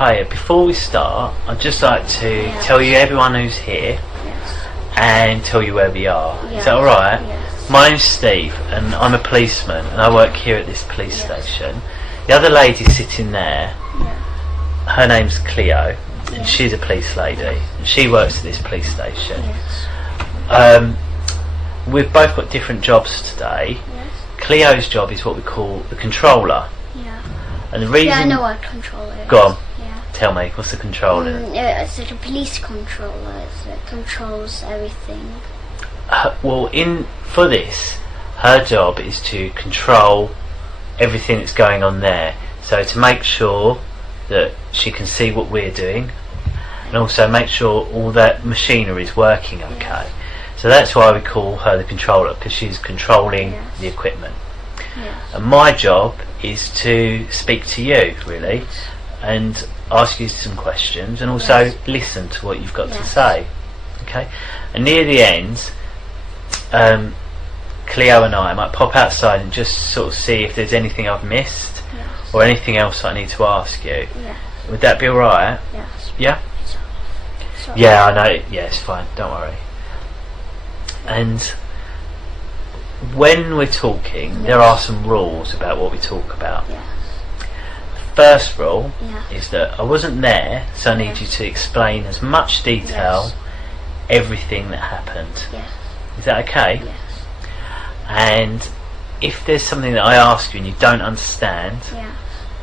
Hiya, before we start, I'd just like to tell you everyone who's here and tell you where we are. Is that alright? My name's Steve and I'm a policeman and I work here at this police station. The other lady sitting there, her name's Cleo and she's a police lady and she works at this police station. We've both got different jobs today. Cleo's job is what we call the controller. And the reason I know what controller is. Go on. Tell me, what's the controller? It's like a police controller. It controls everything. Well, for this, her job is to control everything that's going on there. So to make sure that she can see what we're doing, and also make sure all that machinery is working okay. So that's why we call her the controller, because she's controlling the equipment. And my job is to speak to you, really, and ask you some questions, and also listen to what you've got to say. Okay. And near the end, Cleo and I might pop outside and just sort of see if there's anything I've missed or anything else I need to ask you. Would that be alright? Yeah? Yeah, I know. Yeah, it's fine. Don't worry. And when we're talking, there are some rules about what we talk about. The first rule is that I wasn't there, so I need you to explain as much detail everything that happened. Is that okay? And if there's something that I ask you and you don't understand,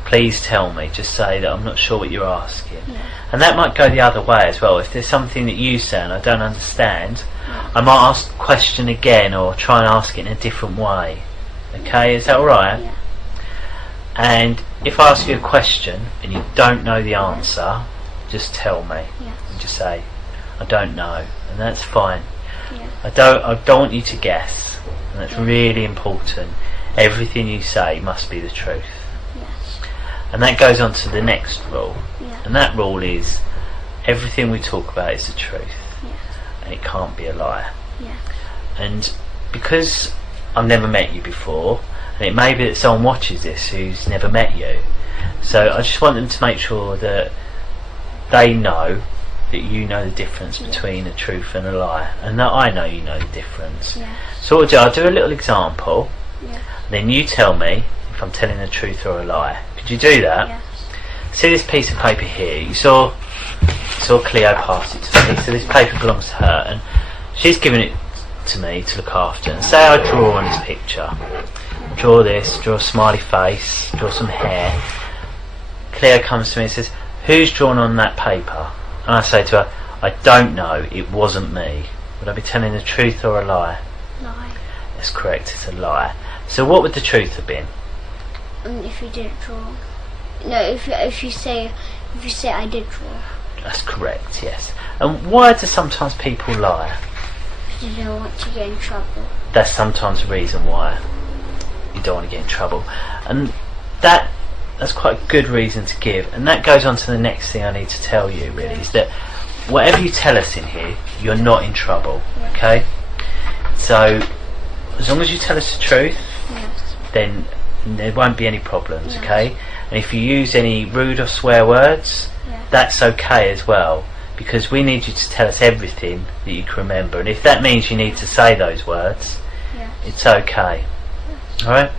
please tell me. Just say that I'm not sure what you're asking. And that might go the other way as well. If there's something that you say and I don't understand, I might ask the question again or try and ask it in a different way. Okay, is that alright? And if I ask you a question and you don't know the answer, just tell me. And just say, I don't know, and that's fine. I don't want you to guess, and that's really important. Everything you say must be the truth. And that goes on to the next rule. And that rule is everything we talk about is the truth. And it can't be a lie. And because I've never met you before, and it may be that someone watches this who's never met you, so I just want them to make sure that they know that you know the difference between a truth and a lie, and that I know you know the difference. So what I'll do a little example, and then you tell me if I'm telling the truth or a lie. Could you do that? See this piece of paper here? You saw Cleo pass it to me, so this paper belongs to her, and she's given it to me to look after. And say I draw on this picture. Draw this, draw a smiley face, draw some hair. Cleo comes to me and says, who's drawn on that paper? And I say to her, I don't know, it wasn't me. Would I be telling the truth or a lie? Lie. That's correct, it's a lie. So what would the truth have been? If you didn't draw. No, if you say I did draw. That's correct, yes. And why do sometimes people lie? Because they don't want to get in trouble. That's sometimes the reason why you don't want to get in trouble. And that's quite a good reason to give. And that goes on to the next thing I need to tell you, really, is that whatever you tell us in here, you're not in trouble, okay? So as long as you tell us the truth, then there won't be any problems, okay? And if you use any rude or swear words, that's okay as well, because we need you to tell us everything that you can remember, and if that means you need to say those words, it's okay. Alright?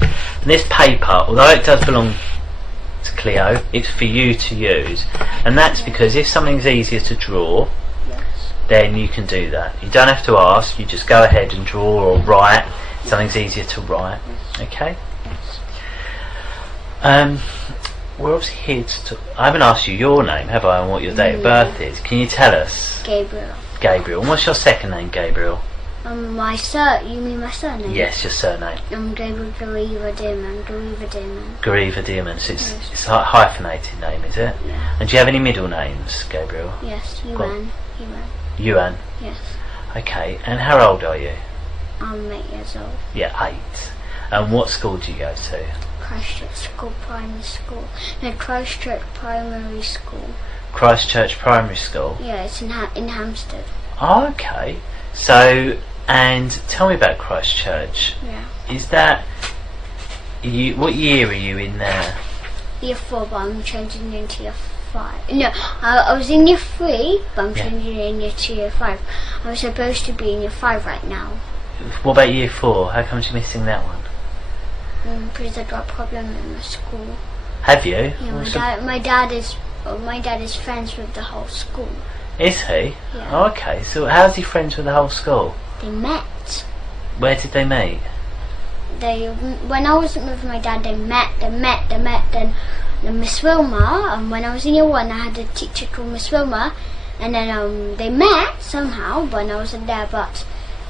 And this paper, although it does belong to Cleo, it's for you to use, and that's because if something's easier to draw, then you can do that. You don't have to ask, you just go ahead and draw or write. Something's easier to write. Okay? We're obviously here to I haven't asked you your name, have I, and what your date of birth is. Can you tell us? Gabriel. Gabriel. And what's your second name, Gabriel? You mean my surname? Yes, your surname. Gabriel Gariva Dearman. Gariva Dearman. So it's a hyphenated name, is it? And do you have any middle names, Gabriel? Yes, Yuan. Yuan? Yes. Okay, and how old are you? I'm 8 years old. Yeah, 8. And what school do you go to? Christchurch Primary School. No, Christchurch Primary School. Christchurch Primary School? Yeah, it's in Hamstead. Oh, okay. So, and tell me about Christchurch. Yeah. Is that what year are you in there? year 4, but I'm changing into year 5. No, I was in year 3, but I'm changing into year 5. I'm supposed to be in year 5 right now. What about year 4? How come you're missing that one? Because I got a problem in my school. Have you? Yeah, my dad is friends with the whole school. Is he? Yeah. Oh, okay. So how's he friends with the whole school? They met. Where did they meet? When I wasn't with my dad, they met. Then Miss Wilma, when I was in year 1, I had a teacher called Miss Wilma, and then they met somehow when I wasn't there,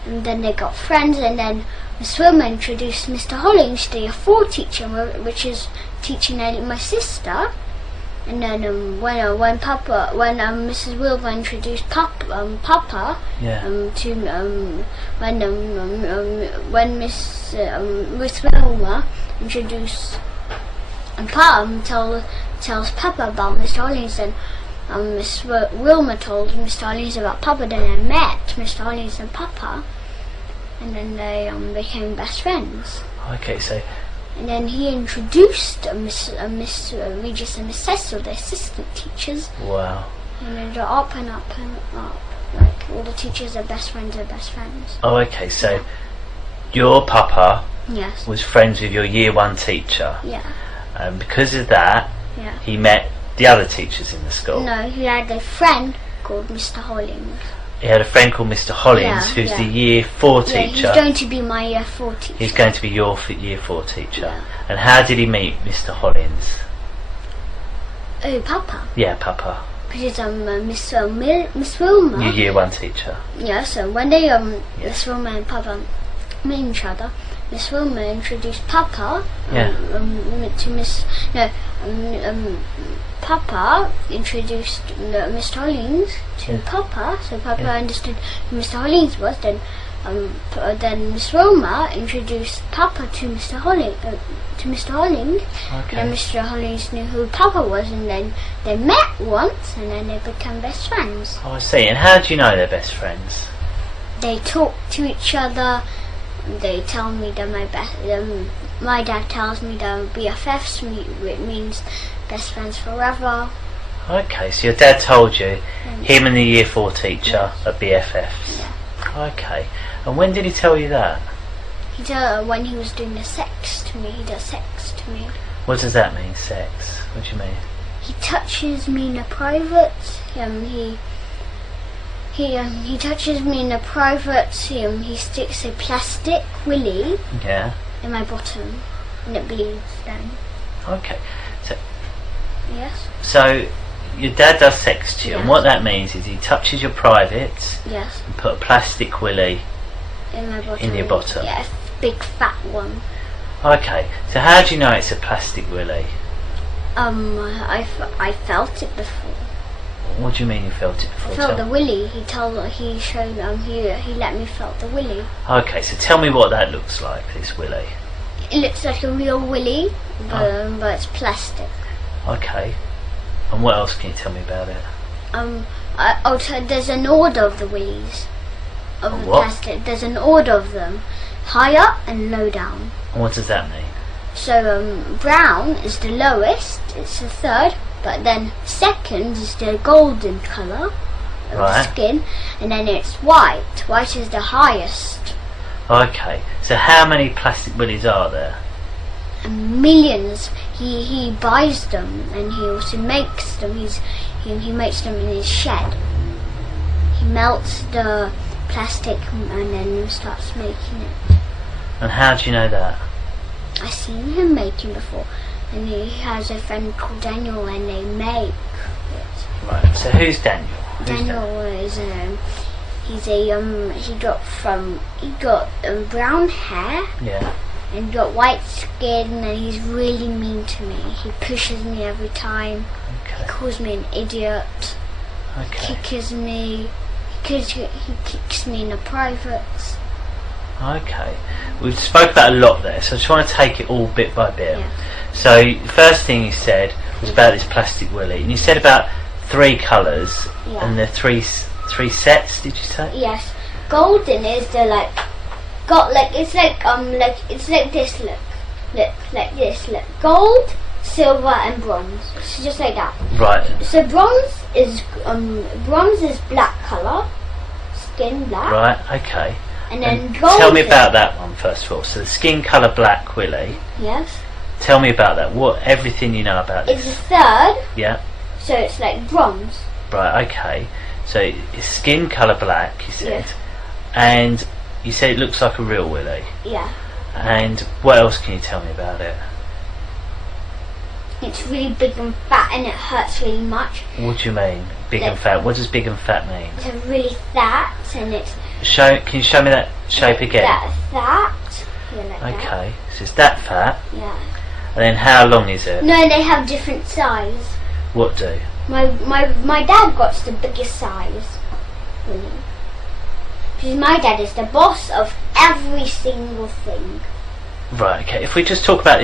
and then they got friends, and then Miss Wilma introduced Mr. Hollings, the year 4 teacher, which is teaching my sister. And then when Mrs. Wilma introduced Papa when Miss Wilma introduced tells Papa about Mr. Hollings, and Miss Wilma told Mr. Hollings about Papa. Then I met Mr. Hollings and Papa, and then they became best friends. Okay, so. And then he introduced Miss Regis and Miss Cecil, the assistant teachers. Wow. And then they're up and up and up. Like, all the teachers are best friends. Oh, okay, so your Papa yes. was friends with your year 1 teacher. Yeah. And because of that, he met the other teachers in the school. No, he had a friend called Mr. Hollings. He had a friend called Mr. Hollings, who's the year 4 teacher. Yeah, he's going to be my year 4 teacher. He's going to be your year 4 teacher. Yeah. And how did he meet Mr. Hollings? Oh, Papa. Yeah, Papa. Because Miss Wilma. Your year 1 teacher. Yeah, so when they Miss Wilma and Papa met each other, Miss Wilma introduced Papa to Miss. No, Papa introduced Mr. Hollings to Papa, so Papa understood who Mr. Hollings was. Then Miss Wilma introduced Papa to Mr. Hollings. Okay. Then Mr. Hollings knew who Papa was, and then they met once, and then they became best friends. Oh, I see. And how do you know they're best friends? They talk to each other. They tell me that my dad tells me that BFFs means best friends forever. Okay, so your dad told you him and the year 4 teacher are BFFs. Yeah. Okay. And when did he tell you that? He told when he was doing the sex to me. He does sex to me. What does that mean, sex? What do you mean? He touches me in the private. He touches me in the private. He sticks a plastic willy in my bottom, and it bleeds then. Okay. So. Yes. So your dad does sex to you, and what that means is he touches your privates. Yes. And put a plastic willy in my bottom. In your bottom. Yeah, a big fat one. Okay. So how do you know it's a plastic willy? I felt it before. What do you mean you felt it before? I felt the willy. He let me felt the willy. Okay, so tell me what that looks like, this willy. It looks like a real willy, but it's plastic. Okay. And what else can you tell me about it? There's an order of the willies. Of the what? Plastic. There's an order of them. High up and low down. And what does that mean? So brown is the lowest, it's the third, but then second is the golden colour of the skin, and then it's white. White is the highest. Okay, so how many plastic willies are there? Millions. He buys them, and he also makes them. He makes them in his shed. He melts the plastic and then starts making it. And how do you know that? I've seen him making before, and he has a friend called Daniel, and they make it. Right. So who's Daniel? Daniel is he got brown hair. Yeah. And got white skin, and he's really mean to me. He pushes me every time. Okay. He calls me an idiot. Okay. Kicks me. He kicks me in the privates. Okay. We've spoke about a lot there, so I just want to take it all bit by bit. Yeah. So the first thing you said was about this plastic willy, and you said about 3 colours, and the three sets. Did you say? Yes. Golden is the it's like this. Look like this. Look like this. Look. Gold, silver and bronze. It's just like that. Right. So bronze is black colour, skin black. Right. Okay. And then gold. Tell me about that one first of all. So the skin colour black Willie. Yes. Tell me about that. Everything you know about this? It's the third. Yeah. So it's like bronze. Right. Okay. So it's skin colour black. You said. Yes. And you said it looks like a real Willie. Yeah. And what else can you tell me about it? It's really big and fat and it hurts really much. What do you mean? Big and fat? What does big and fat mean? It's really fat and it's... Can you show me that shape again? That fat. Yeah, like okay. So it's that fat. Yeah. And then how long is it? No, they have different size. What do? My dad got the biggest size. Really. Because my dad is the boss of every single thing. Right, okay. If we just talk about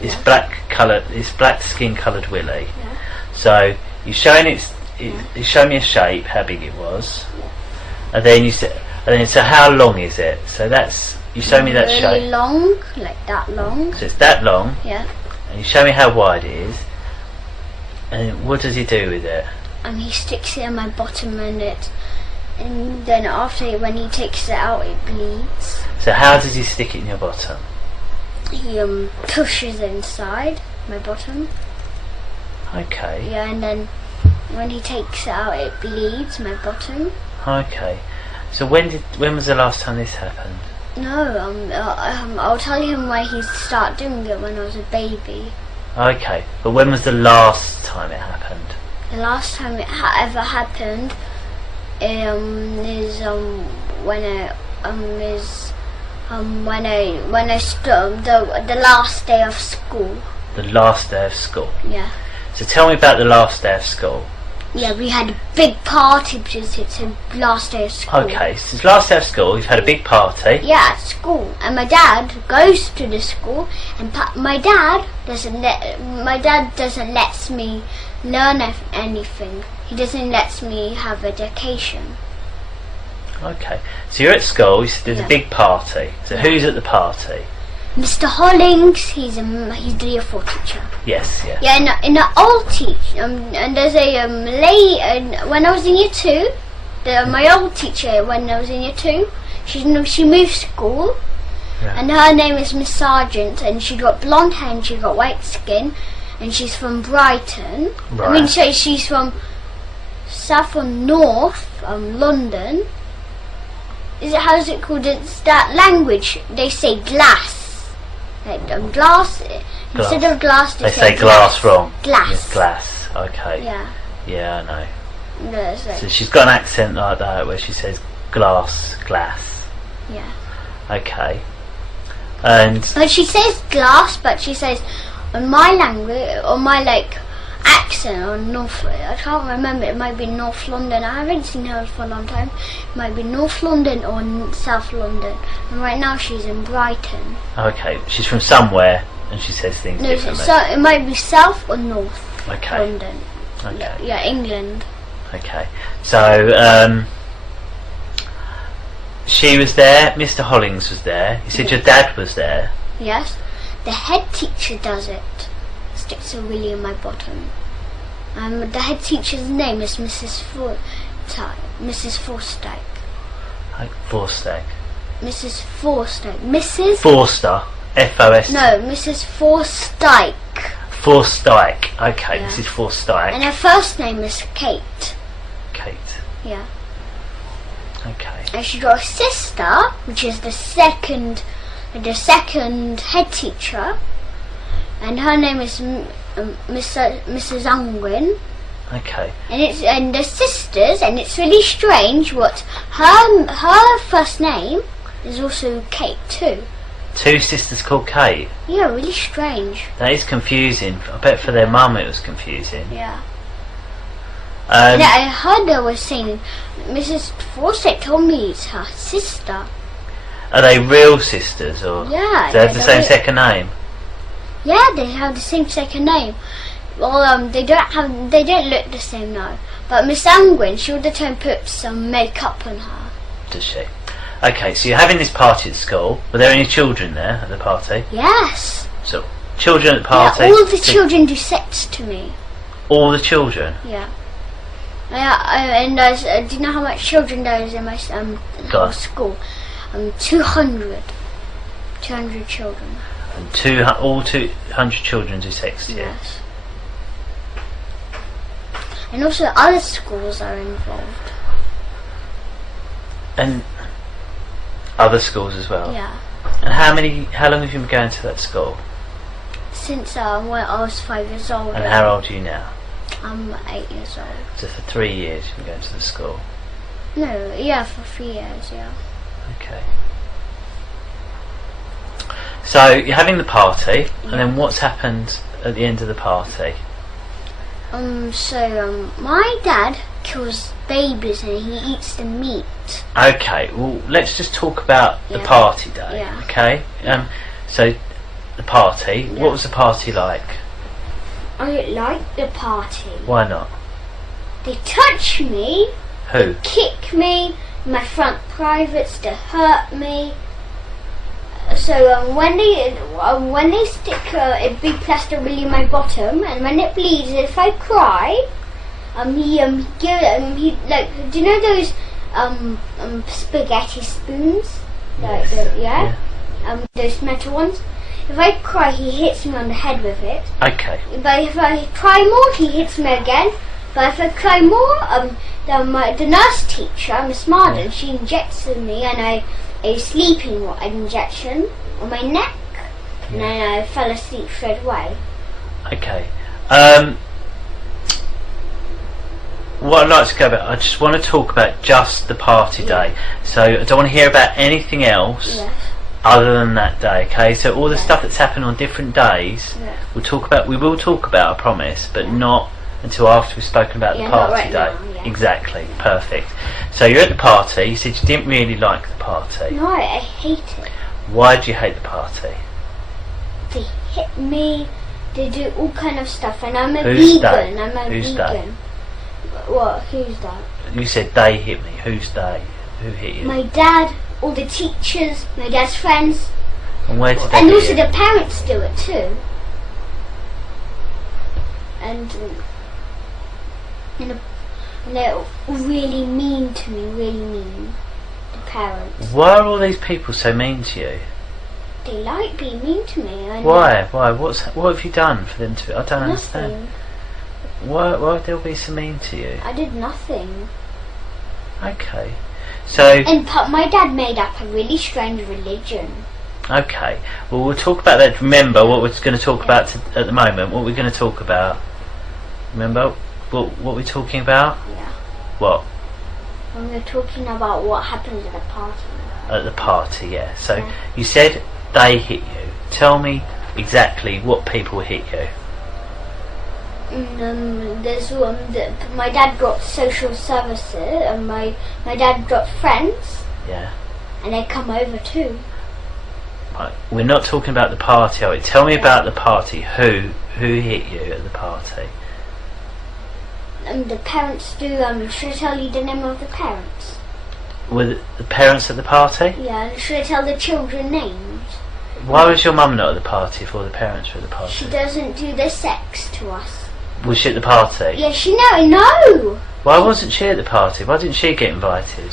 this black skin coloured Willie. Yeah. So you showing you showed me a shape, how big it was. Yeah. And then you said, so how long is it? So you show me that really shape. Really long, like that long. So it's that long. Yeah. And you show me how wide it is. And what does he do with it? And he sticks it in my bottom and then after when he takes it out it bleeds. So how does he stick it in your bottom? He pushes inside my bottom. Okay. Yeah, and then when he takes it out it bleeds my bottom. Okay. So when was the last time this happened? No, I'll tell him why he started doing it when I was a baby. Okay, but when was the last time it happened? The last time it ever happened is when I stood the last day of school. The last day of school. Yeah. So tell me about the last day of school. Yeah, we had a big party because it's the last day of school. Okay, so it's last day of school. You've had a big party. Yeah, at school, and my dad goes to the school, and my dad doesn't let me learn anything. He doesn't let me have education. Okay, so you're at school. There's a big party. So who's at the party? Mr. Hollings, he's the year 4 teacher. Yes, yeah. Yeah, in the old teacher, and there's a lady. When I was in year 2, my old teacher, when I was in year 2, she moved school, and her name is Miss Sargent, and she got blonde hair and she got white skin, and she's from Brighton. Right. I mean, she's from south or north, London. How's it called? It's that language. They say glass. Like glass. Instead of glass, they say glass wrong. Glass. Yes, glass. Okay. Yeah. Yeah, I know. No, it's like, So she's got an accent like that where she says glass. yeah. Okay. And But she says glass, but she says on my language, or my accent on North. I can't remember. It might be North London. I haven't seen her for a long time. It might be North London or South London. And right now she's in Brighton. okay, she's from somewhere, and she says things differently. So it might be South or North London. Okay. Yeah, England. Okay. So she was there. Mr. Hollings was there. You said your dad was there. Yes. The head teacher does it. Sticks a willy in my bottom. The head teacher's name is Mrs. Forsyth. Forsyth. Mrs. Forsyth. Mrs. Forster. F-O-S. No, Mrs. Forsyth. Forsyth. Okay, Yeah. Mrs. Forsyth. And her first name is Kate. Kate. Yeah. Okay. And she got a sister, which is the second head teacher. And her name is Mrs. Unwin. Okay. And they're sisters, and it's really strange what her first name is also Kate too. 2 sisters called Kate. Yeah, really strange. That is confusing. I bet for their mum it was confusing. Yeah. And I heard they were saying Mrs. Forsyth told me it's her sister. Are they real sisters, or Yeah. do they have the same second name? Yeah, they have the same second name. Well, they don't look the same now. But Miss Angwin, she all the time puts some makeup on her. Does she? Okay, so you're having this party at school. Were there any children there at the party? Yes. So Children at the party. Yeah, all the children do sex to me. All the children. Yeah. And there's, do you know how much children there is in my whole school? 200 children. And all 200 children do sex to you. Yes. And also other schools are involved. And other schools as well. Yeah. And how long have you been going to that school? Since when I was 5 years old. And how old are you now? I'm 8 years old. So for 3 years you've been going to the school? No, yeah, for 3 years, yeah. Okay. So you're having the party, and then what's happened at the end of the party? So my dad kills babies and he eats the meat. Okay, well let's just talk about the party day. Yeah. Okay. So the party. Yeah. What was the party like? I don't like the party. Why not? They touch me. Who? They kick me. My front privates. They hurt me. So when they stick a big plaster really in my bottom, and when it bleeds, if I cry, he like, do you know those spaghetti spoons? Like those metal ones. If I cry, he hits me on the head with it. Okay. But if I cry more, he hits me again. But if I cry more, the nurse teacher, Miss Marden, she injects me, and a sleeping injection on my neck, and then I fell asleep straight away. Okay. What I'd like to go about, I just want to talk about just the party day. So I don't want to hear about anything else other than that day. Okay. So all the stuff that's happened on different days, we will talk about, I promise, but not until after we've spoken about the party day. Now, Exactly. Perfect. So you're at the party. You said you didn't really like the party. No, I hate it. Why do you hate the party? They hit me. They do all kind of stuff, and I'm a Who's vegan. they? I'm a Who's vegan. What? Who's that? You said they hit me. Who's they? Who hit you? My dad, all the teachers, my dad's friends, And where did they and hit also you? the parents do it too. And they're really mean to me. Really mean. The parents. Why are all these people so mean to you? They like being mean to me. Why? What have you done for them to? I don't understand. Nothing. Why would they all be so mean to you? I did nothing. Okay. So. And my dad made up a really strange religion. Okay. Well, we'll talk about that. Remember what we're going to talk about at the moment. What we're going to talk about. Remember what we're talking about? Yeah. What? When we're talking about what happens at the party. At the party, yeah. So you said they hit you. Tell me exactly what people hit you. There's my dad got social services, and my dad got friends. Yeah. And they come over too. Right. We're not talking about the party, are we? Tell me about the party. Who hit you at the party? The parents do. Should I tell you the name of the parents? Were the parents at the party? Yeah. Should I tell the children names? Why was your mum not at the party if all the parents were at the party? She doesn't do the sex to us. Was she at the party? Yeah, no. Why wasn't she at the party? Why didn't she get invited?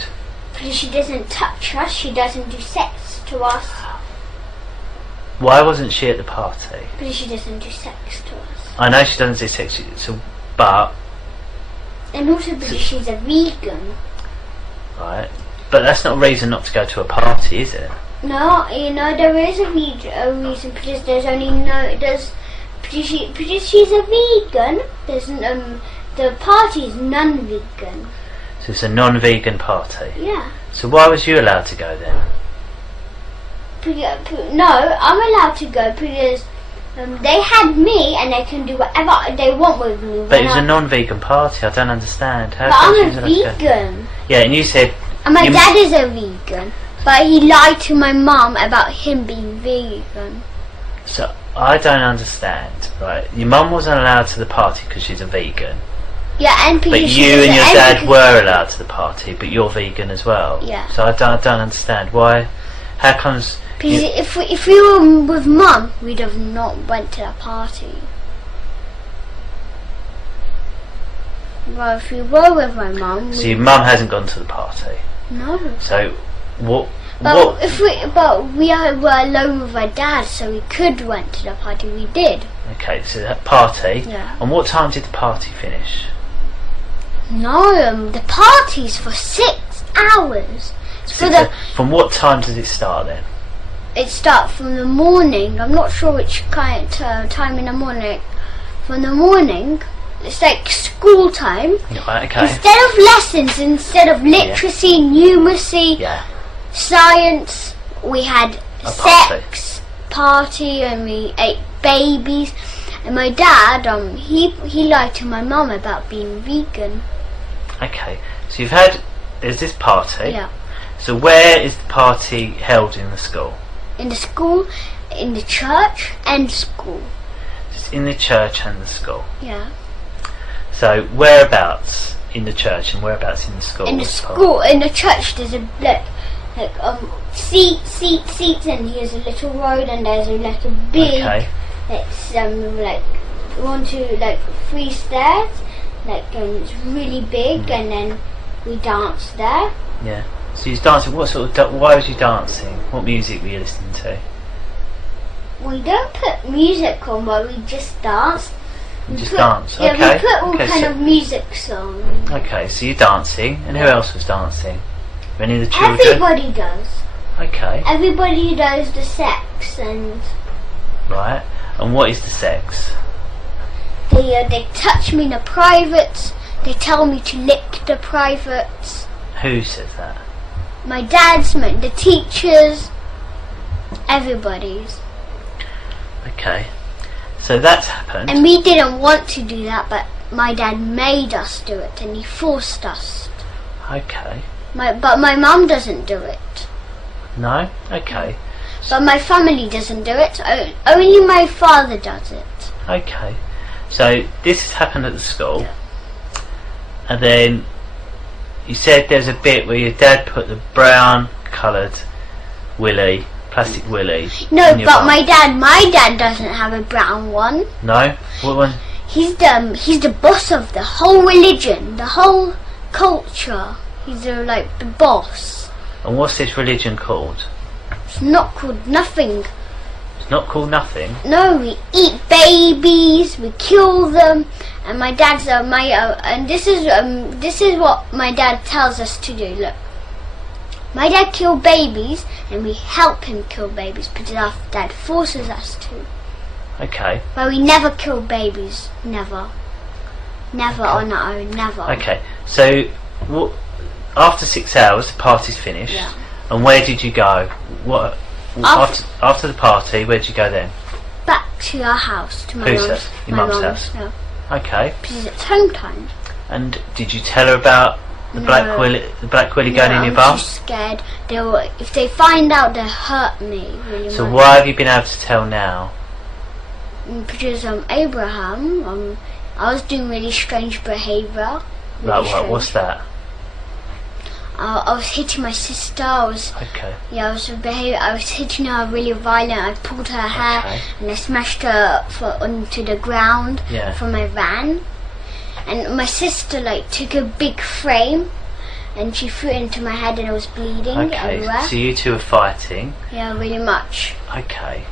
Because she doesn't touch us. She doesn't do sex to us. Why wasn't she at the party? Because she doesn't do sex to us. I know she doesn't do sex, but. And also because she's a vegan. Right. But that's not a reason not to go to a party, is it? No, there is a reason, because there's only because she's a vegan, the party is non-vegan. So it's a non-vegan party? Yeah. So why was you allowed to go then? No, I'm allowed to go because they had me and they can do whatever they want with me. But it was a non-vegan party, I don't understand. But I'm a vegan. Yeah, and you said... And my dad is a vegan, but he lied to my mum about him being vegan. So, I don't understand, right? Your mum wasn't allowed to the party because she's a vegan. Yeah, and but you and your dad were allowed to the party, but you're vegan as well. Yeah. So I don't understand why. How comes Because if we were with Mum, we'd have not went to that party. Well, if we were with my Mum... So your mum hasn't gone to the party? No. So, what... But we were alone with my dad, so we could went to the party. We did. Okay, so that party. Yeah. And what time did the party finish? No, the party's for 6 hours. From what time does it start then? It starts from the morning. I'm not sure which kind time in the morning. From the morning, it's like school time. Right, okay. Instead of lessons, instead of literacy, numeracy, science, we had a sex party, and we ate babies. And my dad, he lied to my mum about being vegan. Okay, so there's this party. Yeah. So where is the party held in the school? In the school, in the church, and school. It's in the church and the school. Yeah. So whereabouts in the church and whereabouts in the school? In the school, in the church, there's a seats, and here's a little road, and there's a little big. Okay. It's like 1, 2, 3 stairs. It's really big, and then we danced there. Yeah. So you was dancing. What sort of? Why was you dancing? What music were you listening to? We don't put music on, but we just danced. You just dance. Yeah, okay. we put all kind of music songs. Okay, so you're dancing, and who else was dancing? Any of the children? Everybody does. Okay. Everybody does the sex and. Right. And what is the sex? They touch me in the privates. They tell me to lick the privates. Who says that? My dad's, the teachers, everybody's. Okay. So that's happened. And we didn't want to do that, but my dad made us do it, and he forced us. Okay. But my mum doesn't do it. No? Okay. But my family doesn't do it. Only my father does it. Okay. So this has happened at the school. Yeah. And then you said there's a bit where your dad put the brown coloured willy, plastic willy. No, but my dad doesn't have a brown one. No? What one? He's the boss of the whole religion, the whole culture. He's the boss. And what's this religion called? It's not called nothing. It's not called nothing? No, we eat babies, we kill them, and my dad's and this is what my dad tells us to do. Look, my dad killed babies, and we help him kill babies because our dad forces us to. Okay. But we never kill babies, never on our own, never. Okay, so after 6 hours, the party's finished. Yeah. And where did you go? What after the party? Where did you go then? Back to our house, to my Whose mum's. house? Your mum's house. Yeah. Okay. Because it's home time. And did you tell her about the black willy going in your bum? I'm too scared. If they find out, they'll hurt me really much. So why have you been able to tell now? Because Abraham, I was doing really strange behaviour. Like what? What's that? I was hitting my sister. I was hitting her really violent. I pulled her hair and I smashed her onto the ground from my van. And my sister took a big frame and she threw it into my head, and I was bleeding everywhere. So you two were fighting? Yeah, really much. Okay.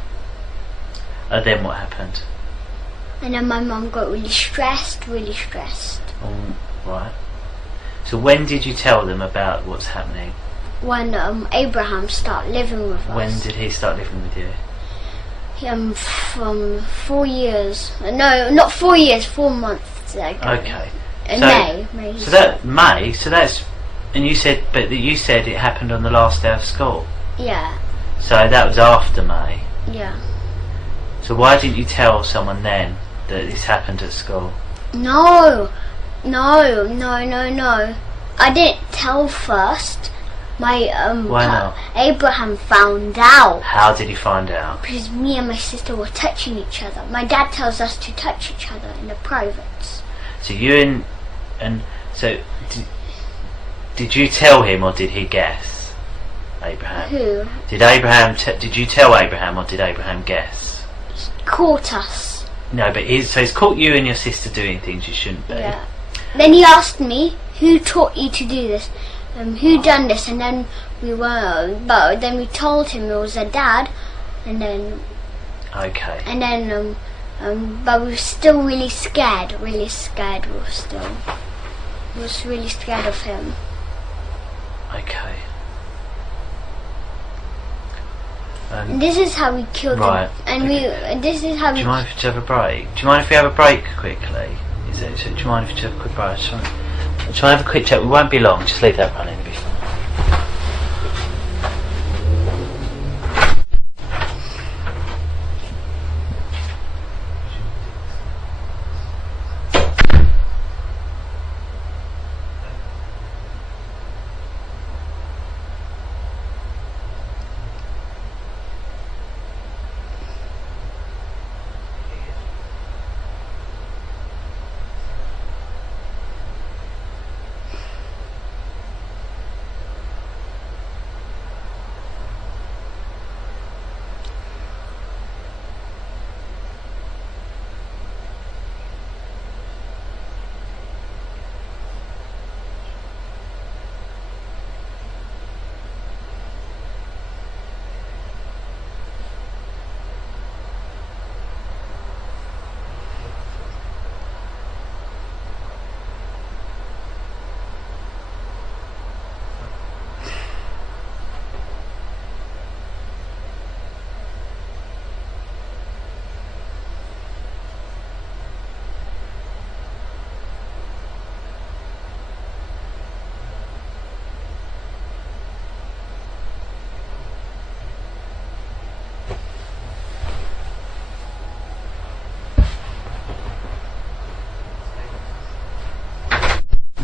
And then what happened? And then my mum got really stressed. Right. So when did you tell them about what's happening? When Abraham started living with us. When did he start living with you? From 4 years. No, not 4 years, 4 months ago. Okay. In May. So that's, and you said it happened on the last day of school. Yeah. So that was after May. Yeah. So why didn't you tell someone then that this happened at school? No. I didn't tell first. Why not? Abraham found out. How did he find out? Because me and my sister were touching each other. My dad tells us to touch each other in the privates. So did you tell him or did he guess? Abraham? Who? Did you tell Abraham, or did Abraham guess? Caught us. No, but he's caught you and your sister doing things you shouldn't be. Yeah. Then he asked me, who taught you to do this? Who done this? And then but then we told him it was a dad, and then. Okay. And then, but we were still really scared. We was really scared of him. Okay. And this is how we killed him. And this is how we. Do you mind if we have a break? Do you mind if we have a break quickly? Do you mind if we have a quick break? I just want to have a quick chat. We won't be long. Just leave that running. It'll be fine.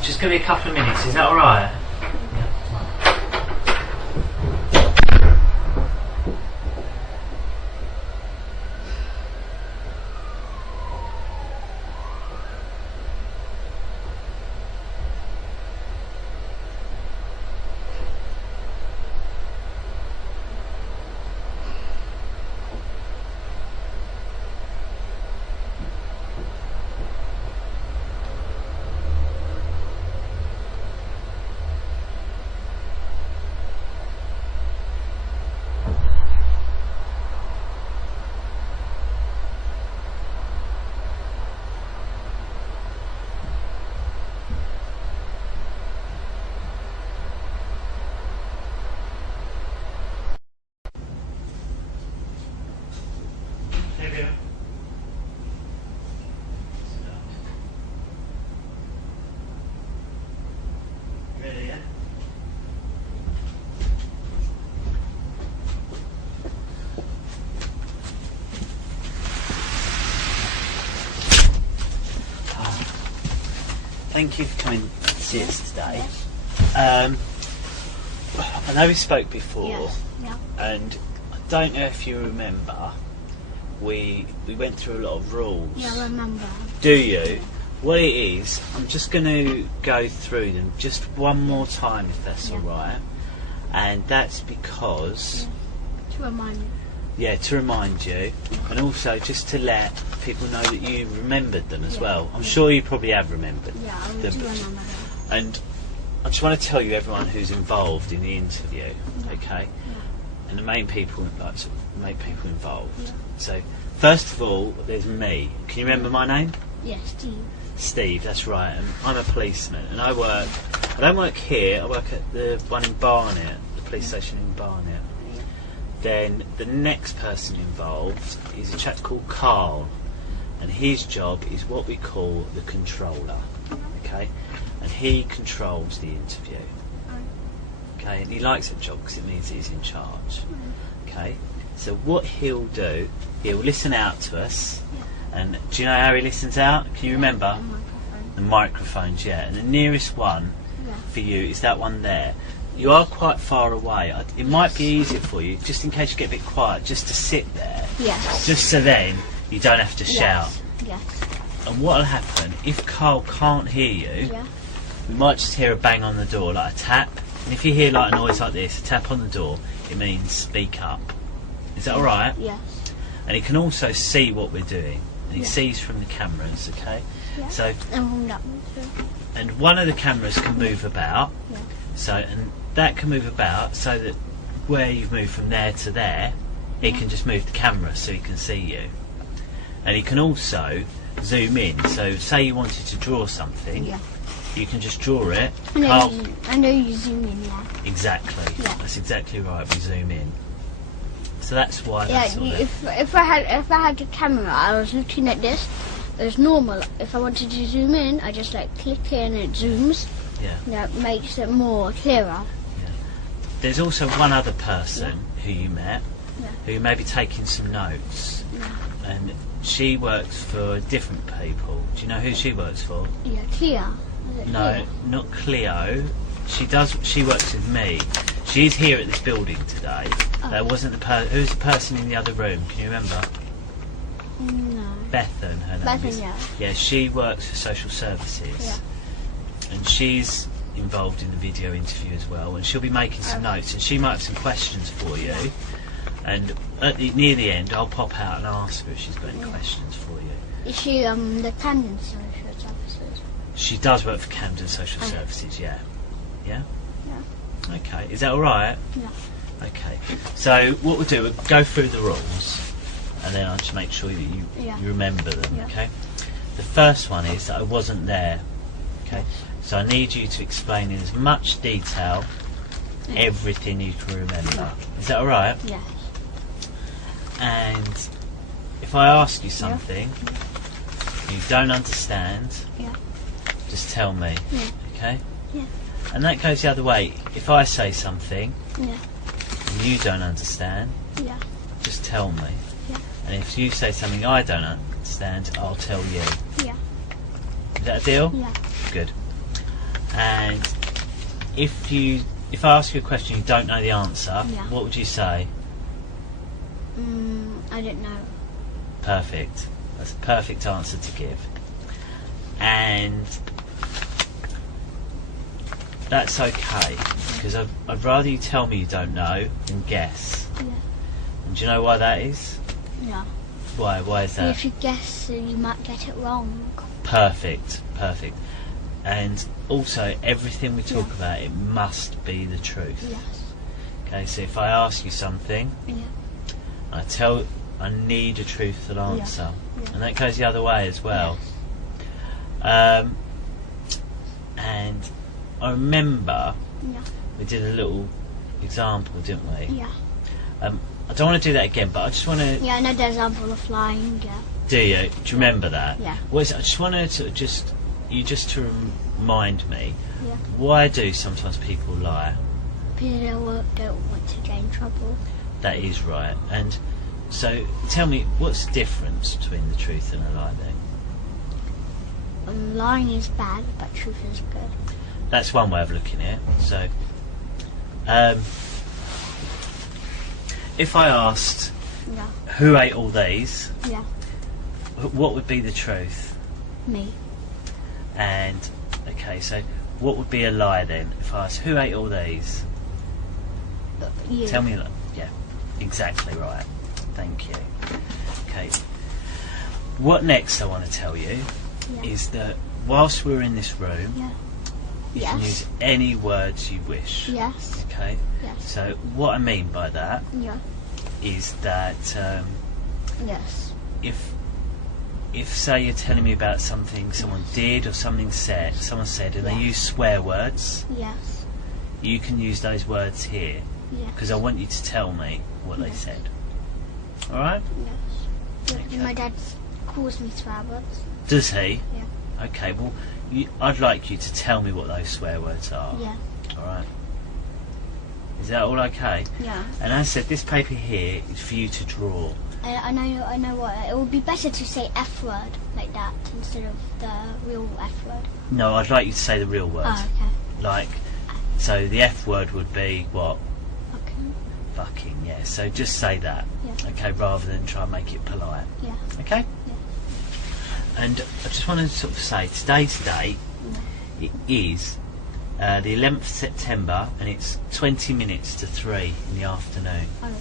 Just give me a couple of minutes, is that alright? Thank you for coming to see us today. I know we spoke before, and I don't know if you remember, we went through a lot of rules. Yeah, I remember. Do you? What it is, I'm just going to go through them just one more time, if that's alright. And that's because... To remind me. Yeah, to remind you, and also just to let people know that you remembered them as well. I'm sure you probably have remembered them. I do remember them. And I just want to tell you everyone who's involved in the interview, okay? And the main people, like, sort of make people involved. So, first of all, there's me. Can you remember my name? Yes, Steve. Steve, that's right. And I'm a policeman, and I don't work here. I work at the one in Barnet, the police station in Barnet. Then the next person involved is a chap called Carl, and his job is what we call the controller, okay? And he controls the interview, okay? And he likes that job because it means he's in charge, okay? So what he'll do, he'll listen out to us, and do you know how he listens out? Can you remember? The microphones, yeah. And the nearest one for you is that one there. You are quite far away. It might be easier for you, just in case you get a bit quiet, just to sit there. Yes. Just so then you don't have to shout. Yes. And what'll happen, if Carl can't hear you, we might just hear a bang on the door, like a tap. And if you hear like a noise like this, a tap on the door, it means speak up. Is that alright? Yes. And he can also see what we're doing. And he sees from the cameras, okay? Yeah. So, And from that one too. and one of the cameras can move about. Yeah. So, and that can move about so that where you've moved from there to there, he can just move the camera so he can see you. And he can also zoom in. So, say you wanted to draw something, Yeah. you can just draw it. I know you zoom in, yeah. Exactly. Yeah. That's exactly right. We zoom in. So that's why. Yeah, That's all that. if I had the camera, I was looking at this. It was normal. If I wanted to zoom in, I just like click in and it zooms. Yeah. That makes it more clearer. There's also one other person who you met, Yeah. who may be taking some notes, Yeah. and she works for different people. Do you know who she works for? Yeah, Cleo. Is it No, Cleo? not Cleo. She works with me. She's here at this building today. Oh. That wasn't who's the person in the other room? Can you remember? No. Bethan, her name is. Bethan, yeah. Yeah, she works for social services. Yeah. And she's involved in the video interview as well, and she'll be making some notes, and she might have some questions for you, and near the end I'll pop out and ask her if she's got any questions for you. Is she the Camden Social Services? She does work for Camden Social Services, yeah. Yeah. Okay, is that alright? Yeah. Okay, so what we'll do, we'll go through the rules, and then I'll just make sure that you remember them, Yeah. okay? The first one is that I wasn't there, okay? So I need you to explain in as much detail everything you can remember. Is that alright? Yes. And if I ask you something you don't understand, Yeah. just tell me, Yeah. okay? Yeah. And that goes the other way. If I say something Yeah. and you don't understand, Yeah. just tell me. Yeah. And if you say something I don't understand, I'll tell you. Yeah. Is that a deal? Yeah. Good. And if I ask you a question you don't know the answer, what would you say? I don't know. Perfect. That's a perfect answer to give. And that's okay, because I'd rather you tell me you don't know than guess. Yeah. And do you know why that is? Yeah. Why? Why is that? If you guess, you might get it wrong. Perfect. Perfect. And also, everything we talk about, it must be the truth. Yes. Okay, so if I ask you something, Yeah. I need a truthful answer. Yeah. And that goes the other way as well. And I remember Yeah. we did a little example, didn't we? Yeah. I don't want to do that again, but I just want to... Yeah, another example of flying. Yeah. Do you? Do you remember that? Yeah. What is it? I just wanted to to remind me, Yeah. why do sometimes people lie? People don't want to get in trouble. That is right. And so tell me, what's the difference between the truth and a lie then? Lying is bad, but truth is good. That's one way of looking at it. So, if I asked Yeah. who ate all these, Yeah. what would be the truth? Me. And okay, so what would be a lie then? If I asked who ate all these, You. tell me. Yeah, exactly right. Thank you. Okay. What next I want to tell you Yeah. is that whilst we're in this room, Yeah. you can use any words you wish. Yes. Okay. Yes. So what I mean by that Yeah. is that Yes. if say you're telling me about something someone did or someone said, and they use swear words, Yes. you can use those words here Yeah. because I want you to tell me what they said. All right? Yes. Okay. My dad calls me swear words. Does he? Yeah. Okay. Well, I'd like you to tell me what those swear words are. Yeah. All right. Is that all okay? Yeah. And as I said, this paper here is for you to draw. I know what. It would be better to say F word like that instead of the real F word. No, I'd like you to say the real words. Oh, okay. Like, so the F word would be what? Okay. Fucking, yeah. So just say that, Yeah. okay, rather than try and make it polite. Yeah. Okay? Yeah. And I just want to sort of say, today's date, it is the 11th of September, and it's 20 minutes to 3 in the afternoon. Oh.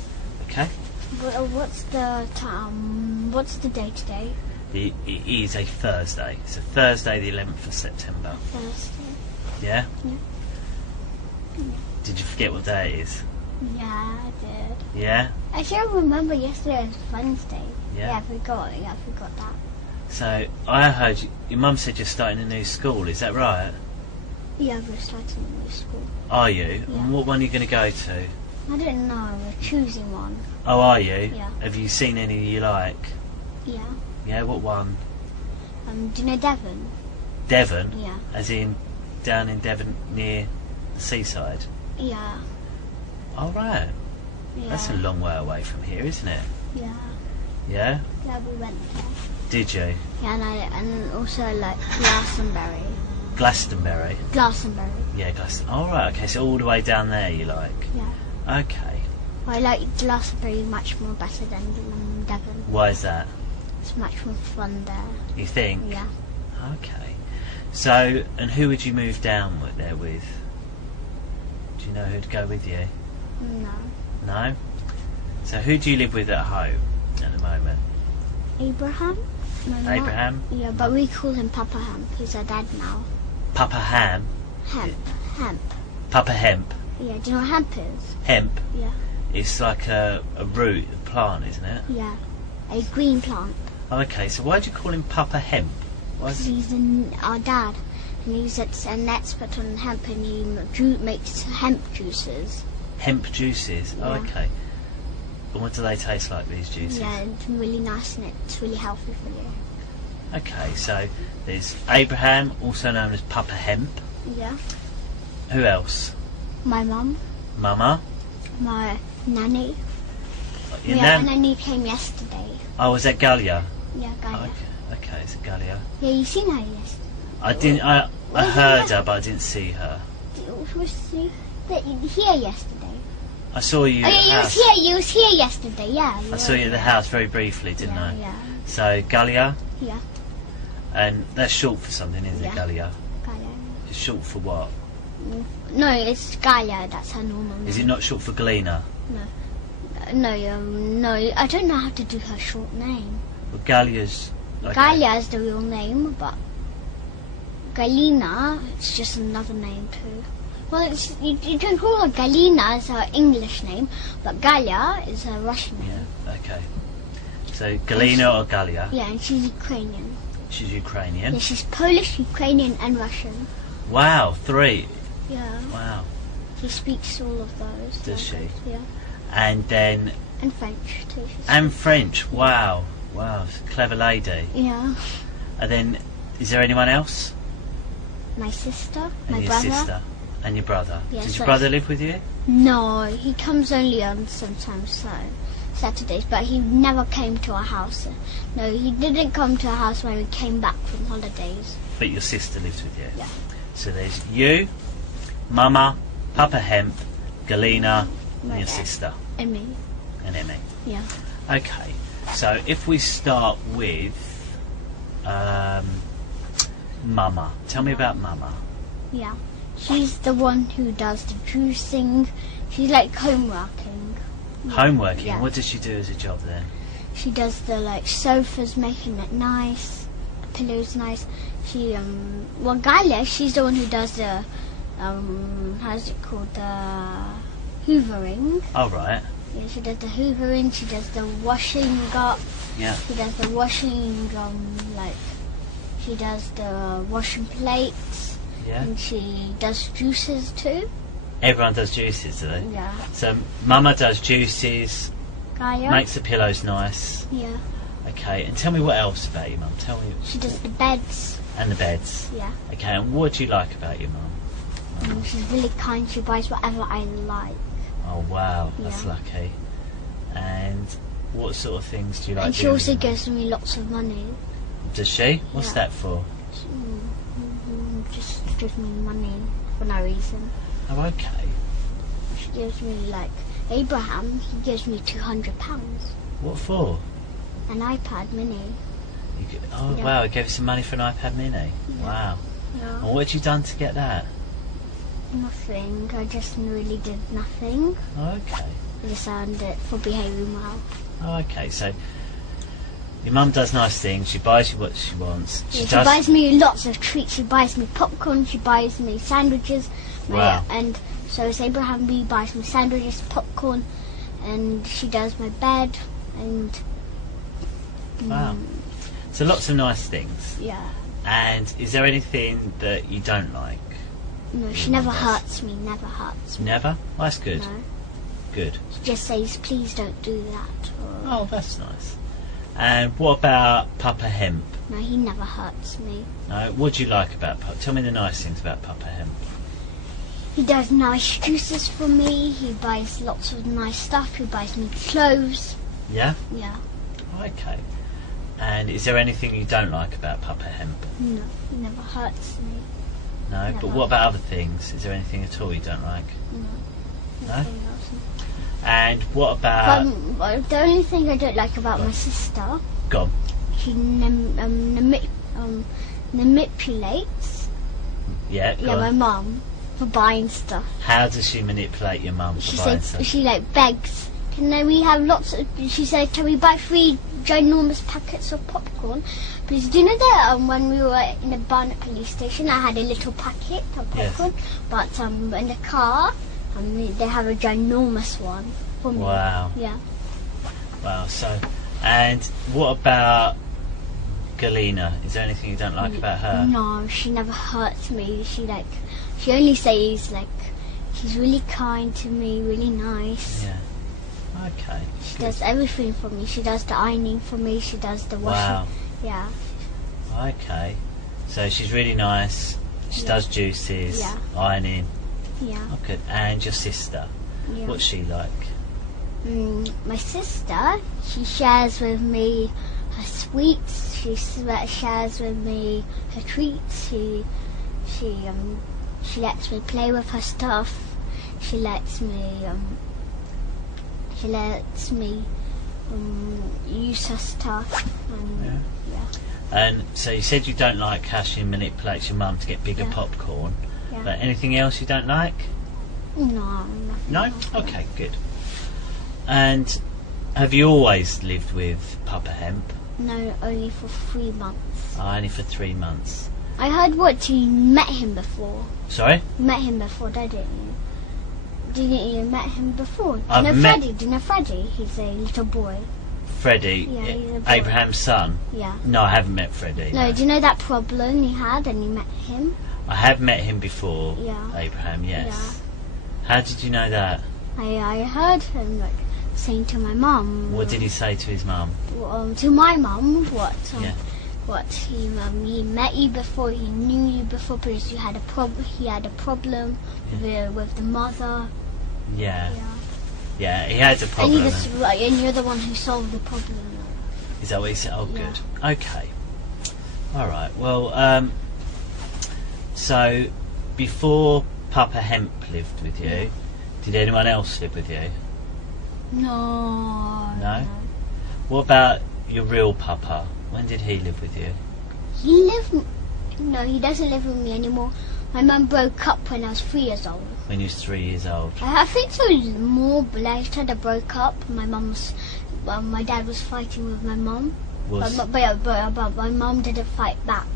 Okay? What's the time? What's the day today? It is a Thursday. It's a Thursday, the 11th of September. Thursday. Yeah? Yeah. Did you forget what day it is? Yeah, I did. Yeah? Actually, I remember yesterday was Wednesday. Yeah. I forgot. Yeah, I forgot that. So, I heard your mum said you're starting a new school, is that right? Yeah, we're starting a new school. Are you? Yeah. And what one are you going to go to? I don't know. We're choosing one. Oh, are you? Yeah. Have you seen any you like? Yeah. Yeah, what one? Do you know Devon? Devon? Yeah. As in down in Devon near the seaside? Yeah. Oh, right. Yeah. That's a long way away from here, isn't it? Yeah. Yeah? Yeah, we went there. Did you? Yeah, and also like Glastonbury. Glastonbury? Glastonbury. Yeah, Glastonbury. Oh, right, okay, so all the way down there you like? Yeah. Okay. I like Glastonbury much more better than Devon. Why is that? It's much more fun there. You think? Yeah. Okay. So, and who would you move down there with? Do you know who'd go with you? No. No? So who do you live with at home at the moment? Abraham? My mum. Abraham? Yeah, but we call him Papa Hemp. He's our dad now. Papa Ham? Hemp. Hemp. Papa Hemp? Yeah, do you know what hemp is? Hemp? Yeah. It's like a root, a plant, isn't it? Yeah. A green plant. Oh, okay, so why do you call him Papa Hemp? Because he's our dad. And he's an expert on hemp, and he makes hemp juices. Hemp juices? Yeah. Oh, okay. And what do they taste like, these juices? Yeah, it's really nice and it's really healthy for you. Okay, so there's Abraham, also known as Papa Hemp. Yeah. Who else? My mum. Mama? My nanny. Your My nanny came yesterday. Oh, was that Galia? Yeah, Gaia. Oh, okay, it's Galia. Yeah, you seen her yesterday. I didn't. I heard her, but I didn't see her. Was she here yesterday? I saw you. Oh, at the yeah, house. you was here yesterday. Yeah. I saw you at the house very briefly, didn't yeah, I? Yeah. So Galia, Yeah. and that's short for something, isn't it? Yeah. Galia. Gaia. It's short for what? No, it's Gaia. That's her normal name. Is it not short for Galena? No, I don't know how to do her short name. Well, Galia's. Okay. Gaia is the real name, but Galina, it's just another name too. Well, you can call her Galina as her English name, but Galia is her Russian name. Yeah. Okay. So Galena or Galia? Yeah, and she's Ukrainian. She's Ukrainian. Yeah, she's Polish, Ukrainian, and Russian. Wow, 3. Yeah. Wow. She speaks all of those. Does she? Yeah. And then. And French too. And French. Wow. Wow. Clever lady. Yeah. And then, is there anyone else? My sister, And my your brother. sister. And your brother. Yeah, Does so your brother live with you? No, he comes only on sometimes Saturdays, but he never came to our house. No, he didn't come to our house when we came back from holidays. But your sister lives with you? Yeah. So there's you, Mama, Papa Hemp, Galena, and Right your there. sister. And me. And Emmy. Yeah. Okay. So if we start with Mama. Tell me about Mama. Yeah. She's the one who does the juicing. She's like homeworking. Homeworking? Yeah. What does she do as a job then? She does the sofas, making it nice, pillows nice. She Galia, she's the one who does the how's it called, the hoovering. Oh, right. Yeah, she does the hoovering. She does the washing up. Yeah. She does the washing she does the washing plates. Yeah. And she does juices too. Everyone does juices, do they? Yeah. So Mama does juices, Gaia. makes the pillows nice. Yeah. Okay, and tell me what else about your mum. Tell me. She does the beds. And the beds. Yeah. Okay, and what do you like about your mum? She's really kind. She buys whatever I like. Oh, wow, that's Yeah. lucky. And what sort of things do you like And she doing also with your mum? gives me lots of money. Does she? What's Yeah. that for? Just gives me money for no reason. Oh, okay. She gives me Abraham. He gives me £200. What for? An iPad Mini. Oh, Yeah. wow, it gave you some money for an iPad Mini. Yeah. Wow. Yeah. And what had you done to get that? Nothing. I just really did nothing. Okay. I just earned it for behaving well. Okay, so your mum does nice things. She buys you what she wants. She buys me lots of treats. She buys me popcorn. She buys me sandwiches. Wow. And so it's Abraham B buys me sandwiches, popcorn, and she does my bed. And wow. So lots of nice things. Yeah. And is there anything that you don't like? No, she never hurts me. Never hurts me. Never? Oh, that's good. No. Good. She just says, "Please don't do that." Oh, that's nice. And what about Papa Hemp? No, he never hurts me. No. What do you like about Papa? Tell me the nice things about Papa Hemp. He does nice juices for me. He buys lots of nice stuff. He buys me clothes. Yeah? Yeah. Okay. And is there anything you don't like about Papa Hemp? No, he never hurts me. No? Never. But what about other things? Is there anything at all you don't like? No. No? Nothing else. And what about... The only thing I don't like about my sister, Go on. she manipulates Yeah, go my on. mum for buying stuff. How does she manipulate your mum for buying stuff? She begs. Can we have lots of? She said, "Can we buy 3 ginormous packets of popcorn?" Because do you know that when we were in the Barnet police station, I had a little packet of popcorn, Yes. but in the car, they have a ginormous one for me. Wow. Yeah. Wow, so... And what about Galena? Is there anything you don't like about her? No, she never hurts me. She only says she's really kind to me, really nice. Yeah. Okay. She does everything for me. She does the ironing for me. She does the washing. Wow. Yeah. Okay. So she's really nice. She does juices, ironing. Yeah. Oh, good. And your sister? Yeah. What's she like? My sister, she shares with me her sweets. She shares with me her treats. She lets me play with her stuff. She lets me use her stuff. And, And so you said you don't like how she manipulates your mum to get bigger popcorn. Yeah. But anything else you don't like? No. No? Okay, good. And have you always lived with Papa Hemp? No, only for 3 months. Only for 3 months. I heard you met him before. Sorry? You met him before, didn't you? Didn't you met him before? Do I've you know met- Freddie? Do you know Freddie? He's a little boy. Freddie, Yeah, he's a boy. Abraham's son? Yeah. No, I haven't met Freddie. No, do you know that problem he had and you met him? I have met him before, Yeah. Abraham, yes. How did you know that? I heard him saying to my mum. What did he say to his mum? To my mum, Yeah. what he met you before, he knew you before because you had a problem. He had a problem with the mother. Yeah. Yeah. Yeah, he had a problem. And you're the one who solved the problem. Is that what he said? Oh, Yeah. good. Okay. Alright, well, so before Papa Hemp lived with you, did anyone else live with you? No. No? What about your real Papa? When did he live with you? No, he doesn't live with me anymore. My mum broke up when I was 3 years old. When you was 3 years old? I think it was more later they broke up. My dad was fighting with my mum. But my mum didn't fight back.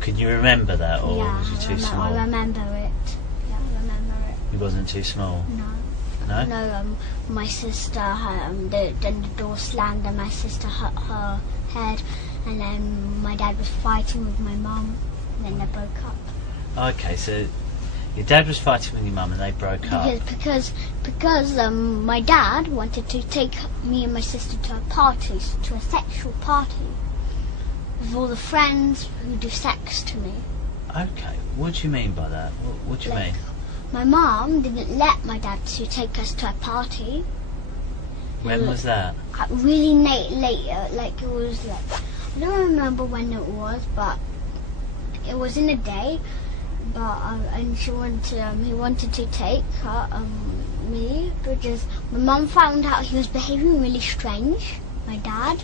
Can you remember that, or was you too small? I remember it. Yeah, I remember it. You wasn't too small? No. No? No, my sister, then the door slammed and my sister hurt her head. And then my dad was fighting with my mum. And then they broke up. Okay, so your dad was fighting with your mum and they broke up. Because my dad wanted to take me and my sister to a party, to a sexual party, with all the friends who do sex to me. Okay, what do you mean by that? What do you mean? My mum didn't let my dad to take us to a party. When was that? Really late, it was I don't remember when it was, but it was in the day. But and he wanted to take me because my mum found out he was behaving really strange. My dad,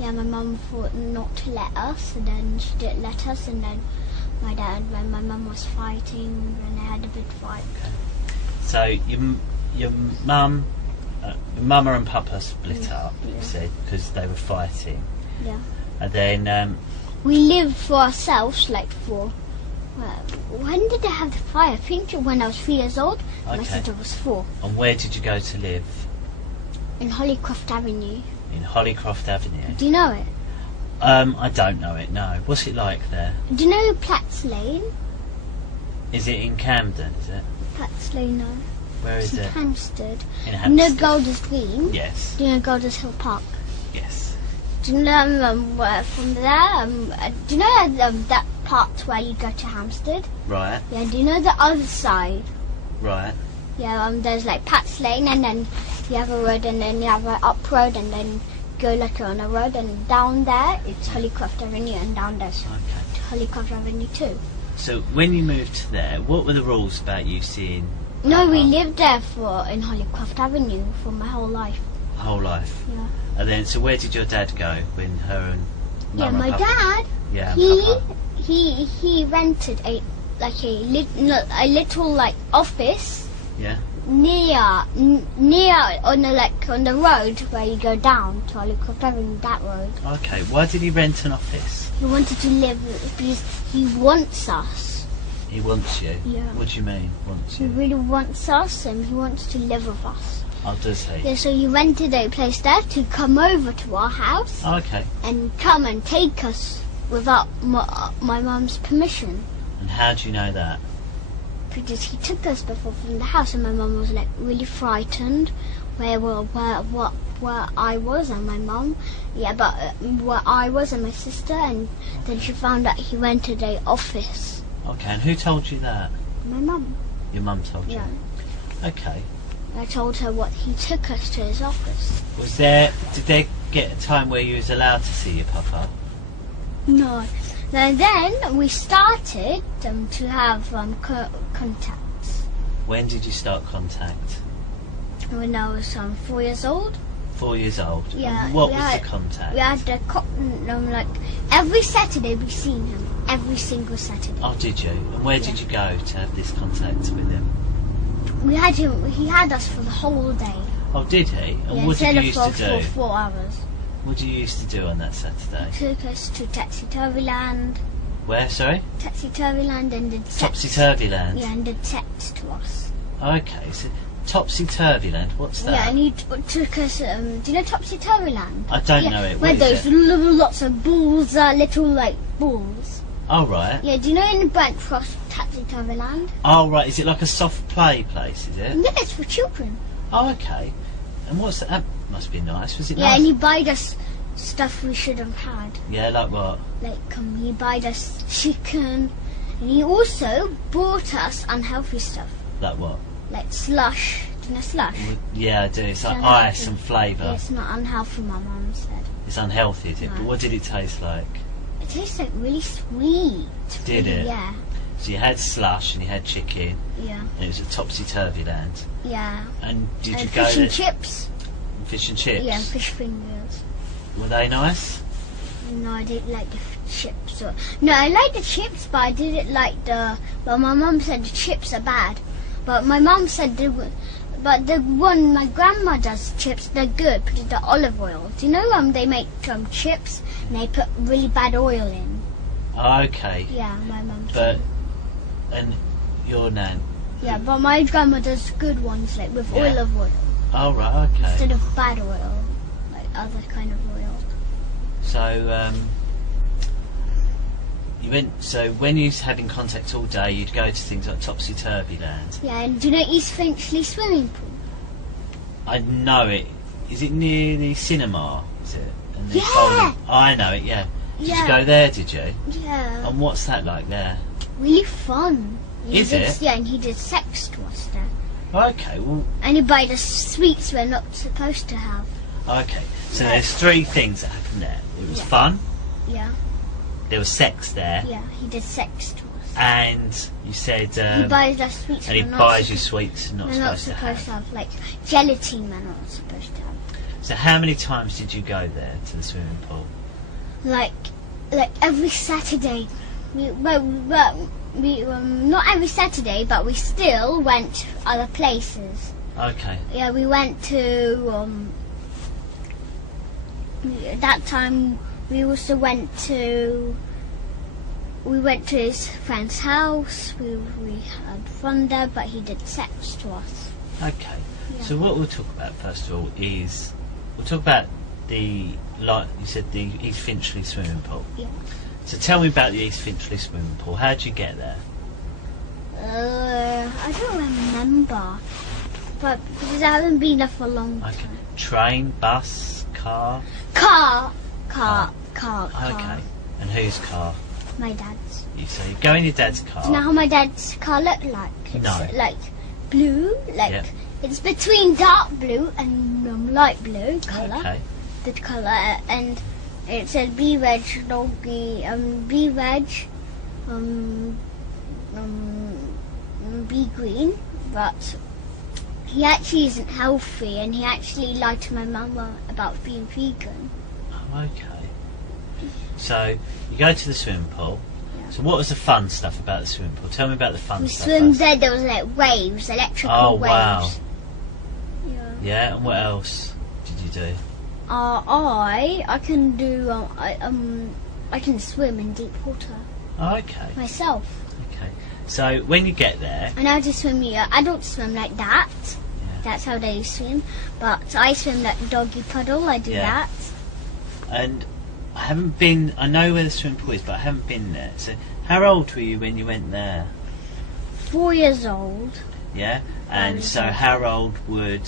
my mum thought not to let us, and then she didn't let us, and then my dad when my mum was fighting, and they had a big fight. Okay. So your mum and papa split up, you said, because they were fighting. Yeah. And then we lived for ourselves, like for. When did they have the fire? I think when I was 3 years old. Okay. My sister was 4. And where did you go to live? In Hollycroft Avenue. In Hollycroft Avenue. Do you know it? I don't know it. No. What's it like there? Do you know Platts Lane? Is it in Camden? Is it? Platts Lane, no. Where is it's it? in Hamstead. In Do you know Hamstead. Golders Green? Yes. Do you know Golders Hill Park? Yes. Do you know from there? Do you know that part where you go to Hamstead? Right. Yeah. Do you know the other side? Right. Yeah. There's like Pat's Lane, and then you have a road, and then you have an up road, and then go like on a road, and down there it's Hollycroft Avenue, and down there's Hollycroft Avenue too. So when you moved there, what were the rules about you seeing? No, we lived there in Hollycroft Avenue for my whole life. Whole life. Yeah. And then, so where did your dad go when her and Mum and my Papa? dad. Yeah, and Papa. He rented a little like office. Yeah. Near on the road where you go down to Hollycroft Avenue, that road. Okay. Why did he rent an office? He wanted to live because he wants us. He wants you. Yeah. What do you mean, wants He you? really wants us, and he wants to live with us. Oh, does he? Yeah, so he rented a place there to come over to our house Oh, okay. and come and take us without my mum's permission. And how do you know that? Because he took us before from the house, and my mum was like really frightened where I was and my mum. Yeah, but where I was and my sister, and then she found out he rented a office. Okay. And who told you that? My mum. Your mum told you. Yeah. Okay. I told her what he took us to his office. Did they get a time where you was allowed to see your papa? No. And then we started to have contacts. When did you start contact? When I was 4 years old. 4 years old. Yeah. And what was the contact? We had like every Saturday we seen him. Every single Saturday. Oh, did you? And where did you go to have this contact with him? We had him. He had us for the whole day. Oh, did he? And Yeah, what did you used to instead of do? for 4 hours. What did you used to do on that Saturday? Took us to Topsy-Turvy Land. Where, sorry? Topsy-Turvy Land, and did sex. Topsy-Turvy Land? Yeah, and did sex to us. Okay, so Topsy-Turvy Land, what's that? Yeah, and he took us. Do you know Topsy-Turvy Land? I don't know it. Where What is those it? lots of balls are, little like balls. Oh, right. Yeah, do you know in Brentford, Topsy-Turvy Land? Oh, right. Is it like a soft play place, is it? Yeah, it's for children. Oh, okay. And what's that? That must be nice. Was it Yeah, nice? and he buyed us stuff we should have had. Yeah, like what? Like, he buyed us chicken, and he also bought us unhealthy stuff. Like what? Like slush. Do you know slush? Yeah, I do. It's like unhealthy. ice and flavour. Yeah, it's not unhealthy, my mum said. It's unhealthy, is it? No. But what did it taste like? It tastes like really sweet. Did really, it? Yeah. So you had slush and you had chicken, Yeah. and it was at Topsy-Turvy Land. Yeah. And did And you go fish there? and chips. Fish and chips? Yeah, and fish fingers. Were they nice? No, I didn't like the chips. No, I like the chips, but I didn't like the. Well, my mum said the chips are bad, but my mum said but the one my grandma does chips, they're good. Put the olive oil. Do you know they make chips and they put really bad oil in? Okay. Yeah, my mum But said. and your nan? Yeah, but my grandma does good ones like with Yeah. olive oil Oh, right. Okay. instead of bad oil, like other kind of oil. So you went. So when you was having contact all day, you'd go to things like Topsy-Turvy Land. Yeah, and do you know East Finchley swimming pool? I know it. Is it near the cinema? Is it? And the Yeah. bowling- I know it. Yeah. Did Yeah. you go there? Did you? Yeah. And what's that like there? Really fun. Is it? Yeah, and he did sex to us there. Okay. Well. And he bought us sweets we're not supposed to have. Okay. So Yeah. there's 3 things that happened there. It was Yeah. fun. Yeah, There was sex there. yeah, he did sex to us. And you said. He buys us sweets and he we're not buys you supposed- sweets you're not we're not supposed to supposed have. to have. Like gelatine we're not supposed to have. So how many times did you go there to the swimming pool? Like every Saturday we not every Saturday, but we still went other places. Okay. Yeah, we went to that time. We also went to his friend's house. We had fun there, but he did sex to us. Okay. Yeah. So what we'll talk about first of all is we'll talk about the, like you said, the East Finchley swimming pool. Yeah. So tell me about the East Finchley swimming pool. How did you get there? I don't remember, but because I haven't been there for a long time. Okay. Train, bus, car. Car. Okay. And whose car? My dad's. So you go in your dad's car. Do you know how my dad's car looked like? It's No. like blue, like Yep. it's between dark blue and light blue colour. Okay. The colour, and it said B Reg doggy, B Reg, B green, but he actually isn't healthy, and he actually lied to my mama about being vegan. Oh, okay. So you go to the swimming pool. Yeah. So what was the fun stuff about the swimming pool? Tell me about the fun We stuff. swam first. there. There was like waves, electrical Oh, waves. wow. Yeah. Yeah, and what else did you do? I can do I can swim in deep water Oh, okay. myself. Okay. So when you get there, And I just swim here. I don't swim like that. Yeah. That's how they swim. But I swim like doggy puddle. I do Yeah. that. and I haven't been. I know where the swimming pool is, but I haven't been there. So how old were you when you went there? 4 years old. Yeah. And so how old would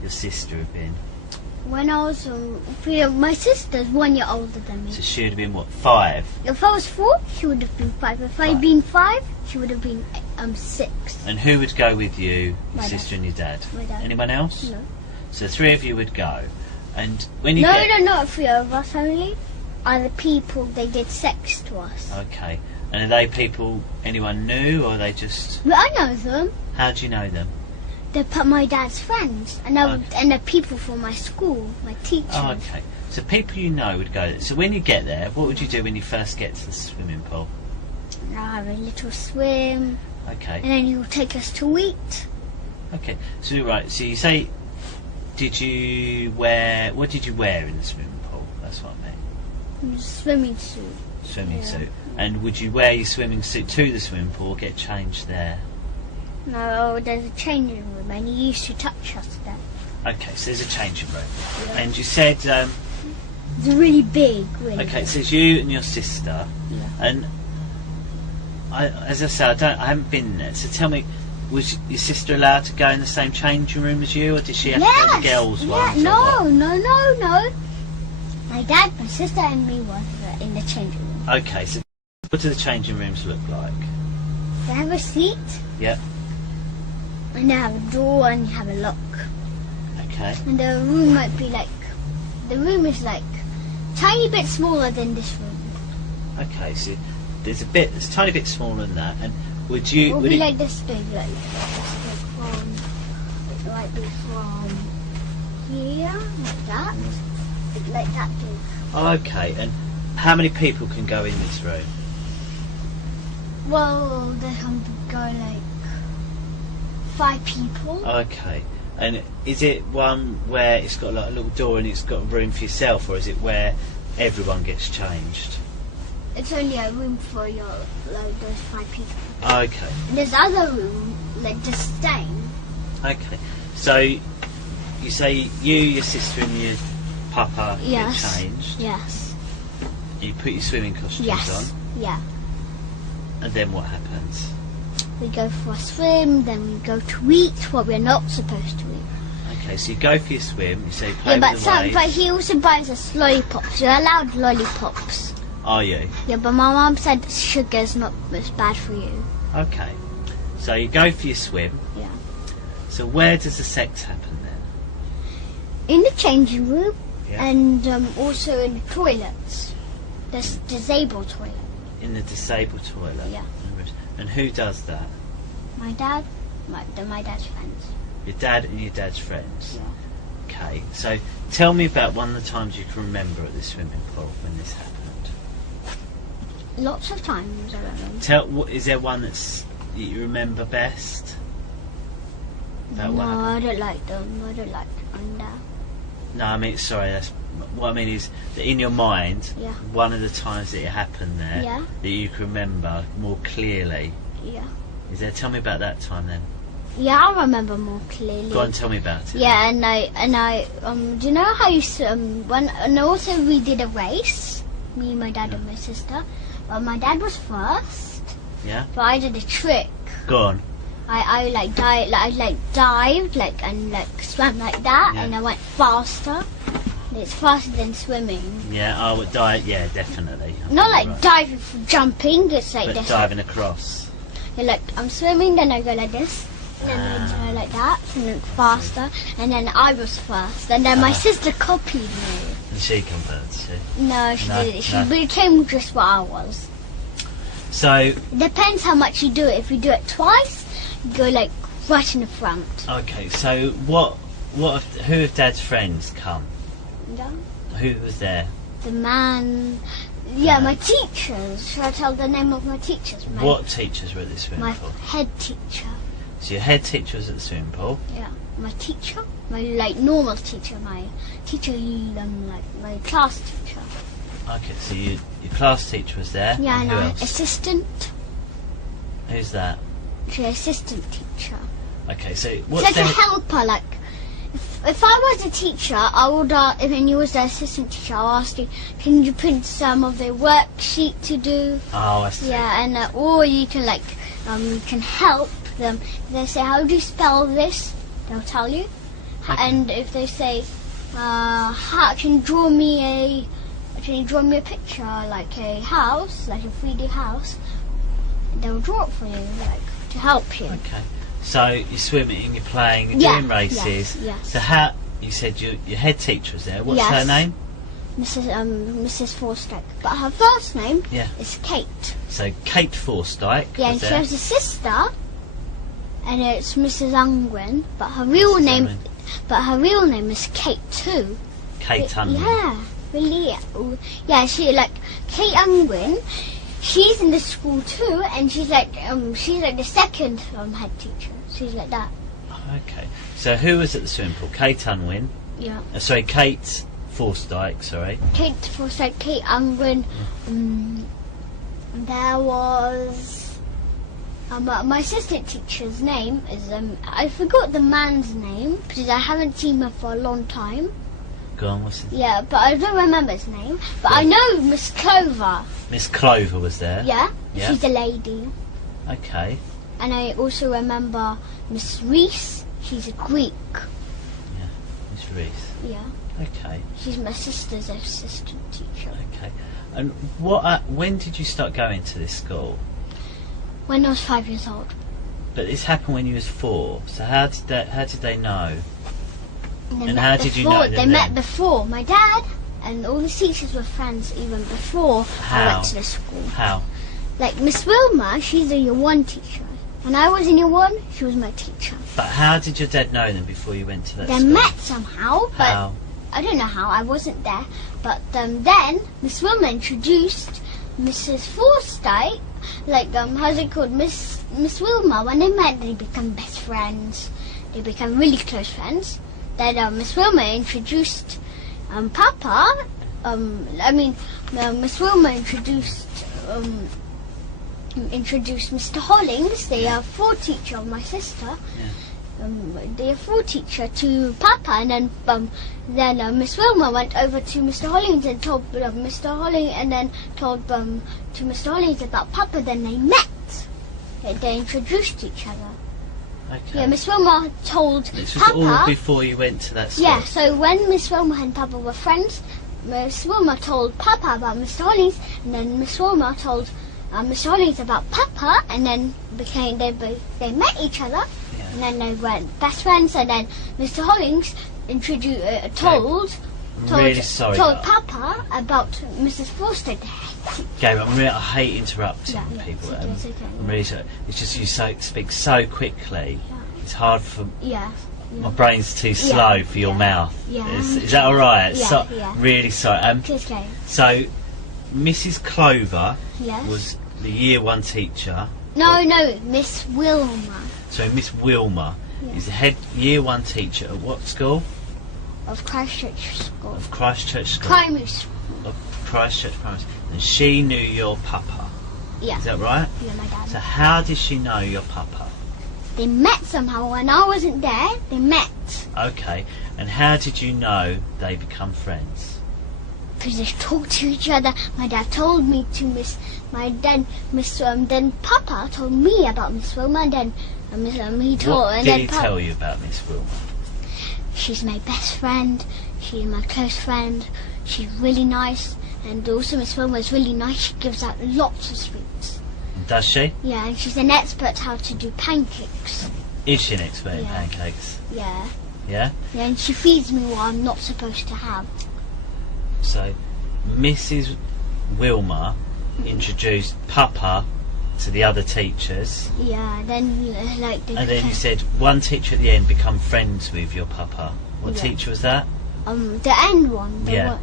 your sister have been? When I was my sister's 1 year older than me. So she would have been what, 5? If I was 4, she would have been 5. If I'd been 5, she would have been 6. And who would go with you, your My sister and your dad? My dad. Anyone else? No. So 3 of you would go. And when you No, get... not 3 of us only. Other people, they did sex to us. Okay. And are they people anyone knew, or are they just... But I know them. How do you know them? They're my dad's friends, and and they're people from my school, my teachers. Oh, okay. So people you know would go there. So when you get there, what would you do when you first get to the swimming pool? I'll have a little swim, Okay. and then he'll take us to eat. Okay. So right. So you say, what did you wear in the swimming pool? That's what I meant. Swimming suit. Swimming Yeah. suit. And would you wear your swimming suit to the swimming pool or get changed there? No, there's a changing room, and he used to touch us there. Okay. So there's a changing room. And you said, It's really big, really. okay. So it's you and your sister. Yeah. And as I said, I haven't been there. So tell me, was your sister allowed to go in the same changing room as you, or did she have to go in the girls' ones? or No, what? no. My dad, my sister, and me were in the changing room. Okay, so what do the changing rooms look like? They have a seat, Yeah. and they have a door, and you have a lock. Okay. And the room might be like, the room is like tiny bit smaller than this room. Okay, so there's a tiny bit smaller than that. And would It you? will Would be it, like this big, like this big from, it might be from here, like that, like that big. okay, and how many people can go in this room? Well, they can go like 5 people. Okay. And is it one where it's got like a little door and it's got room for yourself, or is it where everyone gets changed? It's only a room for like those 5 people. Okay. And there's other room like just staying. Okay. So you say you, your sister, and your papa Yes. get changed. Yes. You put your swimming costumes Yes. on, Yeah. and then what happens? We go for a swim, then we go to eat what we're not supposed to eat. Okay, so you go for your swim. You say play Yeah, with the waves. but he also buys us lollipops. You're allowed lollipops. Are you? Yeah, but my mum said sugar's not as bad for you. Okay. So you go for your swim. Yeah. So where does the sex happen then? In the changing room, Yeah. and also in the toilets. There's disabled toilet. In the disabled toilet. Yeah. And who does that? My dad, my dad's friends. Your dad and your dad's friends. Yeah. Okay. So tell me about one of the times you can remember at the swimming pool when this happened. Lots of times I remember. Is there one that you remember best? No, I don't like them. I don't like them. No, I mean, sorry, that's what I mean is that in your mind, one of the times that it happened there, that you can remember more clearly. Yeah. Is there? Tell me about that time then. Yeah, I remember more clearly. Go on, tell me about it. Yeah, and I do you know how you and also we did a race, me, my dad, and my sister. My dad was first. Yeah. But I did a trick. Go on. I dived and swam like that, and I went faster. It's faster than swimming. Yeah, I would dive. Yeah, definitely. Not like diving from jumping. It's like but this. Diving across. Yeah, like I'm swimming, then I go like this, and then I go like that, and then faster, and then I was first, and then my sister copied me. And she came first. No, she didn't. She became just what I was. So it depends how much you do it. If you do it twice, you go like right in the front. Okay, so who of Dad's friends come? Yeah. Who was there? The man. Yeah, my teachers. Should I tell the name of my teachers? What teachers were at the swimming pool? My head teacher. So your head teacher was at the swimming pool? Yeah. My teacher, my normal teacher, my teacher, my class teacher. Okay, so your class teacher was there. Yeah, and and who my else? assistant. Who's that? She's an assistant teacher. Okay, so what's like a helper, like. If I was a teacher, I would, if you was the assistant teacher, I'll ask you, can you print some of the worksheet to do? Oh, I see. Yeah, and or you can you can help them. If they say, how do you spell this? They'll tell you. Okay. And if they say, can you draw me a picture, like a house, like a 3D house? They'll draw it for you, to help you. Okay. So you're swimming, you're playing, you're doing races. Yes. So how you said your head teacher was there? What's her name? Mrs. Forsyth. But her first name is Kate. So Kate Forsyth. Yeah, and she has a sister, and it's Mrs. Unwin. But her real name is Kate too. Kate Unwin. Yeah, really. Yeah, Kate Unwin. She's in the school too, and she's like the second head teacher. She's like that. Okay. So who was at the swimming pool? Kate Unwin. Yeah. Sorry, Kate Forsyth. Sorry. Kate Forsyth, Kate Unwin. There was my assistant teacher's name is I forgot the man's name because I haven't seen him for a long time. Go on, what's it? Yeah, but I don't remember his name. But I know Miss Clover. Miss Clover was there? Yeah, she's a lady. Okay. And I also remember Miss Reese. She's a Greek. Yeah, Miss Reese. Yeah. Okay. She's my sister's assistant teacher. Okay. And when did you start going to this school? When I was 5 years old. But this happened when you was 4. So how did they know? And how did you know them? They met before. My dad and all the teachers were friends even before I went to the school. How? Like Miss Wilma, she's a year 1 teacher. When I was in year 1, she was my teacher. But how did your dad know them before you went to that school? They met somehow, but how? I don't know how. I wasn't there. But then Miss Wilma introduced Mrs. Forsyth. How's it called? Miss Wilma. When they met, they become best friends. They become really close friends. Then Miss Wilma introduced Papa. Miss Wilma introduced Mr. Hollings, the 4 teacher of my sister. Yeah. The 4 teacher to Papa, and then Miss Wilma went over to Mr. Hollings and told Mr. Hollings, and then told to Mr. Hollings about Papa. Then they met. They introduced each other. Okay. Yeah, Miss Wilma told this was Papa. all before you went to that school? Yeah, so when Miss Wilma and Papa were friends, Miss Wilma told Papa about Mr. Hollings, and then Miss Wilma told Mr. Hollings about Papa, and then they met each other, and then they went best friends, and then Mr. Hollings told Papa about Mrs. Forsyth. Gabriel, I hate interrupting people. It's okay. I'm really sorry. It's just you speak so quickly. Yeah. It's hard for my brain's too slow for your mouth. Yeah. Is that all right? Yeah. Really sorry. It's okay. So Mrs. Clover Yes. was the year 1 teacher. No, Miss Wilma. So Miss Wilma is the head year 1 teacher at what school? Of Christchurch School. Of Christchurch School. Primary school. Of Christchurch Primary School. And she knew your papa. Yeah. Is that right? Yeah, my dad. So how did she know your papa? They met somehow when I wasn't there. They met. Okay. And how did you know they become friends? Because they talked to each other. My dad told me to then Papa told me about Miss Wilma, and then he told. What and did then he tell you about Miss Wilma? She's my best friend. She's my close friend. She's really nice, and also Miss Wilma is really nice. She gives out lots of sweets. Does she? Yeah, and she's an expert how to do pancakes. Is she an expert in Yeah. pancakes? Yeah. Yeah? Yeah, and she feeds me what I'm not supposed to have. So, Mrs. Wilma introduced Papa to the other teachers. Yeah, then And then you said one teacher at the end become friends with your Papa. What Yeah. teacher was that? the end one. Yeah.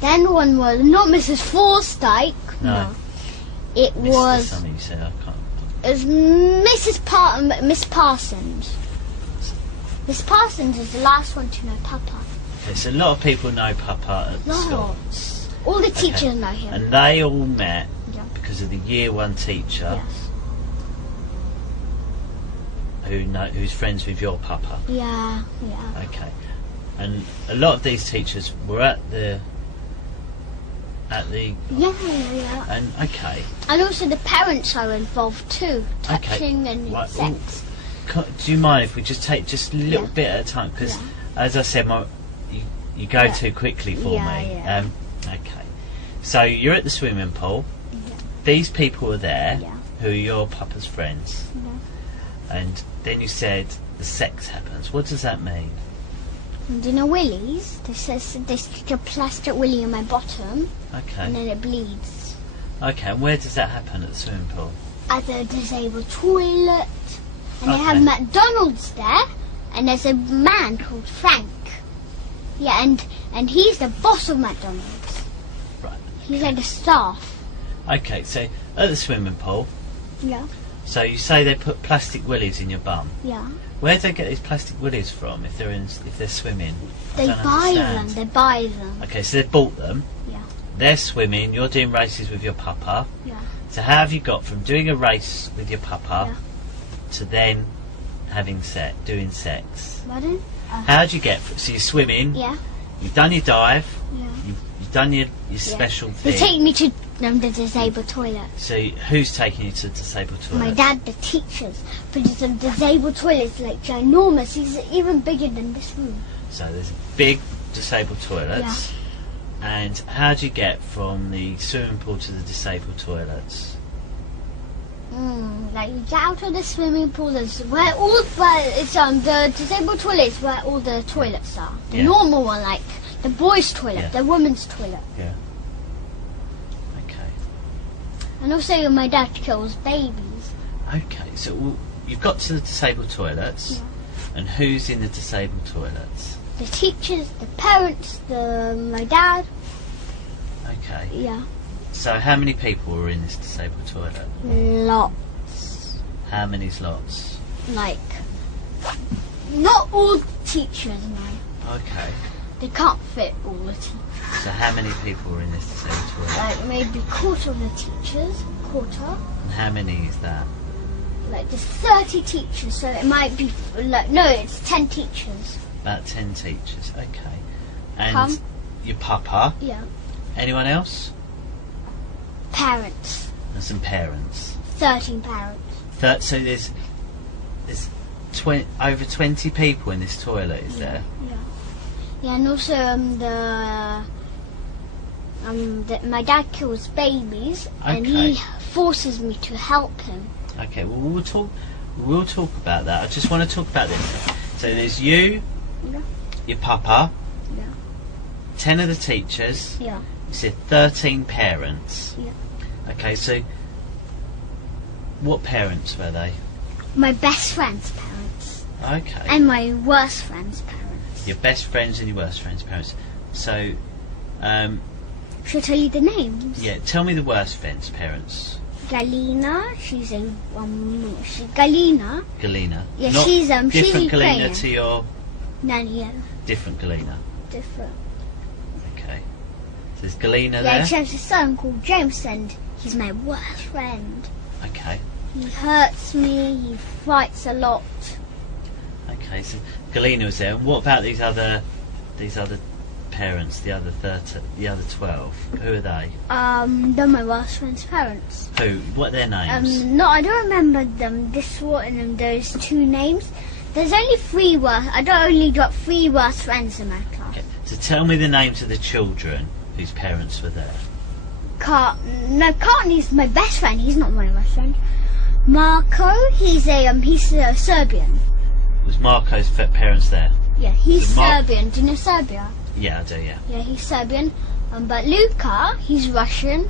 The end one was not Mrs. Forsyth. No. It Mr. was Something you said, I can't. It was Miss Parsons. Miss Parsons is the last one to know Papa. Okay, so a lot of people know Papa at the school. Lots. All the teachers know him. And they all met Yeah. because of the year 1 teacher Yes. who's friends with your Papa. Yeah. Okay. And a lot of these teachers were at the Yeah. and okay. And also the parents are involved too, Okay. touching and Right, sex. Do you mind if we just take just a little Yeah. bit at a time? Because, Yeah. as I said, you go Yeah. too quickly for Yeah, me. yeah. Okay. So you're at the swimming pool. Yeah. These people are there Yeah. who are your Papa's friends. Yeah. And then you said the sex happens. What does that mean? And you know willies? They stick a plastic willy in my bottom Okay. and then it bleeds. Okay, and where does that happen at the swimming pool? At the disabled toilet. And they Okay. have McDonald's there, and there's a man called Frank. Yeah, and he's the boss of McDonald's. Right. He's like the staff. Okay, so at the swimming pool, Yeah. so you say they put plastic willies in your bum. Yeah. Where do they get these plastic willies from if they're swimming? I They don't buy understand. them. They buy them. Okay, so they've bought them. Yeah. They're swimming. You're doing races with your Papa. Yeah. So how have you got from doing a race with your Papa Yeah. to then doing sex? Pardon? How do you get? So you're swimming. Yeah. You've done your dive. Yeah. You've done your special They thing. take me to the disabled toilet. So who's taking you to the disabled toilet? My dad, the teachers. But the disabled toilet is like ginormous. He's even bigger than this room. So there's big disabled toilets. And how do you get from the swimming pool to the disabled toilets? Like you get out of the swimming pool. There's it's the disabled toilet is where all the toilets are. The Yeah. normal one, like the boys' toilet, Yeah. the women's toilet, Yeah. Okay. and also my dad kills babies. Okay, so you've got to the disabled toilets, Yeah. and who's in the disabled toilets? The teachers, the parents, my dad. Okay. Yeah. So how many people were in this disabled toilet? Lots. How many's lots? Like not all teachers, no. Okay. They can't fit all the teachers. So how many people were in this disabled toilet? Like maybe quarter of the teachers, quarter. And how many is that? Like there's 30 teachers, so it might be it's 10 teachers. About 10 teachers. Okay. And Come. your Papa? Yeah. Anyone else? Parents. And some parents. 13 parents. So there's over 20 people in this toilet, is there? Yeah, and also my dad kills babies, and Okay. he forces me to help him. Okay, well we'll talk about that. I just want to talk about this. So there's you, Yeah. your Papa, Yeah. 10 of the teachers, Yeah. you said 13 parents. Yeah. Okay, so what parents were they? My best friend's parents. Okay. And my worst friend's parents. Your best friends and your worst friends' parents. So, Should I tell you the names? Yeah, tell me the worst parents. Galina, Galina. Galina. Yeah, Not she's different Ukrainian. Galina to your... Nanny, yeah. Different Galina. Different. Okay. So there's Galina there? Yeah, she has a son called James and he's my worst friend. Okay. He hurts me, he fights a lot. Okay, so Galina was there. And what about these other parents, the other 12? Who are they? They're my worst friend's parents. Who? What are their names? No, I don't remember them. This one and those two names. There's only 3 worst. I don't only got 3 worst friends in my class. Okay. So tell me the names of the children whose parents were there. Cartney's my best friend. He's not my best friend. Marco, he's Serbian. Was Marco's parents there? Yeah, he's Serbian. Do you know Serbia? Yeah, I do. Yeah. Yeah, he's Serbian. But Luca, he's Russian.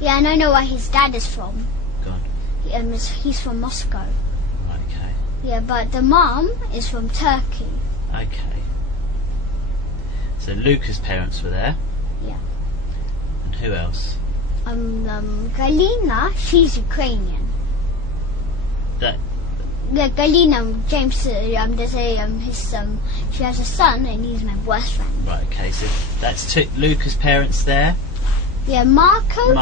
Yeah, and I know where his dad is from. Go on. He's from Moscow. Okay. Yeah, but the mom is from Turkey. Okay. So Luca's parents were there. Yeah. And who else? Galina, she's Ukrainian. That. Yeah, Galina, James, she has a son and he's my worst friend. Right. Okay. So that's Luca's parents there. Yeah, Marco,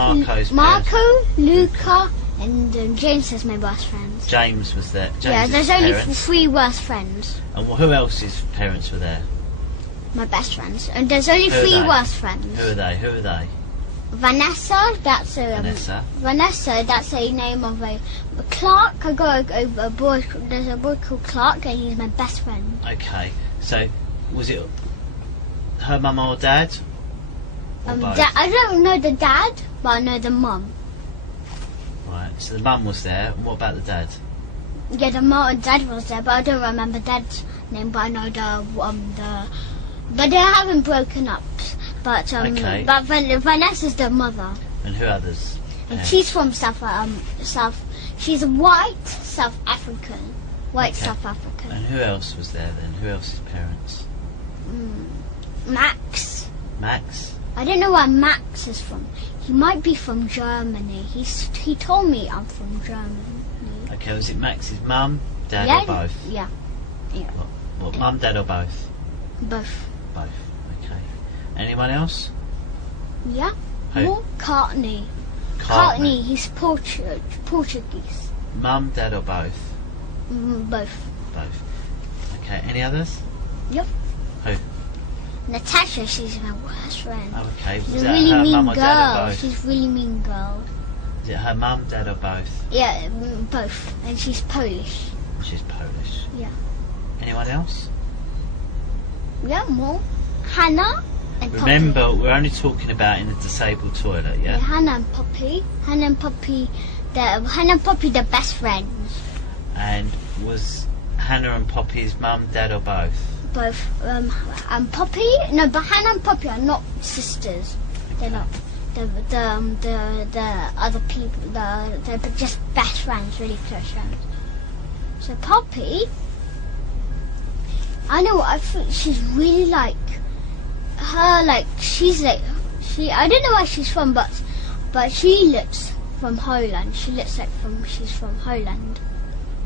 Luca, and James is my worst friends. James was there. Yeah, there's only 3 worst friends. And who else's parents were there? My best friends. And there's only 3 worst friends. Who are they? Vanessa, that's a name of a Clark. I got a boy. There's a boy called Clark, and he's my best friend. Okay, so was it her mum or dad? Or both? I don't know the dad, but I know the mum. Right. So the mum was there. And what about the dad? Yeah, the mum and dad was there, but I don't remember dad's name. But I know but they haven't broken up. But okay. But Vanessa's the mother. And who others? And she's from South. She's white South African. Okay. South African. And who else was there then? Who else's parents? Max. Max? I don't know where Max is from. He might be from Germany. He told me I'm from Germany. Okay, was it Max's mum, dad, or both? Yeah. What mum, dad, or both? Both. Both. Okay. Anyone else? Yeah. Who? More Cartney. Cartney, he's Portuguese. Mum, dad, or both? Both. Both. Okay. Any others? Yep. Who? Natasha, she's my worst friend. Oh, okay. She's a really mean girl. She's a really mean girl. Is it her mum, dad, or both? Yeah, both. And she's Polish. She's Polish. Yeah. Anyone else? Yeah, more. Hannah and Remember, Poppy. we're only talking about in the disabled toilet, yeah? Yeah, Hannah and Poppy. Hannah and Poppy, the best friends. And was Hannah and Poppy's mum, dad, or both? Both. And Poppy, no, but Hannah and Poppy are not sisters. They're not. The other people, they're just best friends, really close friends. So Poppy, I know what I think she's really like. I don't know where she's from, but she looks from Holland. She's from Holland.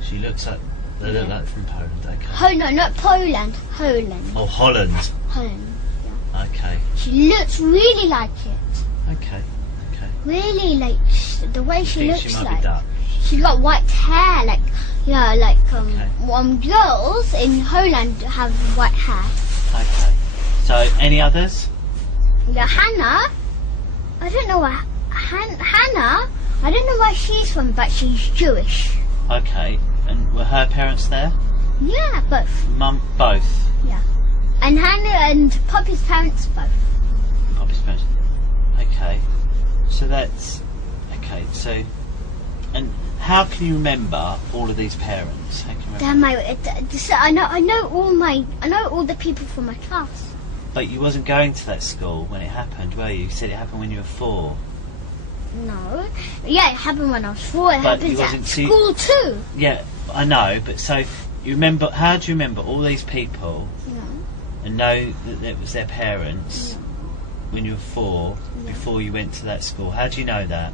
She looks like they look like from Poland. Okay. No, not Poland. Holland. Oh, Holland. Holland. Yeah. Okay. She looks really like it. Okay. Really like the way she looks she might like. Be Dutch. She's got white hair, Okay. Girls in Holland have white hair. Okay. So, any others? Yeah, Hannah. I don't know where Hannah. I don't know where she's from, but she's Jewish. Okay. And were her parents there? Yeah, both. Mum, both. Yeah. And Hannah and Poppy's parents both. Poppy's parents. Okay. So that's okay. So, and how can you remember all of these parents? How can you remember? I know all the people from my class. But you wasn't going to that school when it happened, were you? You said it happened when you were 4. No. Yeah, it happened when I was 4. It happened at school too. Yeah, I know. But so you remember? How do you remember all these people? No. And know that it was their parents? No. when you were 4, before you went to that school. How do you know that?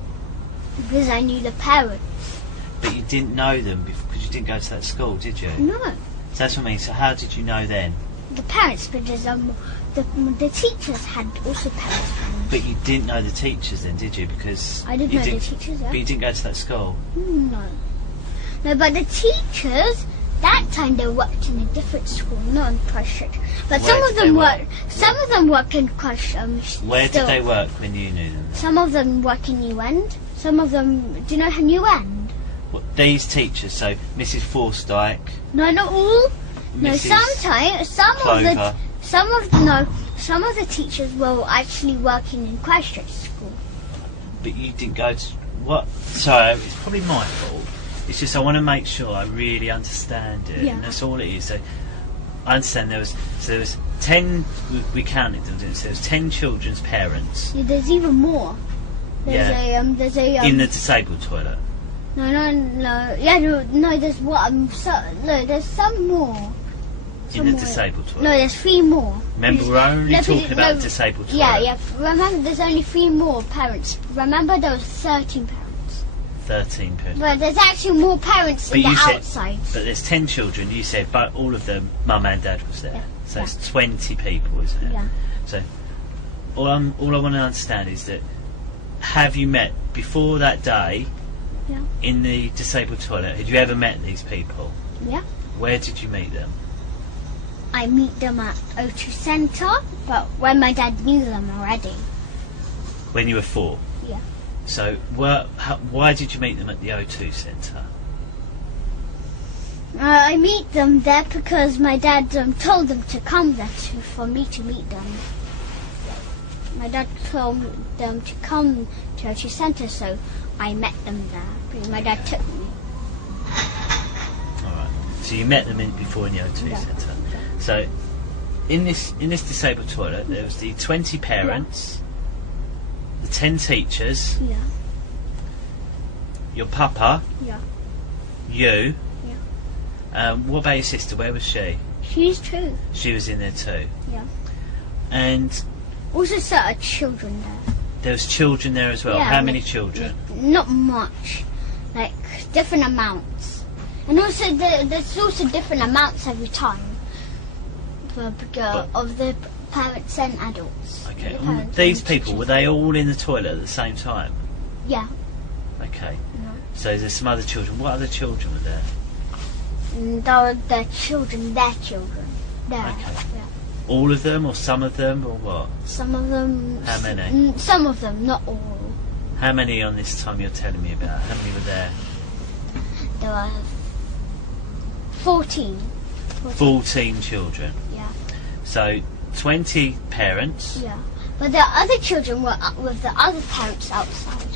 Because I knew the parents. But you didn't know them because you didn't go to that school, did you? No. So that's what I mean. So how did you know then? The parents, because the teachers had also parents. But you didn't know the teachers then, did you? Because I didn't know the teachers. Yeah. But you didn't go to that school. No. No, but the teachers that time they worked in a different school, not in Christchurch. But some of them worked in Christchurch. Where did they work when you knew them? Some of them work in New End. Some of them, do you know New End? What, these teachers, so Mrs. Forsyth. No, not all. No, Mrs. sometimes Clover. some of the teachers were actually working in Christchurch school. But you didn't go to what? Sorry, it's probably my fault. It's just I want to make sure I really understand it, and that's all it is. So I understand there was 10. We counted them. So there was 10 children's parents. Yeah, there's even more. There's a in the disabled toilet. No. Yeah, no. There's what? There's some more. In the disabled toilet. No, there's 3 more. Remember, we're only talking about the disabled toilet. Yeah. Remember, there's only 3 more parents. Remember, there was 13 parents. 13 parents. But there's actually more parents in the outside. But there's 10 children. You said, but all of them, mum and dad was there. Yeah. So it's 20 people, isn't it? Yeah. So all I want to understand is that have you met before that day? Yeah. In the disabled toilet, had you ever met these people? Yeah. Where did you meet them? I meet them at O2 Centre, but when my dad knew them already. When you were 4? Yeah. So why did you meet them at the O2 Centre? I meet them there because my dad told them to come there for me to meet them. My dad told them to come to O2 Centre, so I met them there because my dad took me. Alright. So you met them before in the O2 Centre. So in this disabled toilet there was the 20 parents, the 10 teachers, your papa, you. What about your sister? Where was she? She's 2. She was in there too. Yeah. And also certain children there. There was children there as well. Yeah, how many children? Not much. Like different amounts. And also there's also different amounts every time of the parents and adults. Okay. These people, were they all in the toilet at the same time? Yeah. Okay. Yeah. So there's some other children. What other children were there? Their children. There. Okay. Yeah. All of them or some of them or what? Some of them. How many? Some of them, not all. How many on this time you're telling me about? How many were there? There were 14. 14 children. Yeah. So 20 parents. Yeah. But the other children were with the other parents outside.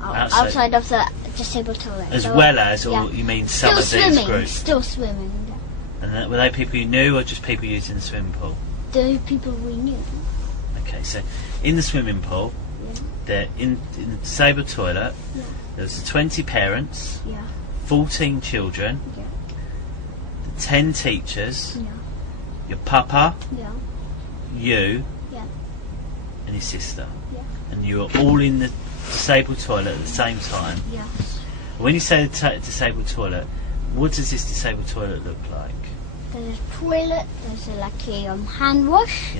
Outside of the disabled toilet. As well as, or you mean some of these groups? Still swimming. And were they people you knew or just people using the swimming pool? The people we knew. Okay, so in the swimming pool, there in the disabled toilet, there was 20 parents, 14 children, 10 teachers, your papa, you, and your sister. And you were all in the disabled toilet at the same time. Yes. When you say the disabled toilet, what does this disabled toilet look like? There's a toilet, there's like a hand wash,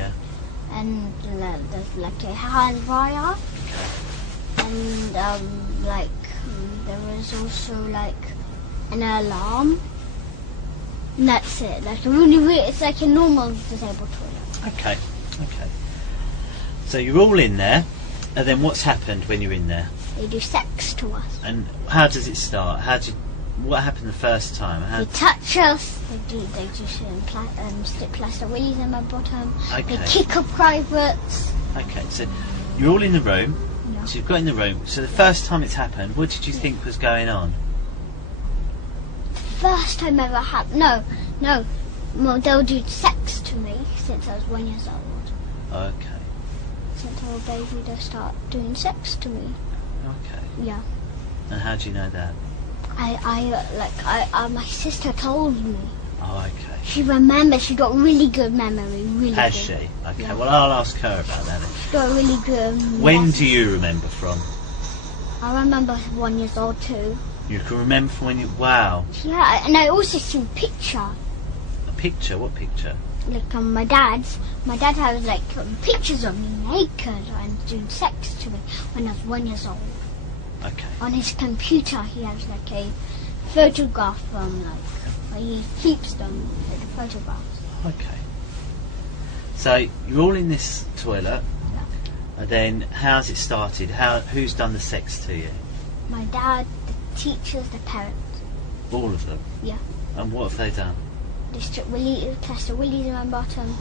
and there's like a hand dryer, and there is also like an alarm. And that's it. Like it's like a normal disabled toilet. Okay. So you're all in there, and then what's happened when you're in there? They do sex to us. And how does it start? What happened the first time? They touch us. They stick plaster willies in my bottom. Okay. They kick up privates. Okay, so you're all in the room. Yeah. So you've got in the room. So the first time it's happened, what did you think was going on? First time ever happened. No. Well, they'll do sex to me since I was 1 year old. Okay. Since I was a baby, they'll start doing sex to me. Okay. Yeah. And how do you know that? My sister told me. Oh, okay. She remembers. She got really good memory. Really Has good. she? Okay, Yeah. well, I'll ask her about that then. She got really good. When do you remember from? I remember 1 year old too. You can remember from when you... Wow. Yeah, and I also see a picture. A picture? What picture? Like my dad's. My dad has like pictures of me naked and doing sex to me when I was 1 year old. Okay. On his computer, he has like a photograph from where he keeps them, like the photographs. Okay. So you're all in this toilet, and then how's it started? Who's done the sex to you? My dad, the teachers, the parents. All of them? Yeah. And what have they done? They strip test the willies in my bottom.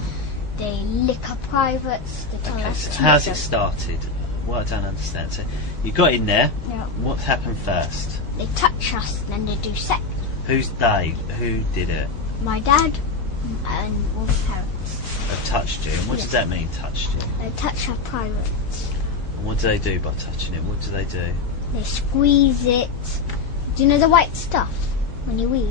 They lick our privates. They tell Okay, us so to how's eat it them. started? What I don't understand. So you got in there. Yeah. What happened first? They touch us, then they do sex. Who's they? Who did it? My dad and all the parents. They touched you. And what does that mean, touched you? They touch our privates. And what do they do by touching it? What do they do? They squeeze it. Do you know the white stuff? When you wee,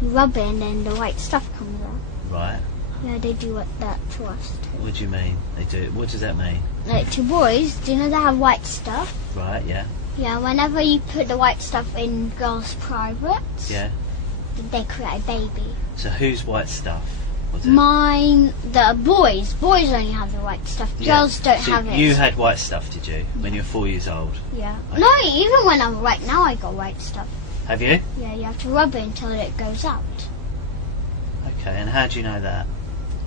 you rub it and then the white stuff comes out. Right. Yeah, they do that to us too. What do you mean? They do it. What does that mean? Like to boys, do you know they have white stuff? Right, yeah. Yeah, whenever you put the white stuff in girls' privates, Yeah. they create a baby. So whose white stuff? Was it? Mine, the boys only have the white stuff. Yeah. Girls don't So have it. you had white stuff, did you? When you were 4 years old? Yeah. Okay. No, even when I'm right now, I got white stuff. Have you? Yeah, you have to rub it until it goes out. Okay, and how do you know that?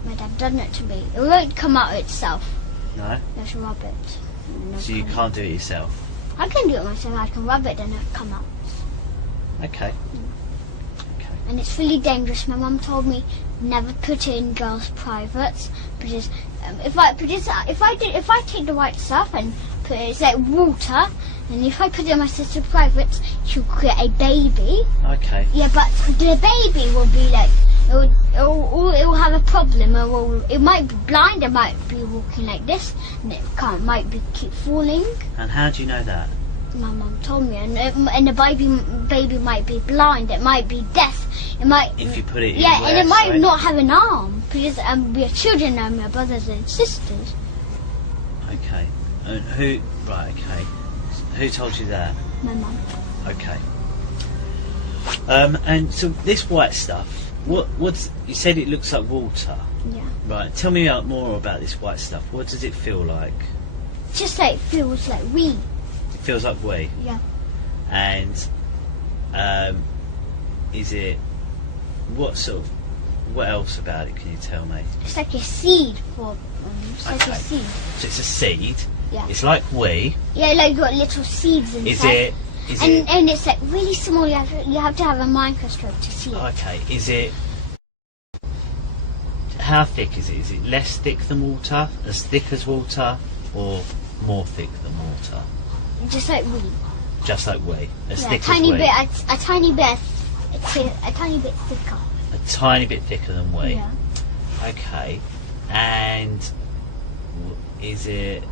My dad done it to me. It won't come out itself. No? You have to rub it. And it'll So you come out. can't do it yourself? I can do it myself. I can rub it and it'll come out. Okay. Okay. And it's really dangerous. My mum told me never put it in girls' privates because if I take the white stuff and put it, it's like water, and if I put it in my sister's privates, she'll create a baby. Okay. Yeah, but the baby will be like it will have a problem. It might be blind. It might be walking like this, and might keep falling. And how do you know that? My mum told me, and the baby might be blind. It might be deaf. It might. If you put it in Yeah, where, and it might sorry? not have an arm because we are children and we're brothers and sisters. Okay. And who... Right, okay. Who told you that? My mum. Okay. And so this white stuff, what's... You said it looks like water. Yeah. Right, tell me more about this white stuff. What does it feel like? Just like feels like wee. It feels like wee. Yeah. And is it... What else about it can you tell me? It's like a seed for. It's like a seed. So it's a seed. Yeah. It's like wee. Yeah, like got little seeds inside. Is it... And it's like really small. You have to have a microscope to see it. Okay, is it... How thick is it? Is it less thick than water? As thick as water? Or more thick than water? Just like wee. Just like wee? As Yeah, thick a tiny as wee? bit. A tiny bit thicker. A tiny bit thicker than wee? Yeah. Okay. And is it...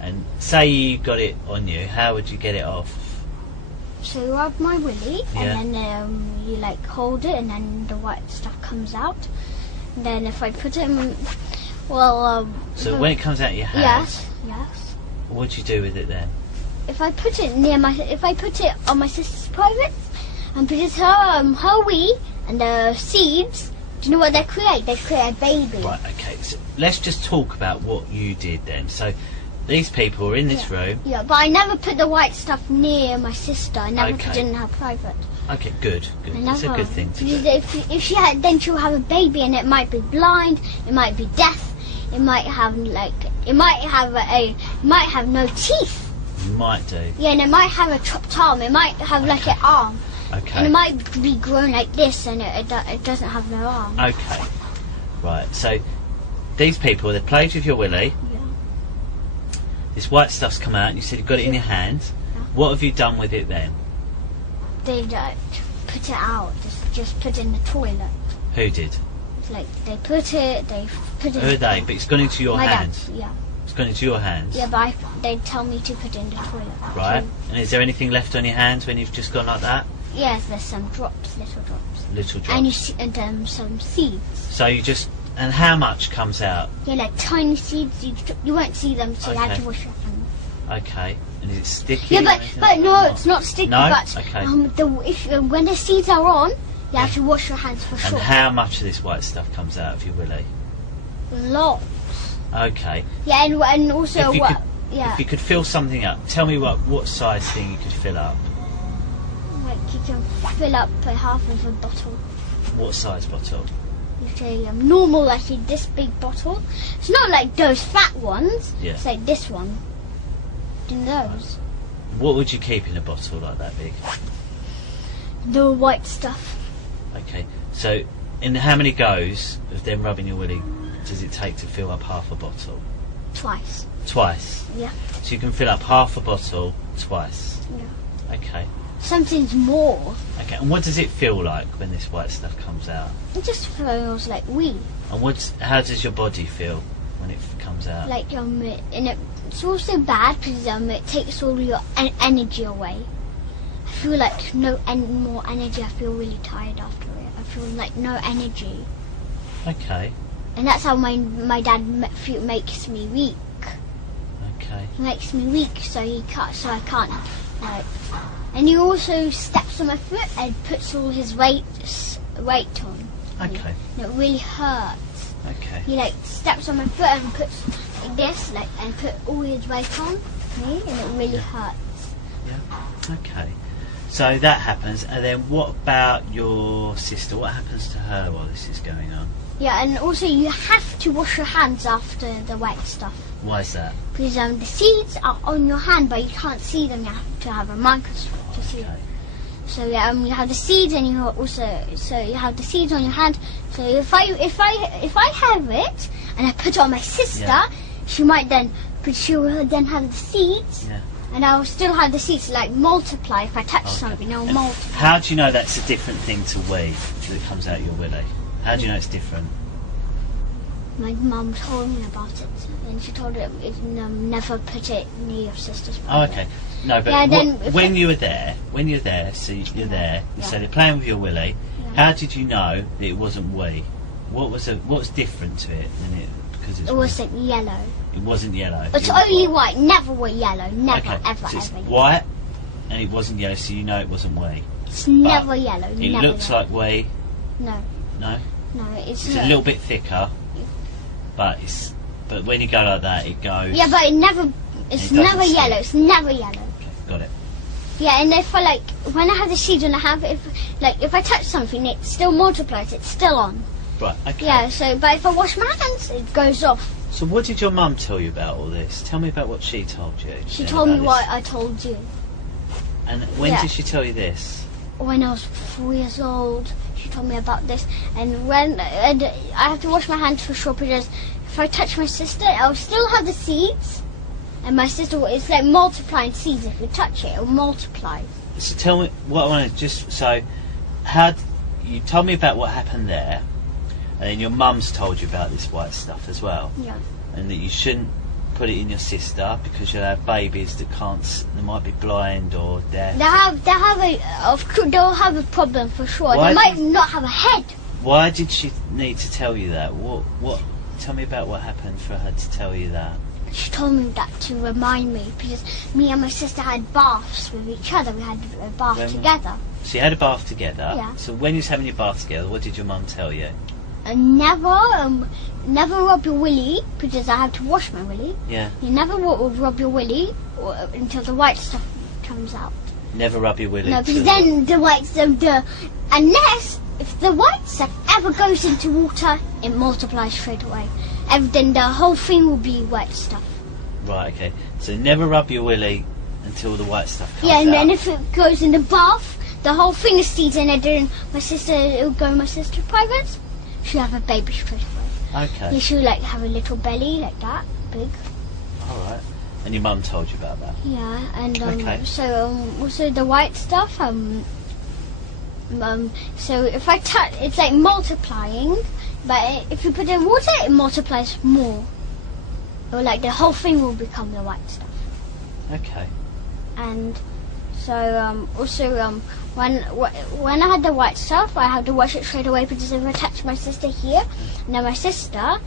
And say you got it on you, how would you get it off? So you rub my willy, Yeah. and then you like hold it, and then the white stuff comes out. And then if I put it in, So when it comes out of your hand, yes. what do you do with it then? If I put it on my sister's private, and put it her wee and the seeds, do you know what they create? They create a baby. Right, okay, so let's just talk about what you did then. So these people are in this room. Yeah, but I never put the white stuff near my sister. I never put it in her private. Okay, good. That's a good thing to do. If she had, then she'll have a baby, and it might be blind, it might be deaf, it might have no teeth. You might do. Yeah, and it might have a chopped arm. It might have like an arm, Okay. and it might be grown like this, and it doesn't have no arm. Okay. Right, so these people, they played with your willy. Yeah. This white stuff's come out, and you said you've got it in your hands. Yeah. What have you done with it then? They put it out. Just put it in the toilet. Who did? Like they put it. Who are they? But it's gone into your my hands. dad. Yeah. It's gone into your hands. Yeah, but they tell me to put it in the toilet. Right. And is there anything left on your hands when you've just gone like that? Yes, there's some drops, little drops. Little drops. And some seeds. So you just... And how much comes out? Yeah, like tiny seeds. You won't see them, so you have to wash your hands. Okay. And is it sticky? Yeah, but no, it's not sticky. No? But Okay. when the seeds are on, you have to wash your hands for sure. And how much of this white stuff comes out of your willy? Lots. Okay. Yeah, and also If you could fill something up, tell me what size thing you could fill up. Like you can fill up half of a bottle. What size bottle? You say normal, like this big bottle. It's not like those fat ones. Yeah. It's like this one. In those. What would you keep in a bottle like that big? The white stuff. Okay. So, in how many goes of them rubbing your willy does it take to fill up half a bottle? Twice. Twice? Yeah. So you can fill up half a bottle twice? Yeah. Okay. Sometimes more. Okay, and what does it feel like when this white stuff comes out? It just feels like wee. And how does your body feel when it comes out? Like and it's also bad because it takes all your energy away. I feel like no more energy. I feel really tired after it. I feel like no energy. Okay. And that's how my dad makes me weak. Okay. He makes me weak, so I can't. Like, and he also steps on my foot and puts all his weight on. Okay. And it really hurts. Okay. He steps on my foot and puts like this, and put all his weight on me, and it really hurts. Yeah. Okay. So that happens, and then what about your sister? What happens to her while this is going on? Yeah, and also you have to wash your hands after the wet stuff. Why is that? Because the seeds are on your hand, but you can't see them. You have to have a microscope to see them. So you have the seeds, and you have the seeds on your hand. So if I have it and I put it on my sister, she will then have the seeds. Yeah. And I'll still have the seeds multiply. If I touch something, it'll multiply. How do you know that's a different thing to wee that comes out your willy? How do you know it's different? My mum told me about it, and she told it never put it near your sister's Oh, private. okay. No, but when you were there, so you're there, so they're playing with your willy. Yeah. How did you know that it wasn't wee? What was different to it than it? Because it wasn't yellow. It wasn't yellow. It's only white. Never were yellow. Never, okay. ever, So it's ever. white, and it wasn't yellow, so you know it wasn't wee. It's never yellow. It never looks yellow. like wee. No. No. No, it's a little bit thicker, but when you go like that, it goes. Yeah, but it's never yellow. It's never yellow. Okay, got it. Yeah, and if when I have the seeds and I have if I touch something, it still multiplies. It's still on. Right. Okay. Yeah. So, but if I wash my hands, it goes off. So what did your mum tell you about all this? Tell me about what she told you. She told me what I told you. And when did she tell you this? When I was 4 years old, she told me about this. And and I have to wash my hands for sure, because if I touch my sister, I'll still have the seeds. And my sister, it's like multiplying seeds. If you touch it, it'll multiply. So tell me what I want to you told me about what happened there, and then your mum's told you about this white stuff as well. Yeah. And that you shouldn't put it in your sister because you'll have babies that they might be blind or deaf. They'll have a problem for sure. They might not have a head. Why did she need to tell you that? What? Tell me about what happened for her to tell you that. She told me that to remind me, because me and my sister had baths with each other. We had a bath together. So you had a bath together? Yeah. So when you was having your bath together, what did your mum tell you? And never rub your willy, because I have to wash my willy. Yeah. You never rub your willy until the white stuff comes out. Never rub your willy? No, because then the white stuff, unless if the white stuff ever goes into water, it multiplies straight away. Then the whole thing will be white stuff. Right, okay. So never rub your willy until the white stuff comes out. Yeah, and then if it goes in the bath, the whole thing is seeds in it. Then it'll go in my sister's private. She'll have a baby straight away. Okay. Yeah, she'll have a little belly like that, big. Alright. And your mum told you about that? Yeah, and okay. So also the white stuff, so if I touch, it's like multiplying, but if you put it in water, it multiplies more. or like the whole thing will become the white stuff. Okay. And so when I had the white stuff, I had to wash it straight away because if I touched my sister here, now my sister,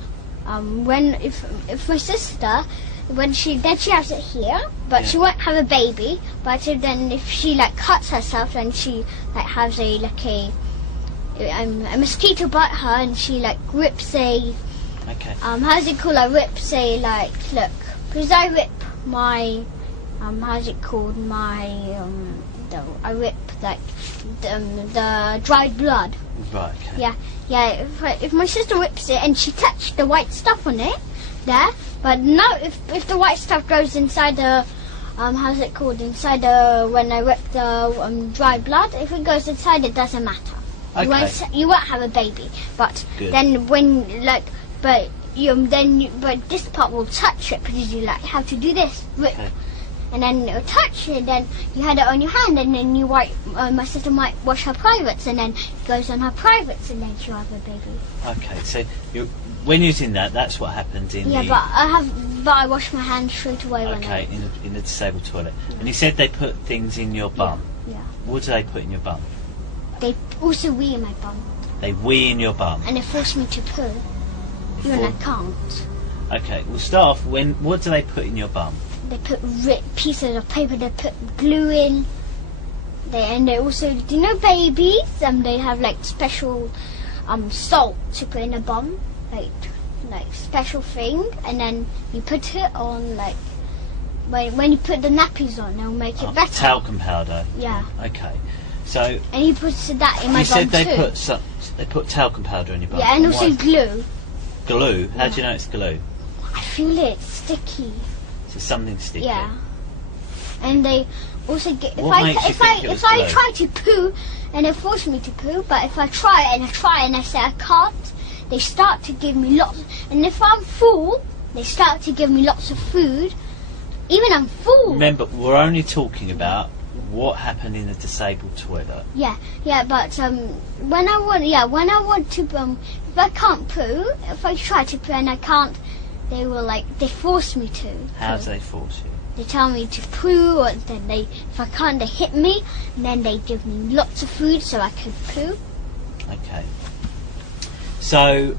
if my sister, when she has it here, but she won't have a baby. But then if she like cuts herself, then she like has a mosquito bite her, and she like rips a how's it called? I rips a look, because I rip my how's it called? I rip the dried blood. Right. Okay. Yeah. If my sister rips it and she touched the white stuff on it, there. But no, if the white stuff goes inside the how's it called? Inside the when I rip the dried blood, if it goes inside, it doesn't matter. Okay. You won't have a baby. But Good. then when but this part will touch it because you have to do this. Rip. Okay. And then it'll touch it, then you had it on your hand, and then you my sister might wash her privates, and then it goes on her privates, and then she'll have a baby. Okay, so when you're in that's what happened in the... but I wash my hands straight away when I... in the disabled toilet. And you said they put things in your bum. Yeah. What do they put in your bum? They also wee in my bum. They wee in your bum? And they force me to poo. Even I can't. Okay, we'll start off, what do they put in your bum? They put pieces of paper, they put glue in. They also, do you know babies? They have like special salt to put in a bum, like special thing, and then you put it on when you put the nappies on, they'll make it better. Talcum powder. Yeah. Okay. So. And he puts that in my bum too. You said they put talcum powder in your bum. Yeah, and also glue. Glue? How do you know it's glue? I feel it's sticky. So something sticky. Yeah. And they also get if I try to poo and they force me to poo, but if I try and I say I can't, they start to give me lots. And if I'm full, they start to give me lots of food. Even I'm full. Remember, we're only talking about what happened in the disabled toilet. Yeah, but when I want to if I can't poo, if I try to poo and I can't, they force me to. How do they force you? They tell me to poo, or then if I can't, they hit me, and then they give me lots of food so I can poo. Okay. So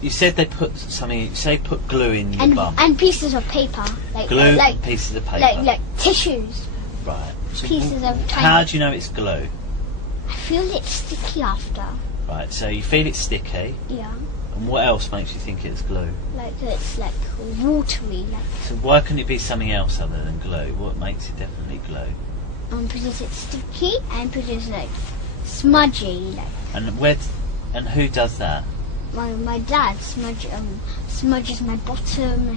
you said they put something. Say put glue in your bum. And pieces of paper. Glue, pieces of paper. Like tissues. Right. So pieces of tiny. How do you know it's glue? I feel it's sticky after. Right. So you feel it's sticky. Yeah. And what else makes you think it's glue? It's watery. So why couldn't it be something else other than glue? What makes it definitely glue? Because it's sticky and because it's smudgy. And who does that? My dad smudges my bottom.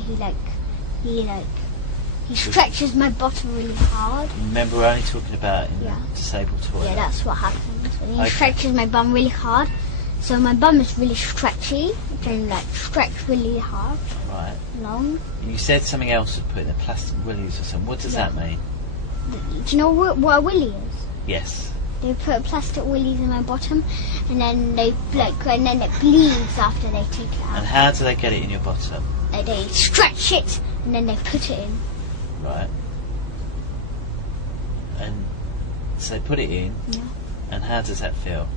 He stretches my bottom really hard. Remember, we're only talking about in the disabled toilet. Yeah, that's what happens. And he stretches my bum really hard. So my bum is really stretchy, and stretch really hard. Right. Long. You said something else of putting the plastic willies or something. What does that mean? Do you know what a willy is? Yes. They put plastic willies in my bottom, and then it bleeds after they take it out. And how do they get it in your bottom? They stretch it, and then they put it in. Right. And so they put it in. Yeah. And how does that feel?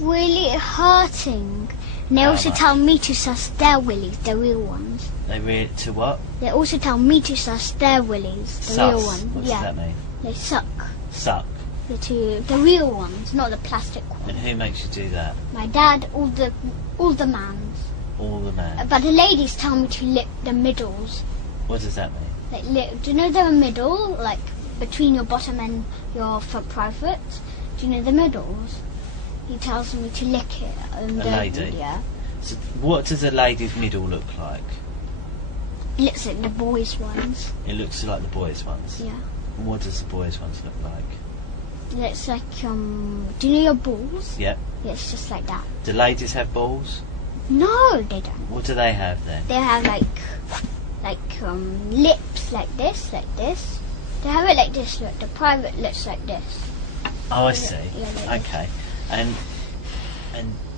Really hurting. And they also tell me to suss their willies, the real ones. To what? They also tell me to suss their willies, the real ones. What does that mean? They suck. Suck? The real ones, not the plastic ones. And who makes you do that? My dad, all the mans. All the mans? But the ladies tell me to lick the middles. What does that mean? Do you know the middle, between your bottom and your front private? Do you know the middles? He tells me to lick it. A lady? Yeah. So what does a lady's middle look like? It looks like the boys' ones. It looks like the boys' ones? Yeah. And what does the boys' ones look like? It looks like, do you know your balls? Yep. Yeah, it's just like that. Do ladies have balls? No, they don't. What do they have then? They have lips like this. They have it like this, look. The private looks like this. Oh, I see. Yeah, okay. And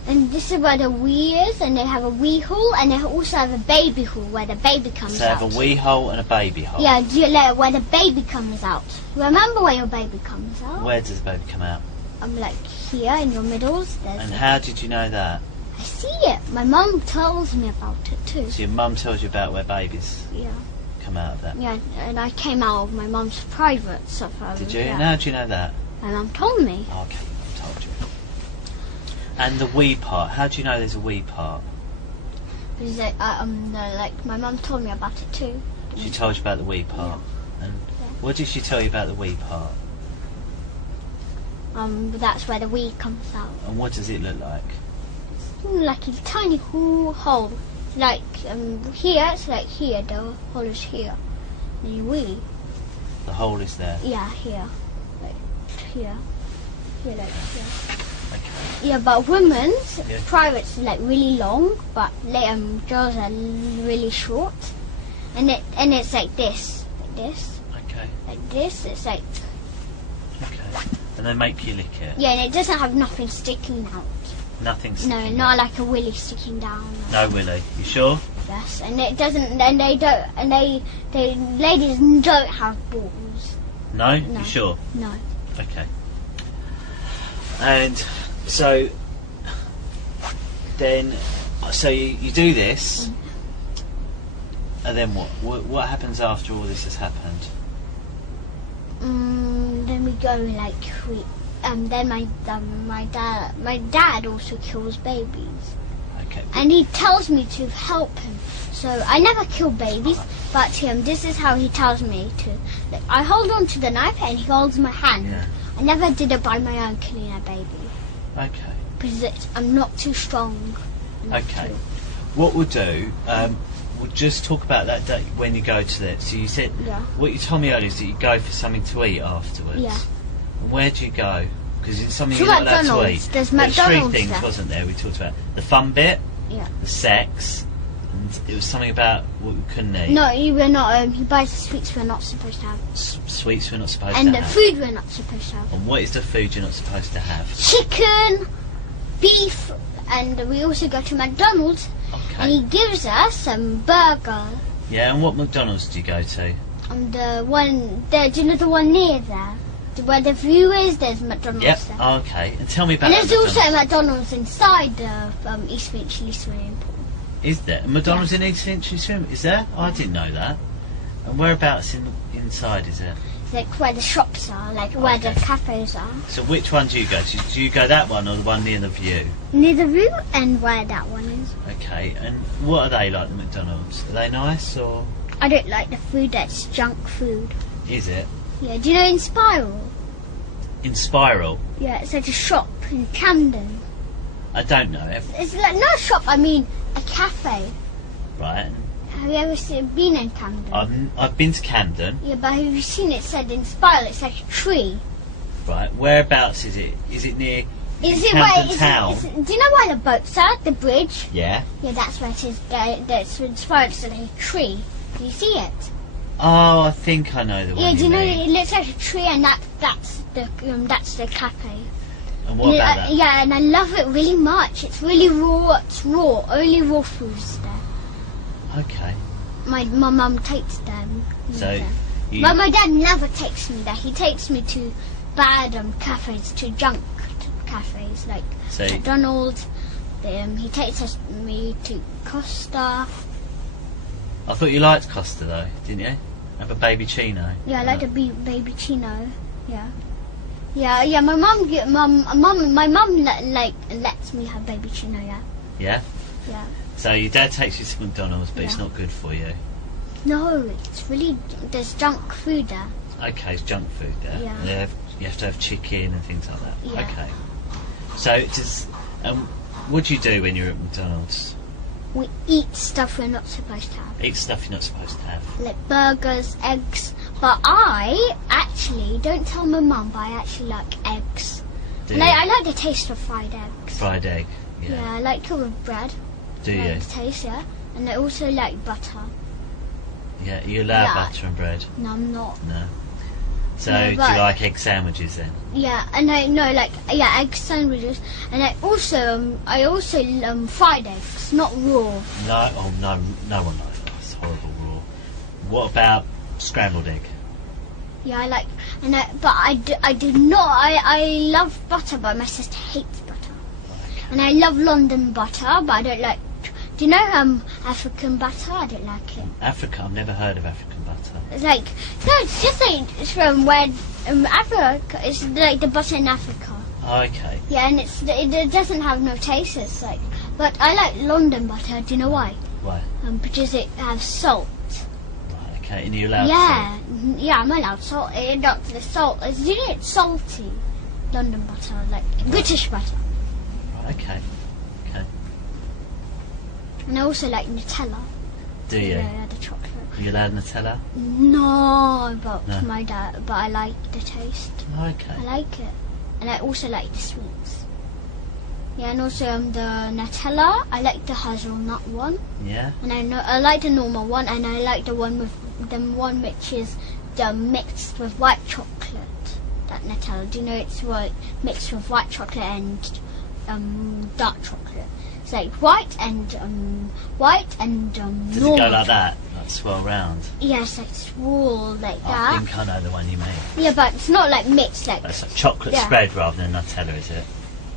And this is where the wee is, and they have a wee hole, and they also have a baby hole where the baby comes out. So they have a wee hole and a baby hole? Yeah, where the baby comes out. Remember where your baby comes out? Where does the baby come out? Like here in your middles. And how did you know that? I see it. My mum tells me about it too. So your mum tells you about where babies come out of that? Yeah, and I came out of my mum's private stuff. Did you? Yeah. And how do you know that? My mum told me. Okay, told you. And the wee part, how do you know there's a wee part? Because like my mum told me about it too. She told you about the wee part. Yeah. And what did she tell you about the wee part? That's where the wee comes out. And what does it look like? Like a tiny hole. Like here, it's like here. The hole is here. The wee. The hole is there. Yeah, here. Like here. Here, like here. Okay. Yeah, but women's privates are like really long, but girls are really short. And it's like this. Okay. Like this. It's like. Okay. And they make you lick it. Yeah, and it doesn't have nothing sticking out. Nothing sticking No, not like a willy sticking down. No willy. You sure? Yes, and it doesn't. And they don't. And they ladies don't have balls. No? No. You sure? No. Okay. And so then, so you do this, and then what? What happens after all this has happened? Then we go like then my dad also kills babies. Okay. And he tells me to help him. So I never kill babies, but this is how he tells me to. Like, I hold on to the knife and he holds my hand. Yeah. I never did it by my own killing a baby. Okay. Because I'm not too strong. Okay. What we'll do, we'll just talk about that day when you go to that. So you said, what you told me earlier is that you go for something to eat afterwards. Yeah. And where do you go? Because it's something To you're not allowed to McDonald's. eat. There's three McDonald's things, there. wasn't there? We talked about the fun bit, Yeah. the sex, and it was something about what we couldn't eat. No, we're not. He buys the sweets we're not supposed to have. Sweets we're not supposed And to the have. food we're not supposed to have. And what is the food you're not supposed to have? Chicken, beef, and we also go to McDonald's. Okay. And he gives us some burger. Yeah, and what McDonald's do you go to? And the one, do you know the one near there? Where the view is, there's McDonald's Yep. there. Oh, okay. And tell me about And that there's also a McDonald's. McDonald's inside the East Finchley swimming pool. Is there? A McDonald's in East Finchley Swim? Is there? Oh, I didn't know that. And whereabouts inside is it? Like where the shops are, like where the cafes are. So which one do you go to? Do you go that one or the one near the view? Near the view and where that one is. Okay. And what are they like, the McDonald's? Are they nice or? I don't like the food, that's junk food. Is it? Yeah, do you know in Spiral? In Spiral? Yeah, it's like a shop in Camden. I don't know. It's like not a shop, I mean a cafe. Right. Have you ever been in Camden? I've been to Camden. Yeah, but have you seen it said in Spiral? It's like a tree. Right. Whereabouts is it? Is it near Is it Camden where? Town? Do you know where the boats are? The bridge. Yeah. Yeah, that's where it is. That's in Spiral. It's like a tree. Do you see it? Oh, I think I know the one. Yeah. Do you know mean. it looks like a tree, and that's the cafe. And what about that? Yeah, and I love it really much. It's really raw. It's raw. Only raw foods there. Okay. My mum takes them. So, But my dad never takes me there. He takes me to bad cafes, to junk cafes like McDonald's. He takes me to Costa. I thought you liked Costa though, didn't you? Have a baby chino. Yeah, I like the baby chino. Yeah. Yeah. My mum lets me have baby chino. Yeah. Yeah. Yeah. So your dad takes you to McDonald's, but it's not good for you. No, it's really there's junk food there. Okay, it's junk food there. Yeah. You have to have chicken and things like that. Yeah. Okay. So what do you do when you're at McDonald's? We eat stuff we're not supposed to have. Eat stuff you're not supposed to have. Like burgers, eggs. But I actually don't tell my mum, but I actually like eggs. And I like the taste of fried eggs. Fried egg. Yeah. Yeah, I like it with bread. Do you? I like the taste, yeah. And I also like butter. Yeah. You allow Yeah. butter and bread? No, I'm not. No. So do you like egg sandwiches then? Yeah, and egg sandwiches, and I also fried eggs, not raw. No one likes that. It's horrible raw. What about scrambled egg? Yeah, I love butter, but my sister hates butter. Okay. And I love London butter, but I don't like. Do you know African butter? I don't like it. Africa? I've never heard of African butter. It's like it's just like it's from where Africa. It's like the butter in Africa. Oh, okay. Yeah, and it doesn't have no taste. It's like, but I like London butter. Do you know why? Why? Because it has salt. Right. Okay. And are you allowed? Yeah, yeah, I'm allowed salt. The salt. It's salty. London butter, like British butter. Right, okay. And I also like Nutella. Do you? Yeah, the chocolate. Are you allowed Nutella? No, but No. my dad. But I like the taste. Okay. I like it, and I also like the sweets. Yeah, and also the Nutella. I like the hazelnut one, Yeah. and I like the normal one, and I like the one which is mixed with white chocolate. That Nutella. Do you know it's mixed with white chocolate and dark chocolate? It's like white and Does normal. it go like that? Like swirl round? Yes, like swirl like I that. think I know the one you mean. Yeah, but it's not like mixed like. That's like chocolate Yeah. spread rather than Nutella, is it?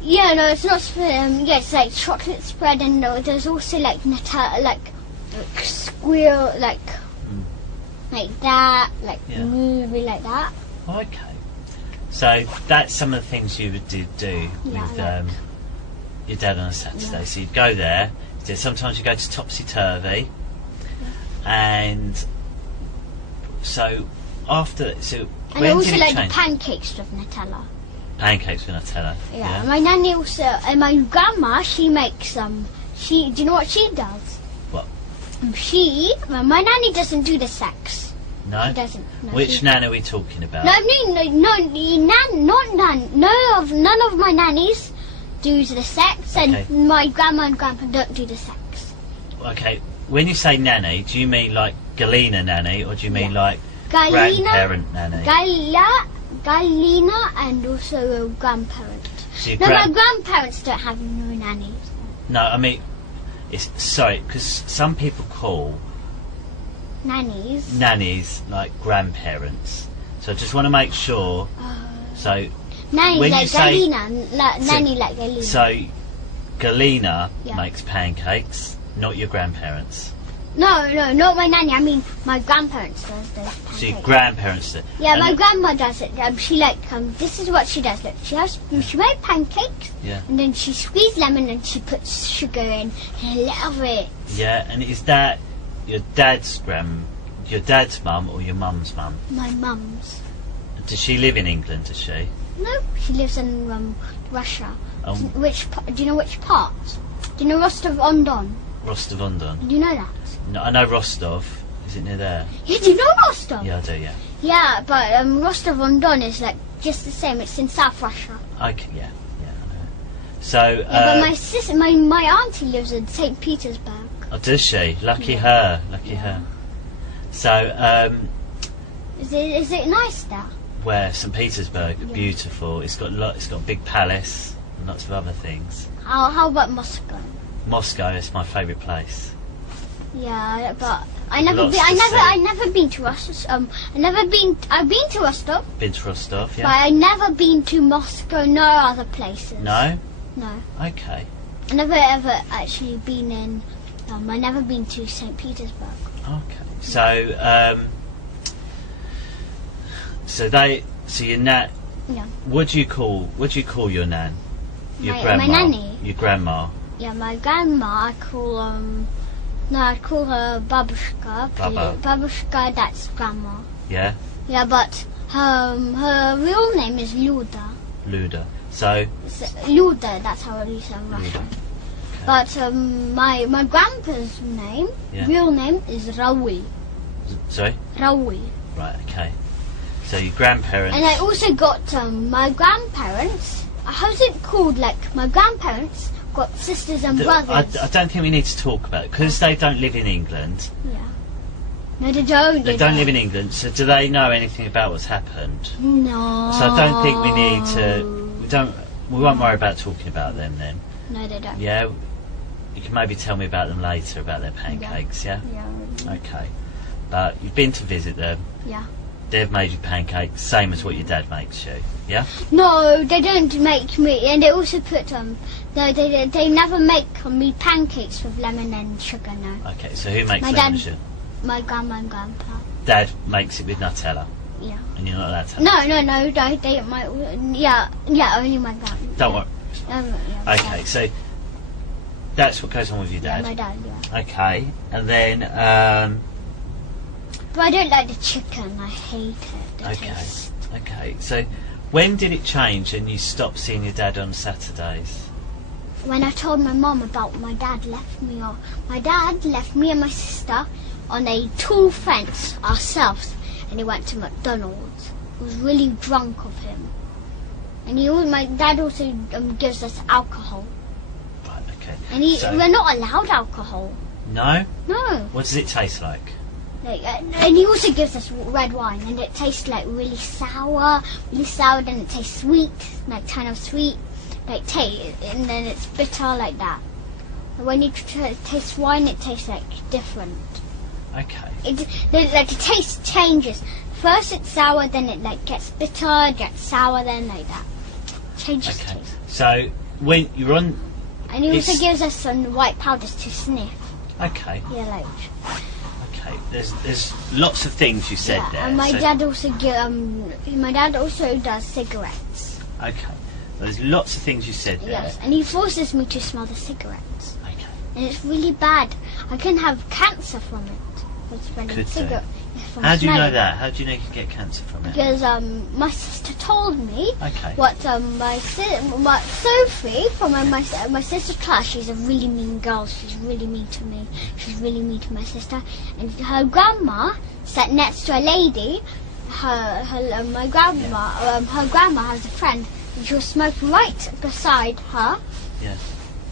Yeah, no, it's not spread. Yeah, it's like chocolate spread, and there's also like Nutella, like squirrel, like that, like Yeah. movie like that. Okay. So that's some of the things you would do Yeah, with I like. your dad on a Saturday. Yeah. So you'd go there. Sometimes you go to Topsy Turvy, and so after And I when also did it like change? pancakes with Nutella. Pancakes with Nutella. Yeah, my nanny also, and my grandma, she makes do you know what she does? What? My nanny doesn't do the sex. No. She doesn't. No, Which nan are we talking about? No, none of my nannies do the sex, Okay. and my grandma and grandpa don't do the sex. Okay. When you say nanny, do you mean like Galena nanny, or do you mean Yeah. like grandparent nanny? Galina, and also a grandparent. So your No, my grandparents don't have no nannies. No, I mean, because some people call Nannies. nannies like grandparents. So I just want to make sure. So Nanny when like you say- Galina, nanny like Galina. so Galena Yeah. makes pancakes, not your grandparents. No, not my nanny. I mean, my grandparents does those pancakes. So your grandparents do. Yeah, And- my grandma does it. She this is what she does. Look, she made pancakes, Yeah. and then she squeezed lemon and she puts sugar in. And I love it. Yeah, and is that your dad's mum or your mum's mum? My mum's. Does she live in England? Does she? No, she lives in Russia. Oh. Do you know which part? Do you know Rostov-on-Don? Rostov-on-Don. Do you know that? No, I know Rostov. Is it near there? Yeah, do you know Rostov? Yeah, I do. Yeah. Yeah, but Rostov-on-Don is like just the same. It's in South Russia. Okay. Yeah. I know. So. Yeah, but my sister, my auntie lives in St. Petersburg. Oh, does she? Lucky Yeah. her. Lucky her. So, Is it nice there? where St. Petersburg, Yeah. beautiful. It's got a big palace and lots of other things. How about Moscow? Moscow is my favourite place. Yeah, but I never Lots been. to see. I never been to Rostov. I've been to Rostov, Been to Rostov, but yeah? I never been to Moscow. No other places. No? No. Okay. I never ever actually been in. I never been to St. Petersburg. Okay. So, so your nan. Yeah. What do you call your nan? Your My grandma. nanny? Your grandma. Yeah, my grandma. I call I call her Babushka. Baba. Babushka, that's grandma. Yeah. Yeah, but her real name is Luda. Luda. So. Luda, that's how it is in Russian. Okay. But my grandpa's name, Yeah. real name is Raul. Sorry. Raul. Right. Okay. So your grandparents. And I also got my grandparents. How's it called? Like my grandparents got sisters and brothers. I don't think we need to talk about it because they don't live in England. Yeah. No, they don't. They don't live in England, so do they know anything about what's happened? No. So I don't think we need to. We won't worry about talking about them then. No, they don't. Yeah. You can maybe tell me about them later, about their pancakes. Yeah. Yeah. Okay. But you've been to visit them. Yeah. They've made you pancakes, same as what your dad makes you. Yeah. No, they don't make me, and they also put they never make me pancakes with lemon and sugar. No. Okay. So who makes My lemon dad- and sugar? My grandma and grandpa. Dad makes it with Nutella. Yeah. And you're not allowed to have it. No. Only my grandma. Don't worry. Yeah, Okay, so that's what goes on with your Yeah, dad. my dad. Yeah. Okay, and then But I don't like the chicken. I hate it. The okay, taste. okay. So when did it change and you stopped seeing your dad on Saturdays? When I told my mum about my dad left me and my sister on a tall fence ourselves, and he went to McDonald's. He was really drunk of him, and my dad also gives us alcohol, Right. Okay. and we're not allowed alcohol. No. No, What does it taste like? and he also gives us red wine, and it tastes like really sour, then it tastes sweet, like kind of sweet, and then it's bitter like that. When you taste wine, it tastes like different. Okay. The taste changes. First it's sour, then it gets bitter, gets sour, then like that. Changes Okay. taste. So when you're on, And he also gives us some white powders to sniff. okay, Yeah, like. okay. There's lots of things you said there. And my so- dad also does cigarettes. Okay. There's lots of things you said there. Yes, and he forces me to smell the cigarettes, Okay. and it's really bad. I can have cancer from it. From smelling Could do. cigarette. from How do you know smelling. that? How do you know you could get cancer from it? Because my sister told me Okay. what Sophie from my sister's class. She's a really mean girl. She's really mean to me. She's really mean to my sister. And her grandma sat next to a lady. My grandma. Her grandma has a friend, and she was smoking right beside her. Yeah.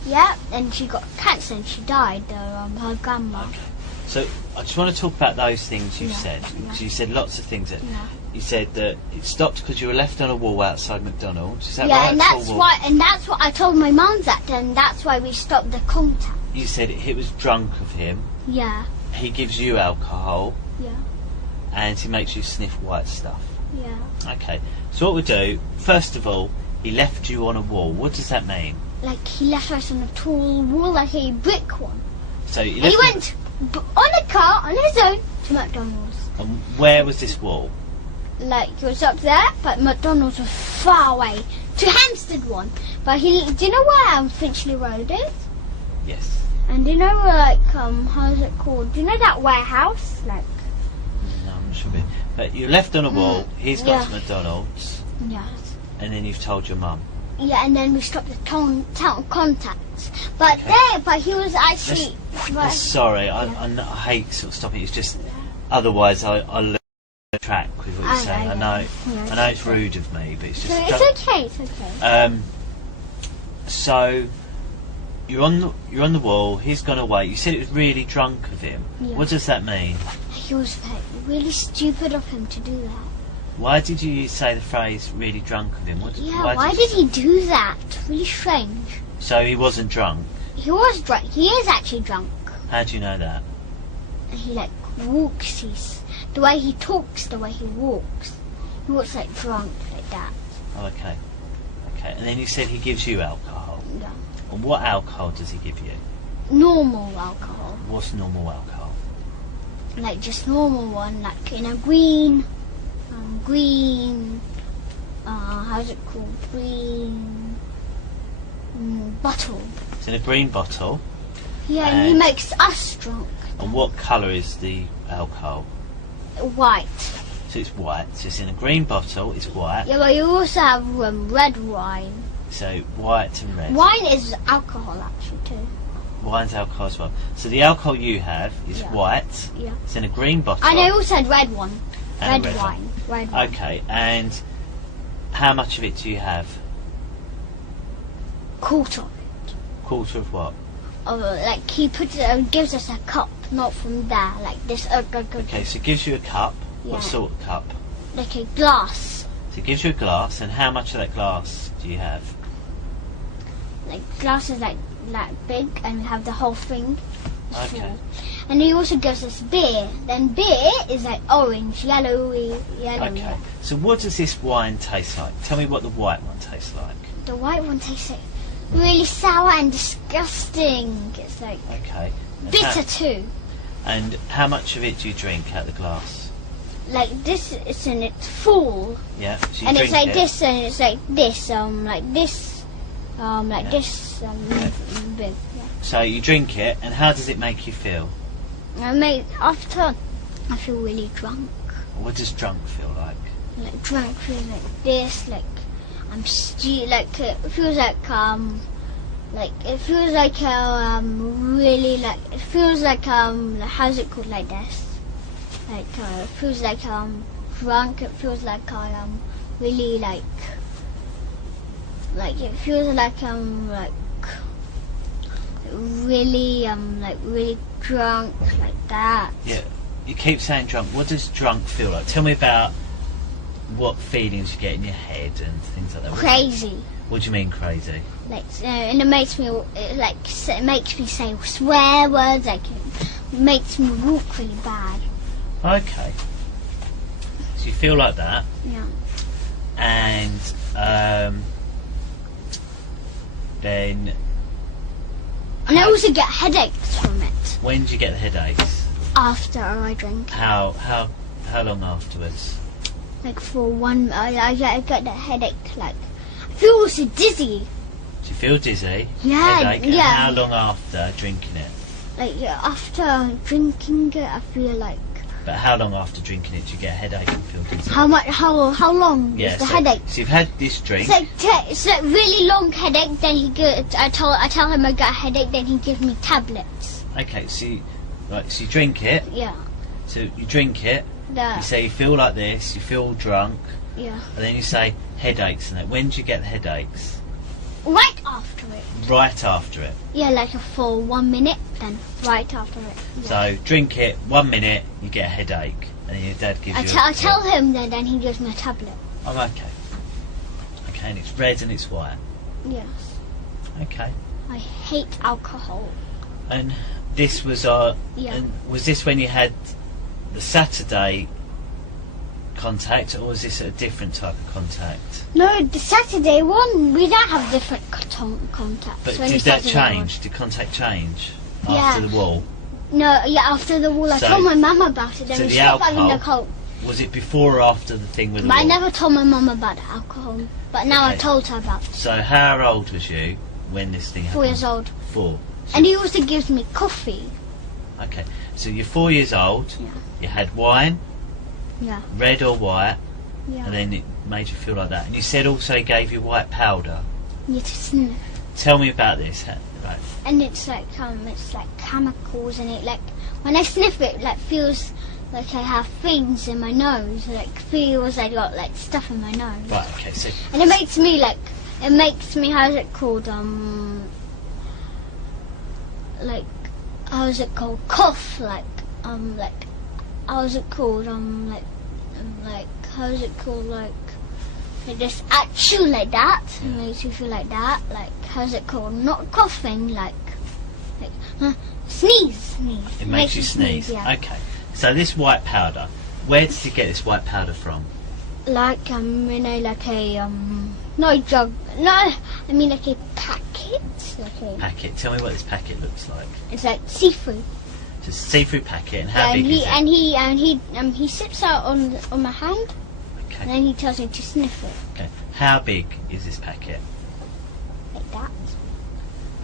Yeah, and she got cancer and she died. Her grandma. Okay. So I just want to talk about those things you've Yeah, said. yeah. So you said lots of things. Yeah. You said that it stopped because you were left on a wall outside McDonald's. Is that Yeah, right? and Tall that's wall. why. And that's what I told my mum that, and that's why we stopped the contact. You said he was drunk of him. Yeah. He gives you alcohol. Yeah. And he makes you sniff white stuff. Yeah. Okay. So what we do, first of all, he left you on a wall. What does that mean? Like he left us on a tall wall, like a brick one. So he And left he you- went on a car on his own to McDonald's. And where was this wall? Like it was up there, but McDonald's was far away to Hamstead one. But do you know where Finchley Road is? Yes. And do you know where how's it called? Do you know that warehouse? Like No, I'm not sure. But you're left on a wall. He's got Yeah. to McDonald's, yes. and then you've told your mum. Yeah, and then we stopped the town contacts. But Okay. but he was actually. Sorry, I hate sort of stopping. It's just otherwise I lose track with what you're saying. I know it's rude of me, but it's just. It's okay. It's okay. So you're on the wall. He's gone away. You said it was really drunk of him. Yeah. What does that mean? He was really stupid of him to do that. Why did you say the phrase "really drunk of him"? Why did he do that? Really strange. So he wasn't drunk. He was drunk. He is actually drunk. How do you know that? He like walks. The way he talks, the way he walks. He walks like drunk, like that. Oh, okay. Okay. And then you said he gives you alcohol. Yeah. And what alcohol does he give you? Normal alcohol. What's normal alcohol? Like just normal one, like in a green, how's it called? Green bottle. It's in a green bottle. Yeah, and he And- makes us drunk. And what colour is the alcohol? White. So it's white. So it's in a green bottle. It's white. Yeah, but you also have red wine. So white and red. Wine is alcohol actually too. Wine's alcohol as well. So the alcohol you have is Yeah. white. Yeah. It's in a green bottle. And I also had red one. And Red red wine. Red wine. Okay. And how much of it do you have? Quarter. Quarter of what? Like he puts it, gives us a cup not from there, like this. Okay, so it gives you a cup. Yeah. What sort of cup? Like a glass. So it gives you a glass, and how much of that glass do you have? Like glass is like big, and we have the whole thing. Okay. Full. And he also gives us beer. Then beer is like orange, yellowy. Okay. So what does this wine taste like? Tell me what the white one tastes like. The white one tastes like really sour and disgusting. It's like Okay. And bitter too. And how much of it do you drink out the glass? Like this, it's and it's full. Yeah. So you And drink it's like it. this, and it's like this, like this, like Yeah. this, big. Yeah. So you drink it, and how does it make you feel? After, I feel really drunk. What does drunk feel like? Like drunk feels like this, like I'm like it feels like it feels like really like it feels like how's it called like this? Like it feels like drunk. It feels like really like it feels like really drunk like that. Yeah. You keep saying drunk. What does drunk feel like? Tell me about what feelings you get in your head and things like that. Crazy. What do you mean crazy? Like and it makes me say swear words. Like it makes me walk really bad. Okay. So you feel like that, Yeah. and then And I also get headaches from it when do you get the headaches? after I drink. How long afterwards? Like for one, I get the headache. Like I feel also dizzy. Do you feel dizzy? Yeah, Headache? And yeah. how long after drinking it? Like after drinking it, I feel like But how long after drinking it do you get a headache and feel dizzy? how long Yeah, is the so, headache? So you've had this drink. It's like really long headache. Then I tell him I got a headache. Then he gives me tablets. Okay, so you drink it. Yeah. So you drink it. You The, say you feel like this. You feel drunk, yeah. and then you say headaches. And that. When do you get the headaches? Right after it. Right after it. Yeah, like for 1 minute. Then right after it. Yeah. So drink it. 1 minute, you get a headache, and then your dad gives you. I tell him that, then he gives me a tablet. Oh, okay. Okay, and it's red and it's white. Yes. Okay. I hate alcohol. And this was Yeah. And was this when you had the Saturday contact, or was this a different type of contact? No, the Saturday one, we don't have different contacts. But Only did that Saturday change? Did contact change Yeah. after the wall? one. No, yeah, after the wall, I So- told my mum about it. Then so we the stopped having the alcohol- coke. Was it before or after the thing with the But I wall? never told my mum about the alcohol. But now I Okay. told her about it. So how old was you when this thing happened? 4 years old. 4. And he also gives me coffee. Okay. So you're 4 years old. Yeah. You had wine, Yeah. red or white, Yeah. and then it made you feel like that. And you said also he gave you white powder. You to sniff. Tell me about this. Right. And it's like chemicals in it. Like when I sniff it, like feels like I have things in my nose. Like feels like I got like stuff in my nose. Right. Okay. So And it makes me how's it called like how's it called cough like how's it called like how's it called like just achoo like that. It makes you feel like that. Like how's it called? Not coughing like sneeze. it makes you sneeze. Yeah. Okay. So this white powder, where did you get this white powder from? Like like a no jug. No, I mean like a packet. Like a, Packet. Tell me what this packet looks like. it's like seafood. It's a seafood packet, and how and big is it? he sips out on my hand, and Okay. then he tells me to sniff it Okay. How big is this packet? like that.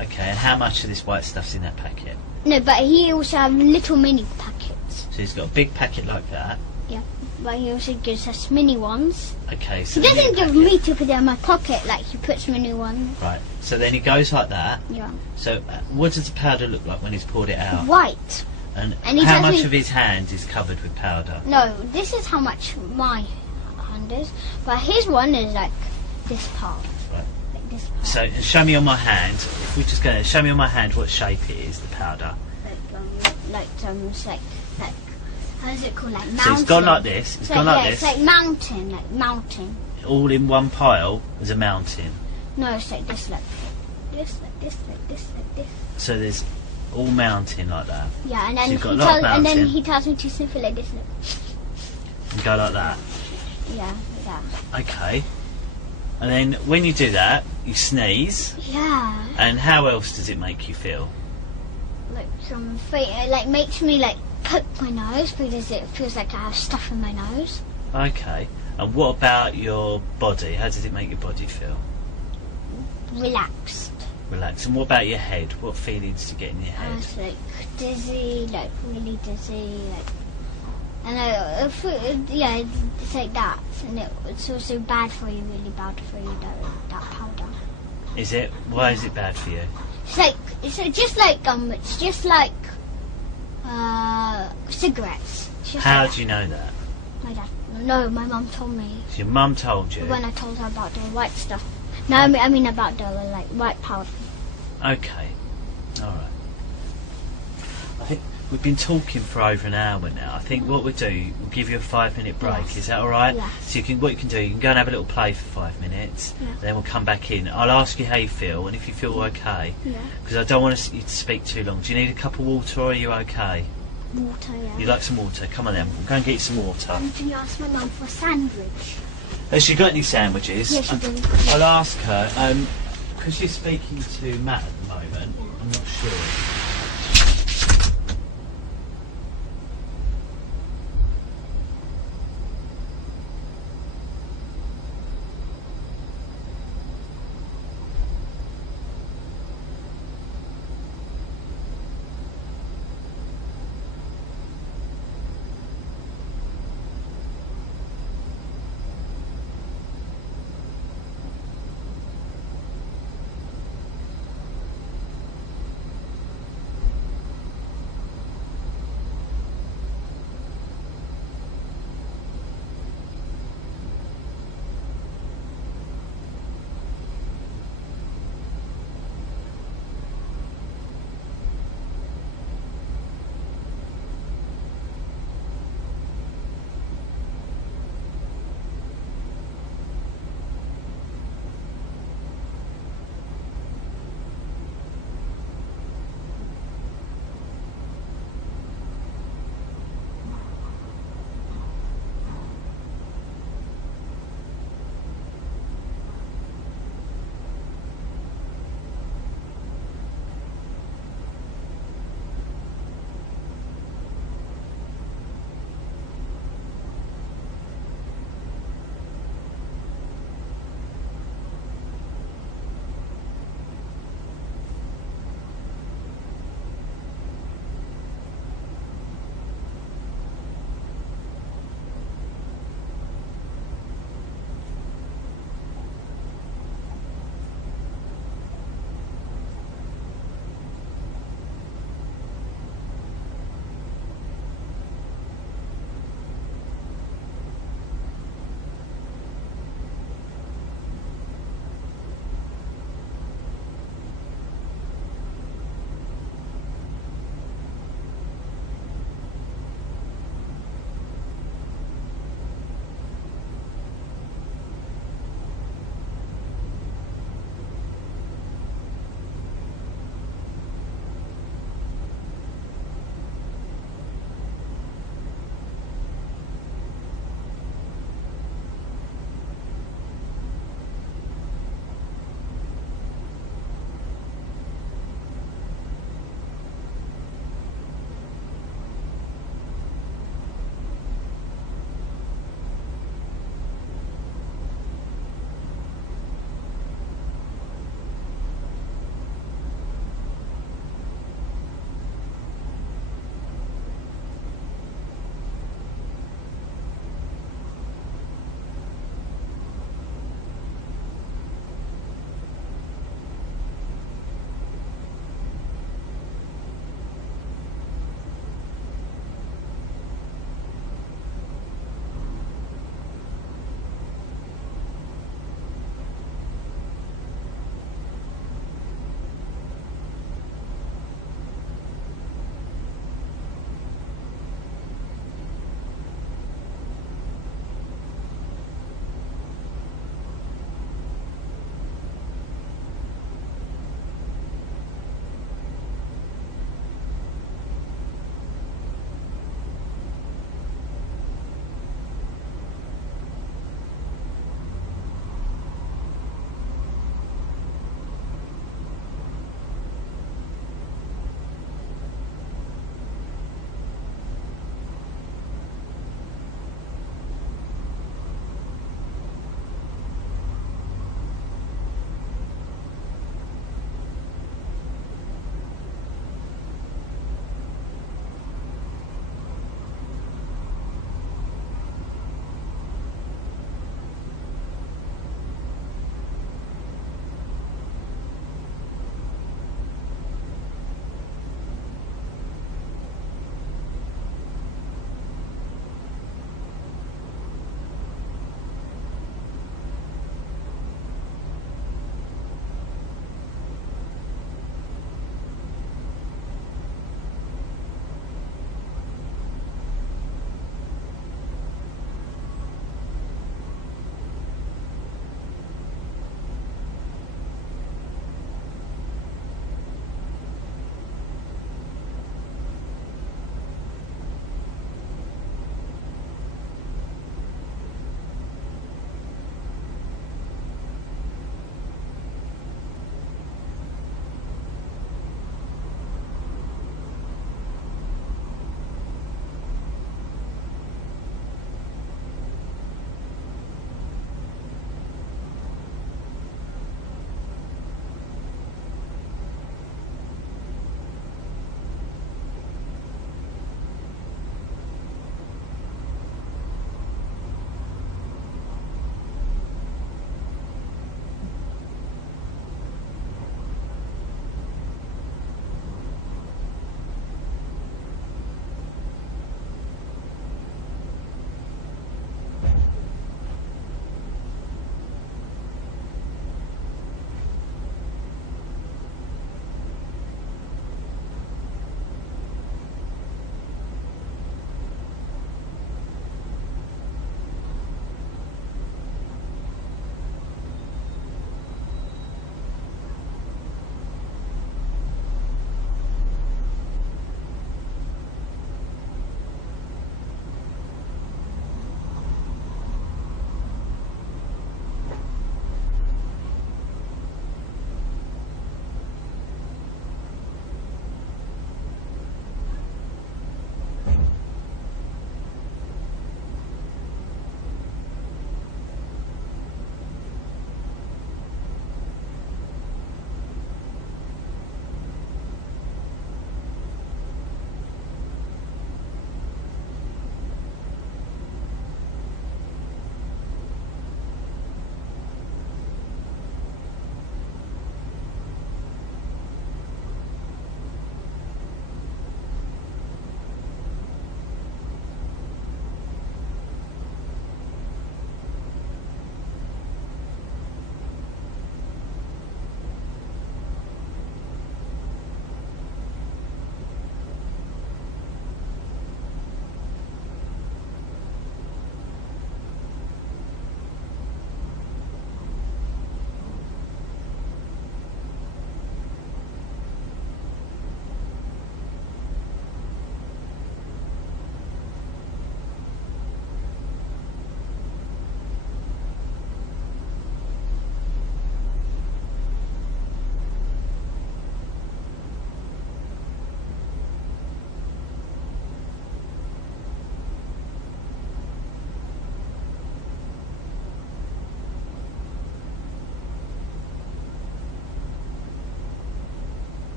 Okay. And how much of this white stuff's in that packet? No, but he also has little mini packets. So he's got a big packet like that. Yeah, but he also gives us mini ones. Okay. So He the doesn't little give packet- me to put it in my pocket like he puts mini ones. Right. So then he goes like that. Yeah, So what does the powder look like when he's poured it out? white. And And he how tells much me- of his hand is covered with powder? No, this is how much my hand is, but his one is like this part. Right. Like this part. So show me on my hand. If we just go, show me on my hand what shape it is, the powder. Like, it's like how is it called, like mountain? So it's gone like this. It's gone like this. It's like mountain. All in one pile as a mountain. No, it's like this, like this, like this, like this, like this. So there's all mountain like that. Yeah, and then, So you've got a lot of mountain. he tells me to sniff it like this. Like. And go like that. Yeah, like that. Okay. And then when you do that, you sneeze. Yeah. And how else does it make you feel? Like it like makes me like poke my nose because it feels like I have stuff in my nose. Okay. And what about your body? How does it make your body feel? Relaxed. Relaxed. And what about your head? What feelings do you get in your head? It's like dizzy, like really dizzy, like. And it's like that, and it's also bad for you, really bad for you. That powder. Is it? Why is it bad for you? It's just like cigarettes. How do you know that? My dad. No, my mum told me. So your mum told you? When I told her about the white stuff. No, I mean about the like white powder. Okay. All right. I think we've been talking for over an hour now. I think what we'll do, we'll give you a 5-minute break. Yes. Is that all right? Yes. So what you can do, you can go and have a little play for 5 minutes, Yeah. and then we'll come back in. I'll ask you how you feel, and if you feel okay, Yeah. because I don't want you to speak too long. Do you need a cup of water, or are you okay? Water, yeah. You'd like some water? Come on then, we'll go and get you some water. And can you ask my mum for a sandwich? Has she got any sandwiches? Yes, she does. I'll ask her. Because she's speaking to Matt at the moment, I'm not sure.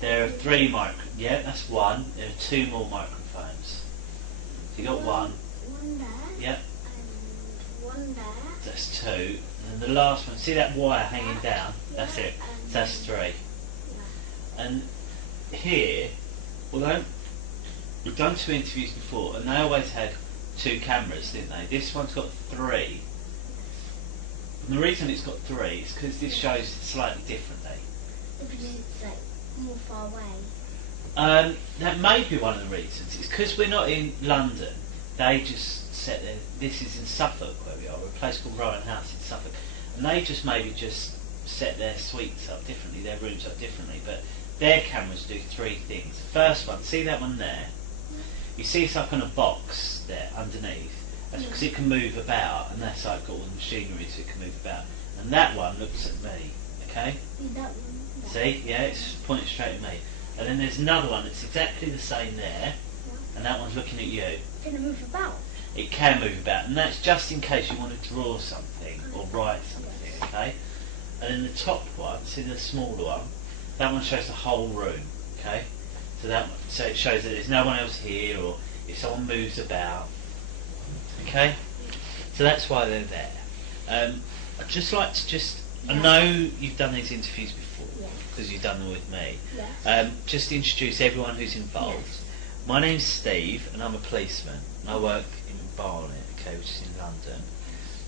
there are 3 Yeah, that's 1. There are 2 more microphones. So you got 1. 1 there. Yep. And 1 there. That's 2. And then the last one, see that wire hanging down? That's it. So that's 3. Yeah. And here, although we've done 2 interviews before, and they always had 2 cameras, didn't they? This one's got 3. And the reason it's got 3 is because this shows it slightly differently. Because it's like more far away. That may be one of the reasons. It's because we're not in London. They just set their. This is in Suffolk where we are, a place called Rowan House in Suffolk, and they just maybe just set their suites up differently, their rooms up differently. But their cameras do 3 things. The first one, see that one there? You see it's like on a box there underneath. That's because it can move about, and that's like got all the machinery so it can move about. And that one looks at me, okay? That one. See? Yeah, it's pointing straight at me. And then there's another one that's exactly the same there, and that one's looking at you. Can it move about? It can move about, and that's just in case you want to draw something or write something, okay? And then the top one, see the smaller one, that one shows the whole room, okay? So it shows that there's no one else here, or if someone moves about, okay? So that's why they're there. I'd just like to I know you've done these interviews before, because you've done them with me. Just introduce everyone who's involved. My name's Steve, and I'm a policeman. And I work in Barnet, okay, which is in London.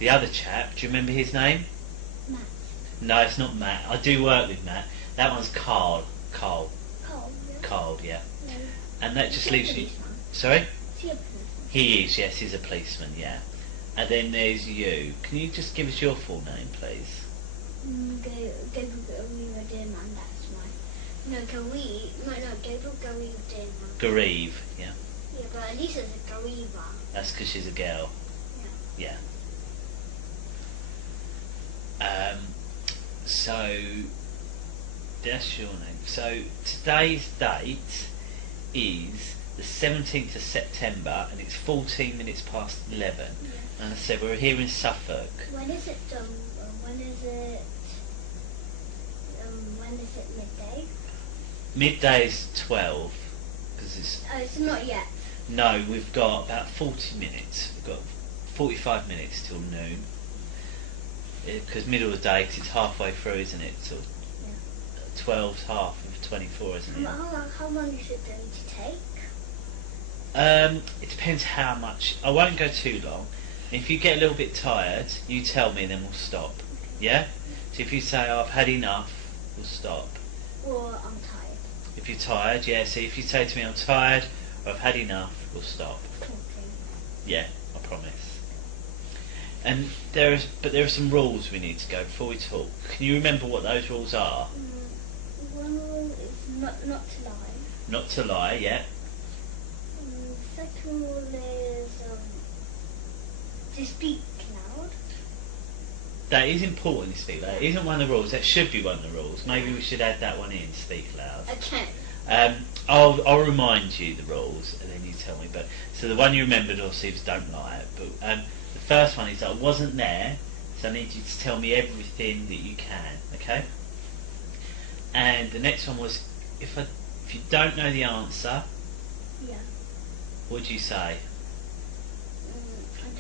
The other chap, do you remember his name? Matt. No, it's not Matt. I do work with Matt. That one's Carl. Carl, yeah. Carl, yeah. No. And that just leaves you. Policeman? Sorry? Is he a policeman? He is, yes, he's a policeman, yeah. And then there's you. Can you just give us your full name, please? Gabriel Dearman, that's mine. No, Gabriel Dearman. Gareve, yeah. Yeah, but at least it's a Gareva. That's because she's a girl. Yeah. So that's your name. So today's date is the 17th of September, and it's 14 minutes past 11. Yeah. And I said we're here in Suffolk. When is it midday? Midday is 12. Cause it's not yet. No, we've got about 40 minutes. We've got 45 minutes till noon. Because middle of the day, because it's halfway through, isn't it? So 12's half of 24, isn't it? How long is it going to take? It depends how much. I won't go too long. If you get a little bit tired, you tell me, then we'll stop. Yeah? So if you say, oh, I've had enough, we'll stop. Or I'm tired. If you're tired, yeah. So if you say to me, I'm tired, or I've had enough, we'll stop. Okay. Yeah, I promise. And there are some rules we need to go before we talk. Can you remember what those rules are? One rule is not to lie. Not to lie, yeah. Second rule is to speak loud. That is important to speak loud. It isn't one of the rules. That should be one of the rules. Maybe we should add that one in, speak loud. Okay. I'll remind you the rules, and then you tell me. But so the one you remembered, obviously, was don't lie. But the first one is I wasn't there, so I need you to tell me everything that you can. Okay. And the next one was if you don't know the answer. Yeah. What do you say?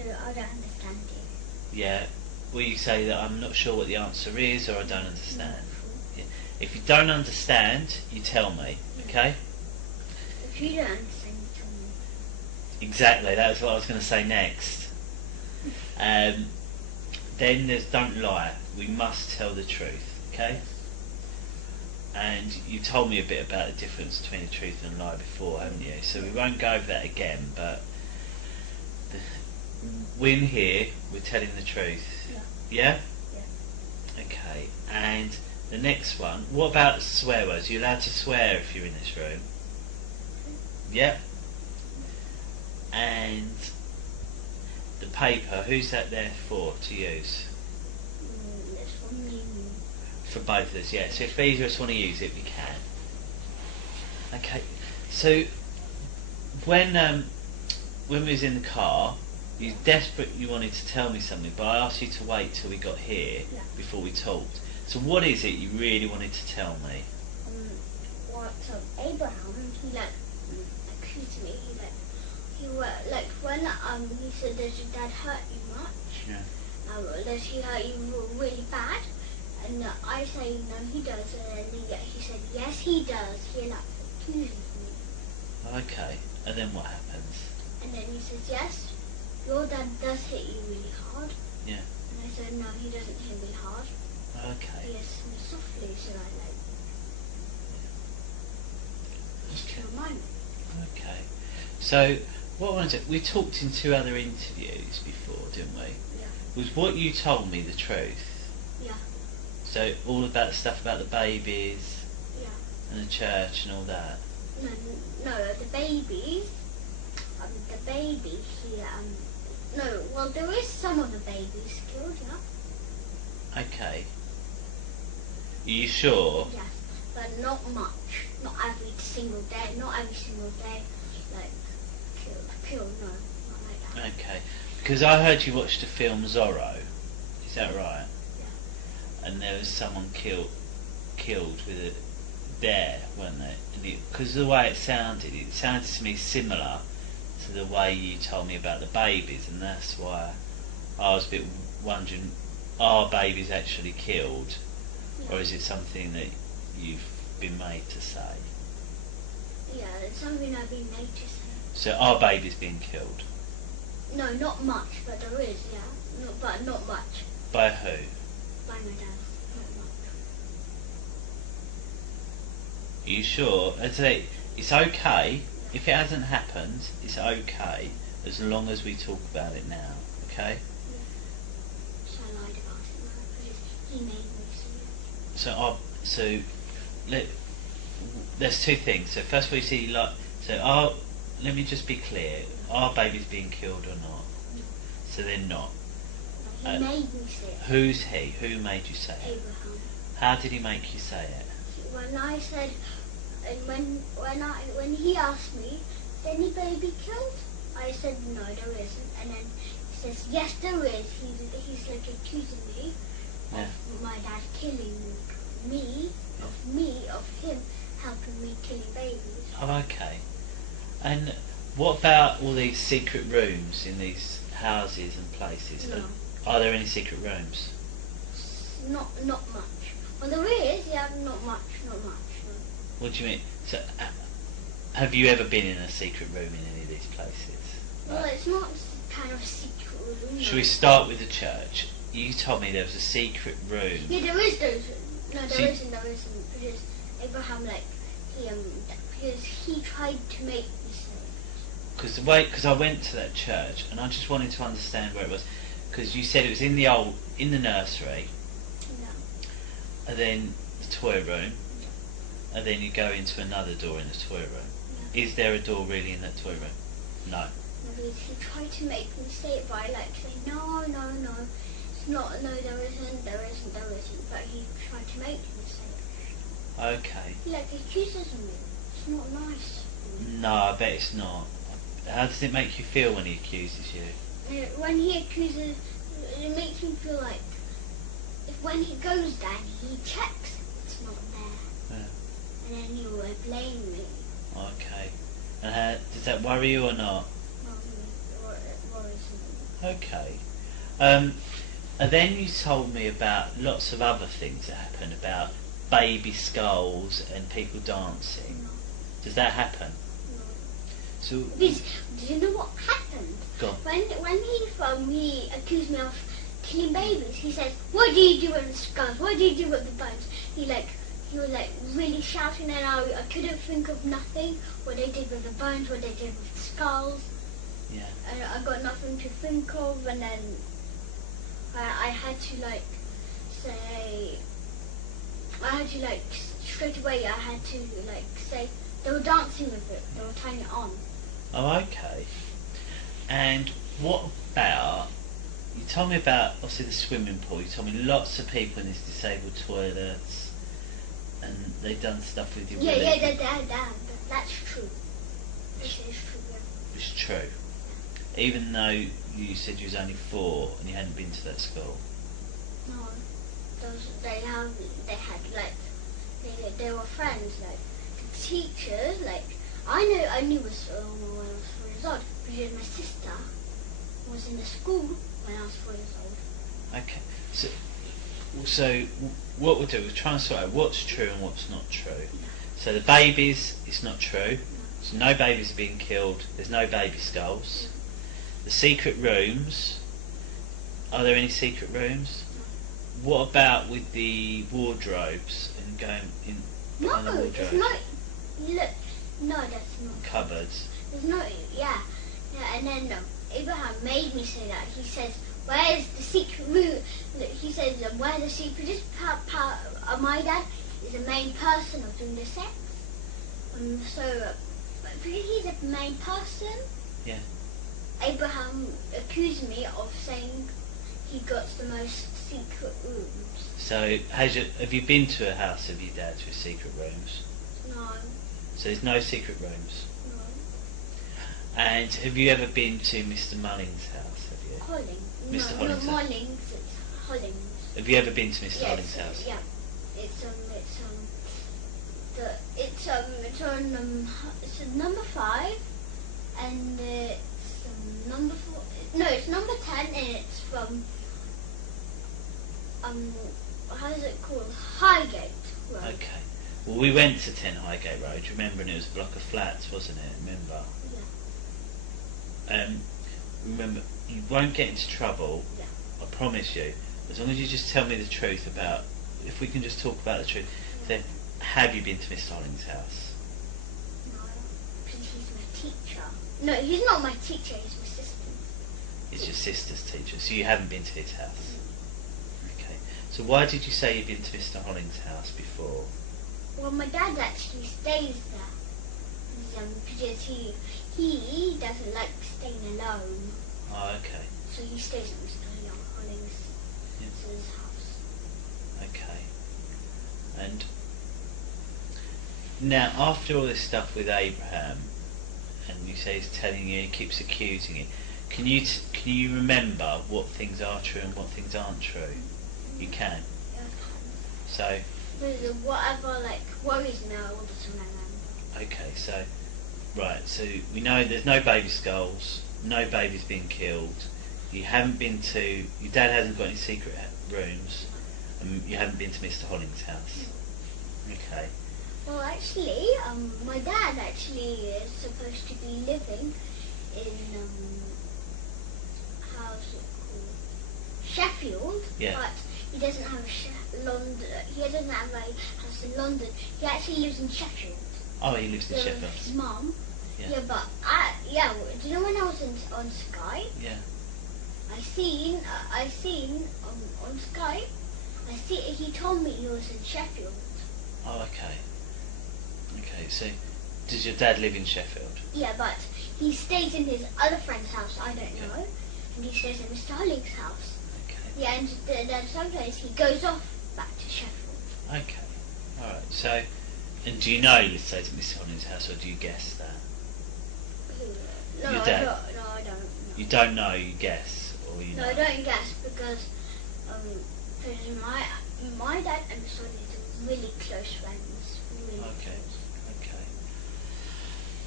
I don't understand you. Yeah. Will you say that I'm not sure what the answer is, or I don't understand? Yeah. If you don't understand, you tell me. Okay. If you don't understand, you tell me. Exactly. That was what I was going to say next. Then there's don't lie. We must tell the truth. Okay. And you told me a bit about the difference between the truth and a lie before, haven't you? So we won't go over that again, but when here, we're telling the truth. Yeah? Yeah. Okay. And the next one, what about swear words? Are you allowed to swear if you're in this room? Yeah? And the paper, who's that there for, to use? It's for me. For both of us, yeah. So if either of us want to use it, we can. Okay. So when we was in the car, you desperate. You wanted to tell me something, but I asked you to wait till we got here before we talked. So what is it you really wanted to tell me? what's up Abraham, and he like accused me. Like when he said, "Does your dad hurt you much? Yeah. Does he hurt you really bad?" And I say, "No, he does." And then he said, "Yes, he does." He like accuses me. Okay. And then what happens? And then he says, "Yes, your dad does hit you really hard." Yeah. And I said, "No, he doesn't hit me hard. Okay. He hits me softly." So I like just to remind me. Okay. So what I want to do, we talked in 2 other interviews before, didn't we? Yeah. Was what you told me the truth? Yeah. So all about the stuff about the babies Yeah. and the church and all that? No, the babies. No, well, there is some of the babies killed, yeah. Okay. Are you sure? Yes, but not much. Not every single day. Like killed. No, not like that. Okay. Because I heard you watched the film Zorro. Is that right? Yeah. And there was someone killed with it there, weren't there? Because the way it sounded to me similar to the way you told me about the babies, and that's why I was a bit wondering, are babies actually killed, Yeah. or is it something that you've been made to say? Yeah, it's something I've been made to say. So are babies being killed? No, not much, but there is, yeah. No, but not much. By who? By my dad. Not much. Are you sure? I'd say it's okay. If it hasn't happened, it's okay, as long as we talk about it now, okay? Yeah. So I lied about it now because he made me say it. There's 2 things. So first of all, you see, let me just be clear, are babies being killed or not? No. So they're not. No, he made me say it. Who's he? Who made you say it? Abraham. How did he make you say it? When I said, and when he asked me, "Is any baby killed?" I said, "No, there isn't." And then he says, "Yes, there is." He's like accusing me of my dad killing me, of him helping me killing babies. Oh, okay. And what about all these secret rooms in these houses and places? No. Are there any secret rooms? Not much. Well, there is, yeah, not much. No. What do you mean? So, have you ever been in a secret room in any of these places? Well, it's not kind of secret room. Should we start with the church? You told me there was a secret room. Yeah, there is. No, there isn't. Because Abraham, because he tried to make me say it. Because I went to that church and I just wanted to understand where it was. Because you said it was in the nursery, No. and then the toy room, and then you go into another door in the toy room. Yeah. Is there a door really in that toy room? No. Because he tried to make me say it by saying, no, it's not, no, there isn't. But he tried to make me say it. Okay. He accuses me. It's not nice. No, I bet it's not. How does it make you feel when he accuses you? When he accuses, it makes me feel like when he goes down, he checks it's not there. Yeah. And then he will blame me. Okay. And does that worry you or not? It worries me. Okay. And then you told me about lots of other things that happen, about baby skulls and people dancing. No. Does that happen? No. So. Do you know what happened? Go on. When he accused me of killing babies, he said, "What do you do with the skulls? What do you do with the bones?" He was really shouting, and I couldn't think of nothing. What they did with the bones, what they did with the skulls. Yeah. And I got nothing to think of, and then I had to say. I had to straight away. I had to say they were dancing with it. They were tying it on. Oh, okay. And what about, you told me about obviously the swimming pool, you told me lots of people in these disabled toilets and they've done stuff with your willy. Yeah, that's true. This is true, yeah. It's true. Even though you said you was only 4 and you hadn't been to that school. No, they were friends, teachers, like I knew was when I was 4 years old because my sister was in the school when I was 4 years old. Okay, so what we'll do is try and sort out what's true and what's not true. Yeah. So the babies, it's not true. No. So no babies are being killed. There's no baby skulls. Yeah. The secret rooms. Are there any secret rooms? No. What about with the wardrobes and going in behind the wardrobe? It's not. Look, no, that's not. Cupboards. There's no. Yeah. And then Abraham made me say that. He says, "Where's the secret room?" Look, he says, "Where the secret is?" My dad is the main person of doing the sex. So because he's the main person, Yeah. Abraham accused me of saying he got the most secret rooms. So have you been to a house of your dad's with secret rooms? No, So there's no secret rooms. no. And have you ever been to Mr. Mulling's house? Have you? Holling. Mr. No, Holling's not house. Mullings, it's Hollings. Have you ever been to Mr. Yeah, Mulling's house? Yeah. It's number 5, and it's number 4. No, it's number 10, and it's from how is it called? Highgate Road. Okay. Well, we went to 10 Highgate Road, remember, and it was a block of flats, wasn't it? Remember? Yeah. Remember, you won't get into trouble, Yeah. I promise you, as long as you just tell me the truth about, if we can just talk about the truth, then have you been to Mr. Holling's house? No, because he's my teacher. No, he's not my teacher, he's my sister. It's your sister's teacher, so you haven't been to his house. Okay. So why did you say you'd been to Mr. Holling's house before? Well, my dad actually stays there. Because he doesn't like staying alone. Oh, okay. So he stays at Mr. Holling's house. Okay. And now, after all this stuff with Abraham, and you say he's telling you, he keeps accusing you, can you remember what things are true and what things aren't true? You can. So. Whatever worries me, all the time I remember. Okay, so right, so we know there's no baby skulls, no babies being killed. You haven't been to. Your dad hasn't got any secret rooms. You haven't been to Mr. Holling's house. Okay. Well, actually, my dad actually is supposed to be living in how's it called? Sheffield. Yeah. But he doesn't have London. He doesn't have a house in London. He actually lives in Sheffield. Oh, he lives in Sheffield. With his mum. Yeah. Yeah, but do you know when I was on Skype? Yeah. I seen on Skype. He told me he was in Sheffield. Oh, okay. Okay, so does your dad live in Sheffield? Yeah, but he stays in his other friend's house. I don't know, and he stays in Mr. Holling's house. Okay. Yeah, and then sometimes he goes off back to Sheffield. Okay. All right. So, and do you know he stays at Mr. Holling's house, or do you guess that? No, Your I dad? don't. No, I don't. No. You don't know. You guess, or you know. No, I don't guess because my dad and Mr. Holling are really close friends. Really Okay. close. Okay.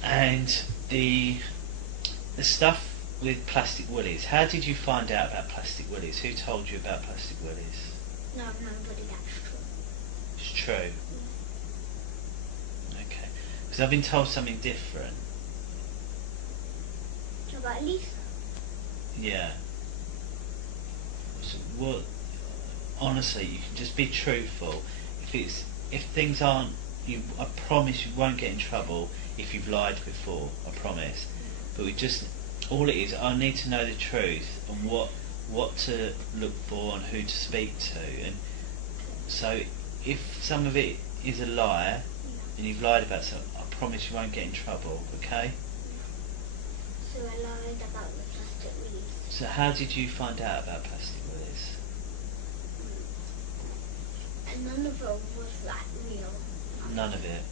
And the stuff with plastic willies. How did you find out about plastic willies? Who told you about plastic willies? No, nobody. That's true. It's true. Okay. Because I've been told something different. About Lisa. Yeah. So what? Honestly, you can just be truthful. If things aren't, I promise you won't get in trouble if you've lied before. I promise. But all it is, I need to know the truth and what to look for and who to speak to. And so, if some of it is a lie and you've lied about something, I promise you won't get in trouble. Okay? So I lied about the plastic willies. So how did you find out about plastic willies? And none of it was real. None of it.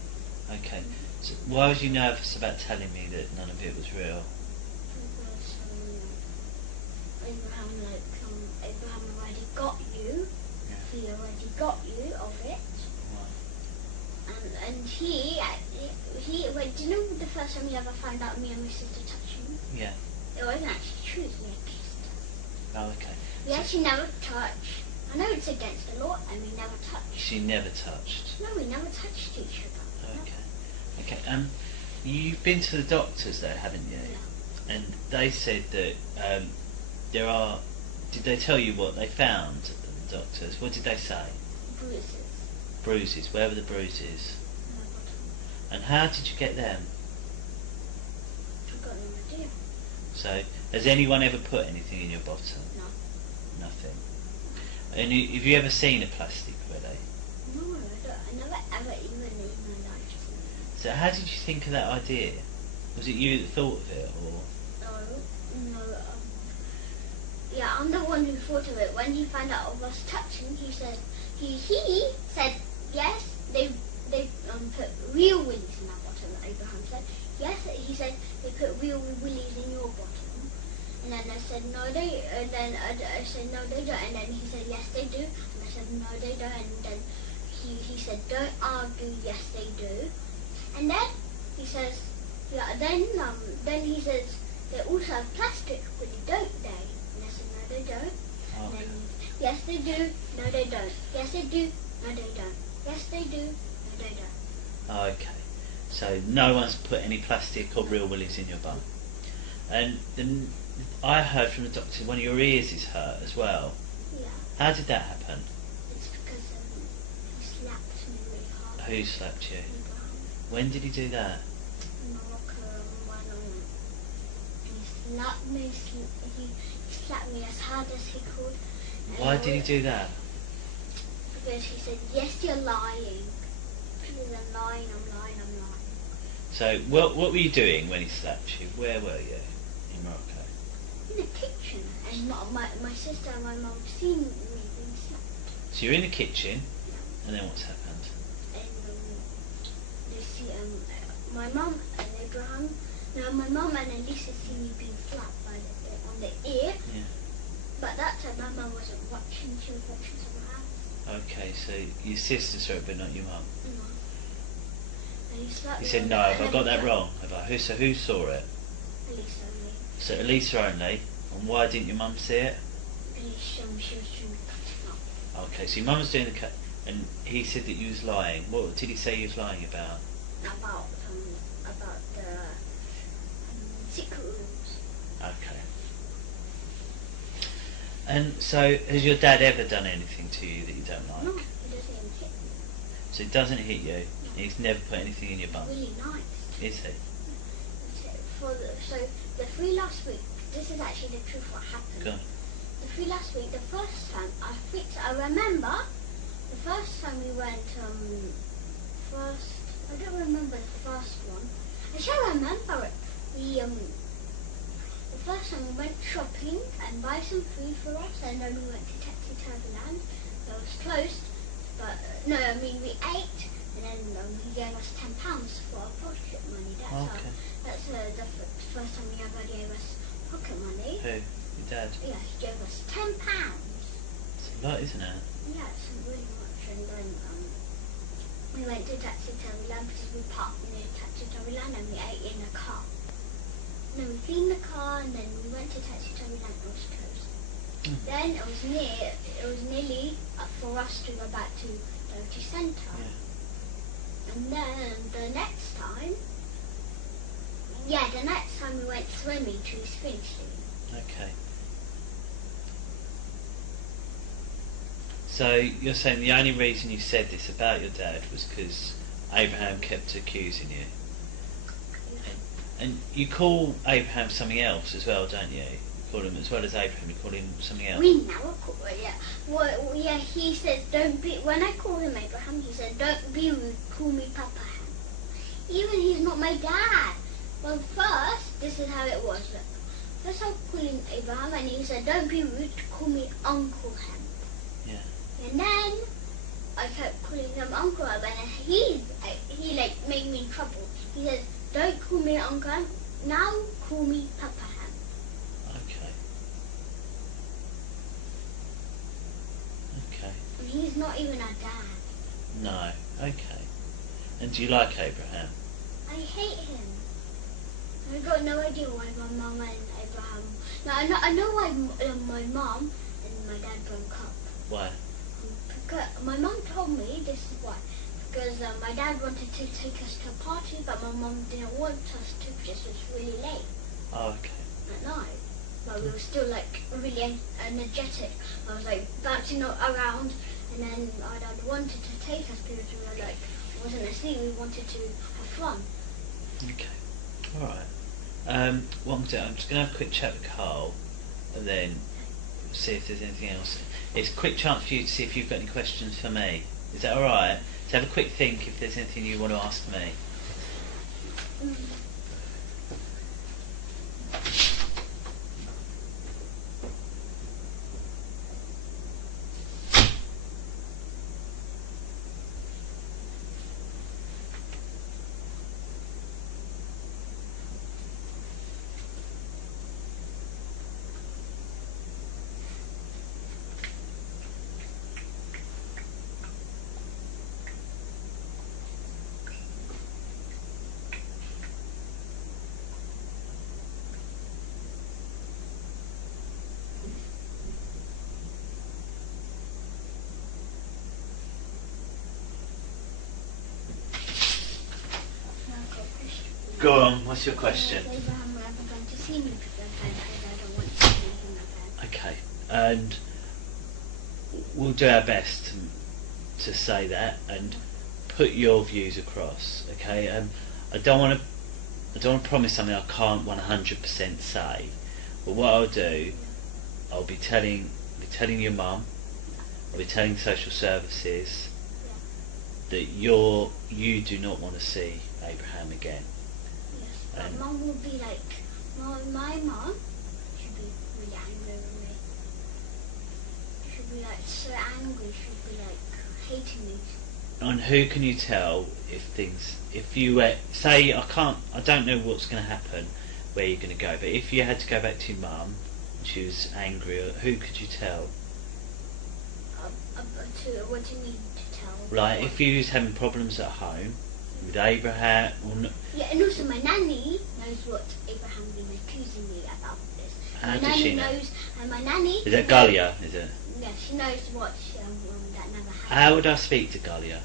Okay. So why was you nervous about telling me that none of it was real? Because Abraham already got you. Yeah. He already got you of it. Right. and he wait, do you know the first time he ever found out me and my sister touching? Yeah. It wasn't actually true, he had kissed us. Oh, okay. We actually never touched. I know it's against the law, and we never touched. She never touched? No, we never touched each other. Okay. Okay, you've been to the doctors though, haven't you? Yeah. And they said that there are... Did they tell you what they found at the doctors? What did they say? Bruises. Bruises. Where were the bruises? My bottom. And how did you get them? I've got no idea. So, has anyone ever put anything in your bottom? No. Nothing. And have you ever seen a plastic willy? No, I never ever even in my life. So how did you think of that idea? Was it you that thought of it, or...? No. Yeah, I'm the one who thought of it. When he found out of us touching, he said yes, they put real willies in our bottom. Abraham said yes. He said they put real willies in your bottom. And then I said no, they. And then I said no, they don't. And then he said yes, they do. And I said no, they don't. And then he said don't argue. Yes, they do. And then he says yeah. Then he says they also have plastic willy, don't they? And I said no, they don't. Okay. And then yes, they do. No, they don't. Yes, they do. No, they don't. Yes, they do. No, they don't. Okay. So no one's put any plastic or real willies in your bum. And then I heard from the doctor one of your ears is hurt as well. Yeah. How did that happen? It's because he slapped me really hard. Who slapped you? Abraham. When did he do that? In Morocco, he slapped me. He slapped me as hard as he could. Why did he do that? Because he said, yes, you're lying. Because I'm lying. So what were you doing when he slapped you? Where were you in Morocco? In the kitchen. And my sister and my mum seen me being slapped. So you're in the kitchen, and then what's happened? And they see my mum and Abraham. Now my mum and Elisa see me being slapped on the ear. Yeah. But that time my mum wasn't watching. She was watching someone else. Okay, so your sister saw it, but not your mum. No. And he slapped You me said on no. the- Have I and got then that wrong? Have I? So who saw it? Elisa only. So Elisa only. And why didn't your mum see it? And she was doing the cutting up. Okay, so your mum was doing the cut, and he said that you was lying. What did he say you was lying about? About the secret rooms. Okay. And so, has your dad ever done anything to you that you don't like? No, he doesn't even hit me. So he doesn't hit you. He's never put anything in your bum. Really nice. Is he? So the 3 last week, this is actually the truth what happened. Go on. The 3 last week, the first time, I remember, the first time we went, I don't remember the first one. I shall remember it. The first time we went shopping and buy some food for us, and then we went to Taxi Land. That was closed, but we ate, and then he gave us £10 for our pocket money. That's the first time he ever gave us pocket money. Who? Your dad? Yeah, he gave us £10. It's a lot, isn't it? Yeah, it's really much. And then we went to Taxi Land because we parked near Taxi Land and we ate in the car. And then we cleaned the car and then we went to Taxi Land and it was closed. Then it was nearly for us to go back to Dirty Centre. Yeah. And then the next time we went swimming to Finchley. Okay. So you're saying the only reason you said this about your dad was because Abraham kept accusing you? And you call Abraham something else as well, don't you? You call him, as well as Abraham, you call him something else. We never call yeah. Well, yeah, he says don't be. When I call him Abraham, he said don't be rude. Call me Papa Ham. Even he's not my dad. Well, first this is how it was. Look, first I was calling Abraham, and he said don't be rude. Call me Uncle Ham. Yeah. And then I kept calling him Uncle Ham, and he made me in trouble. He said don't call me Uncle Ham. Now call me Papa Ham. Okay. Okay. And he's not even our dad. No. Okay. And do you like Abraham? I hate him. I got no idea why my mum and Abraham. No, I know why my mum and my dad broke up. Why? Because my mum told me this is why. Because my dad wanted to take us to a party, but my mum didn't want us to because it was really late. Oh, okay. At night. But we were still like really energetic. I was like bouncing around, and then my dad wanted to take us because we were like, wasn't asleep, we wanted to have fun. Okay. Alright. What I'm doing, I'm just going to have a quick chat with Carl, and then see if there's anything else. It's a quick chance for you to see if you've got any questions for me. Is that alright? So have a quick think if there's anything you want to ask me. Go on, what's your question? Abraham will ever going to see me because I don't want to see him again. Okay, and we'll do our best to say that and put your views across. Okay, I don't want to promise something I can't 100% say. But what I'll do, I'll be telling your mum, I'll be telling social services that you do not want to see Abraham again. Yes, but Mum will be like, my mum should be really angry with me. She'll be like so angry, she'll be like hating me. And who can you tell if you say I don't know what's going to happen, where you're going to go, but if you had to go back to your mum and she was angry, who could you tell? What do you mean to tell? Like if you was having problems at home with Abraham Yeah, and also my nanny knows what Abraham's been accusing me about this. How My does nanny she know? knows, and my nanny... Is it Galia, is it? Yeah, she knows what that never happened. How would I speak to Galia?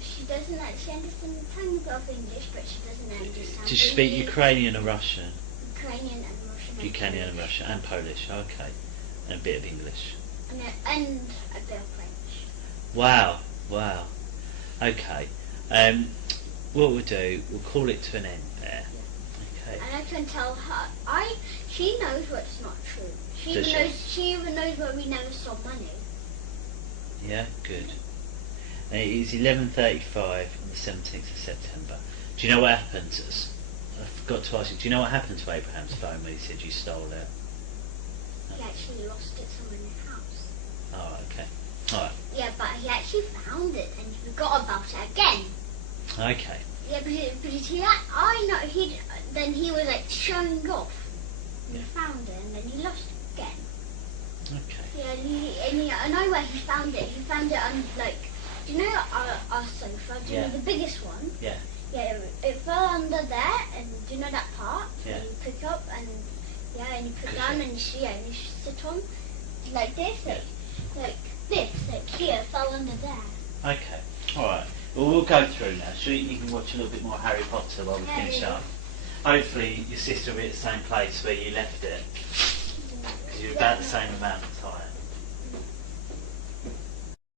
She doesn't actually understand a tiny bit of English, but she doesn't understand... Does she speak Ukrainian or Russian? Ukrainian and Russian. Ukrainian and Russian, and Polish, okay. And a bit of English. And a bit of French. Wow. Okay. What we'll do, we'll call it to an end there. Okay. And I can tell her, she knows what's not true. She even knows where we never saw money. Yeah, good. And it is 11:35 on the 17th of September. Do you know what happened? I forgot to ask you, do you know what happened to Abraham's phone when he said you stole it? He actually lost it somewhere in the house. Oh, okay. Alright. Yeah, but he actually found it and he forgot about it again. Okay. Yeah, then he was like showing off. And he found it and then he lost it again. Okay. Yeah, and I know where he found it. He found it on, like, do you know our sofa? Do you know the biggest one? Yeah. Yeah, it fell under there, and do you know that part? Yeah. And you pick up and and you put down and you sit on like this, like this, like here, fell under there. Okay. Alright. Well, we'll go through now. So you can watch a little bit more Harry Potter while we finish up. Hopefully your sister will be at the same place where you left it, because you're about the same amount of time.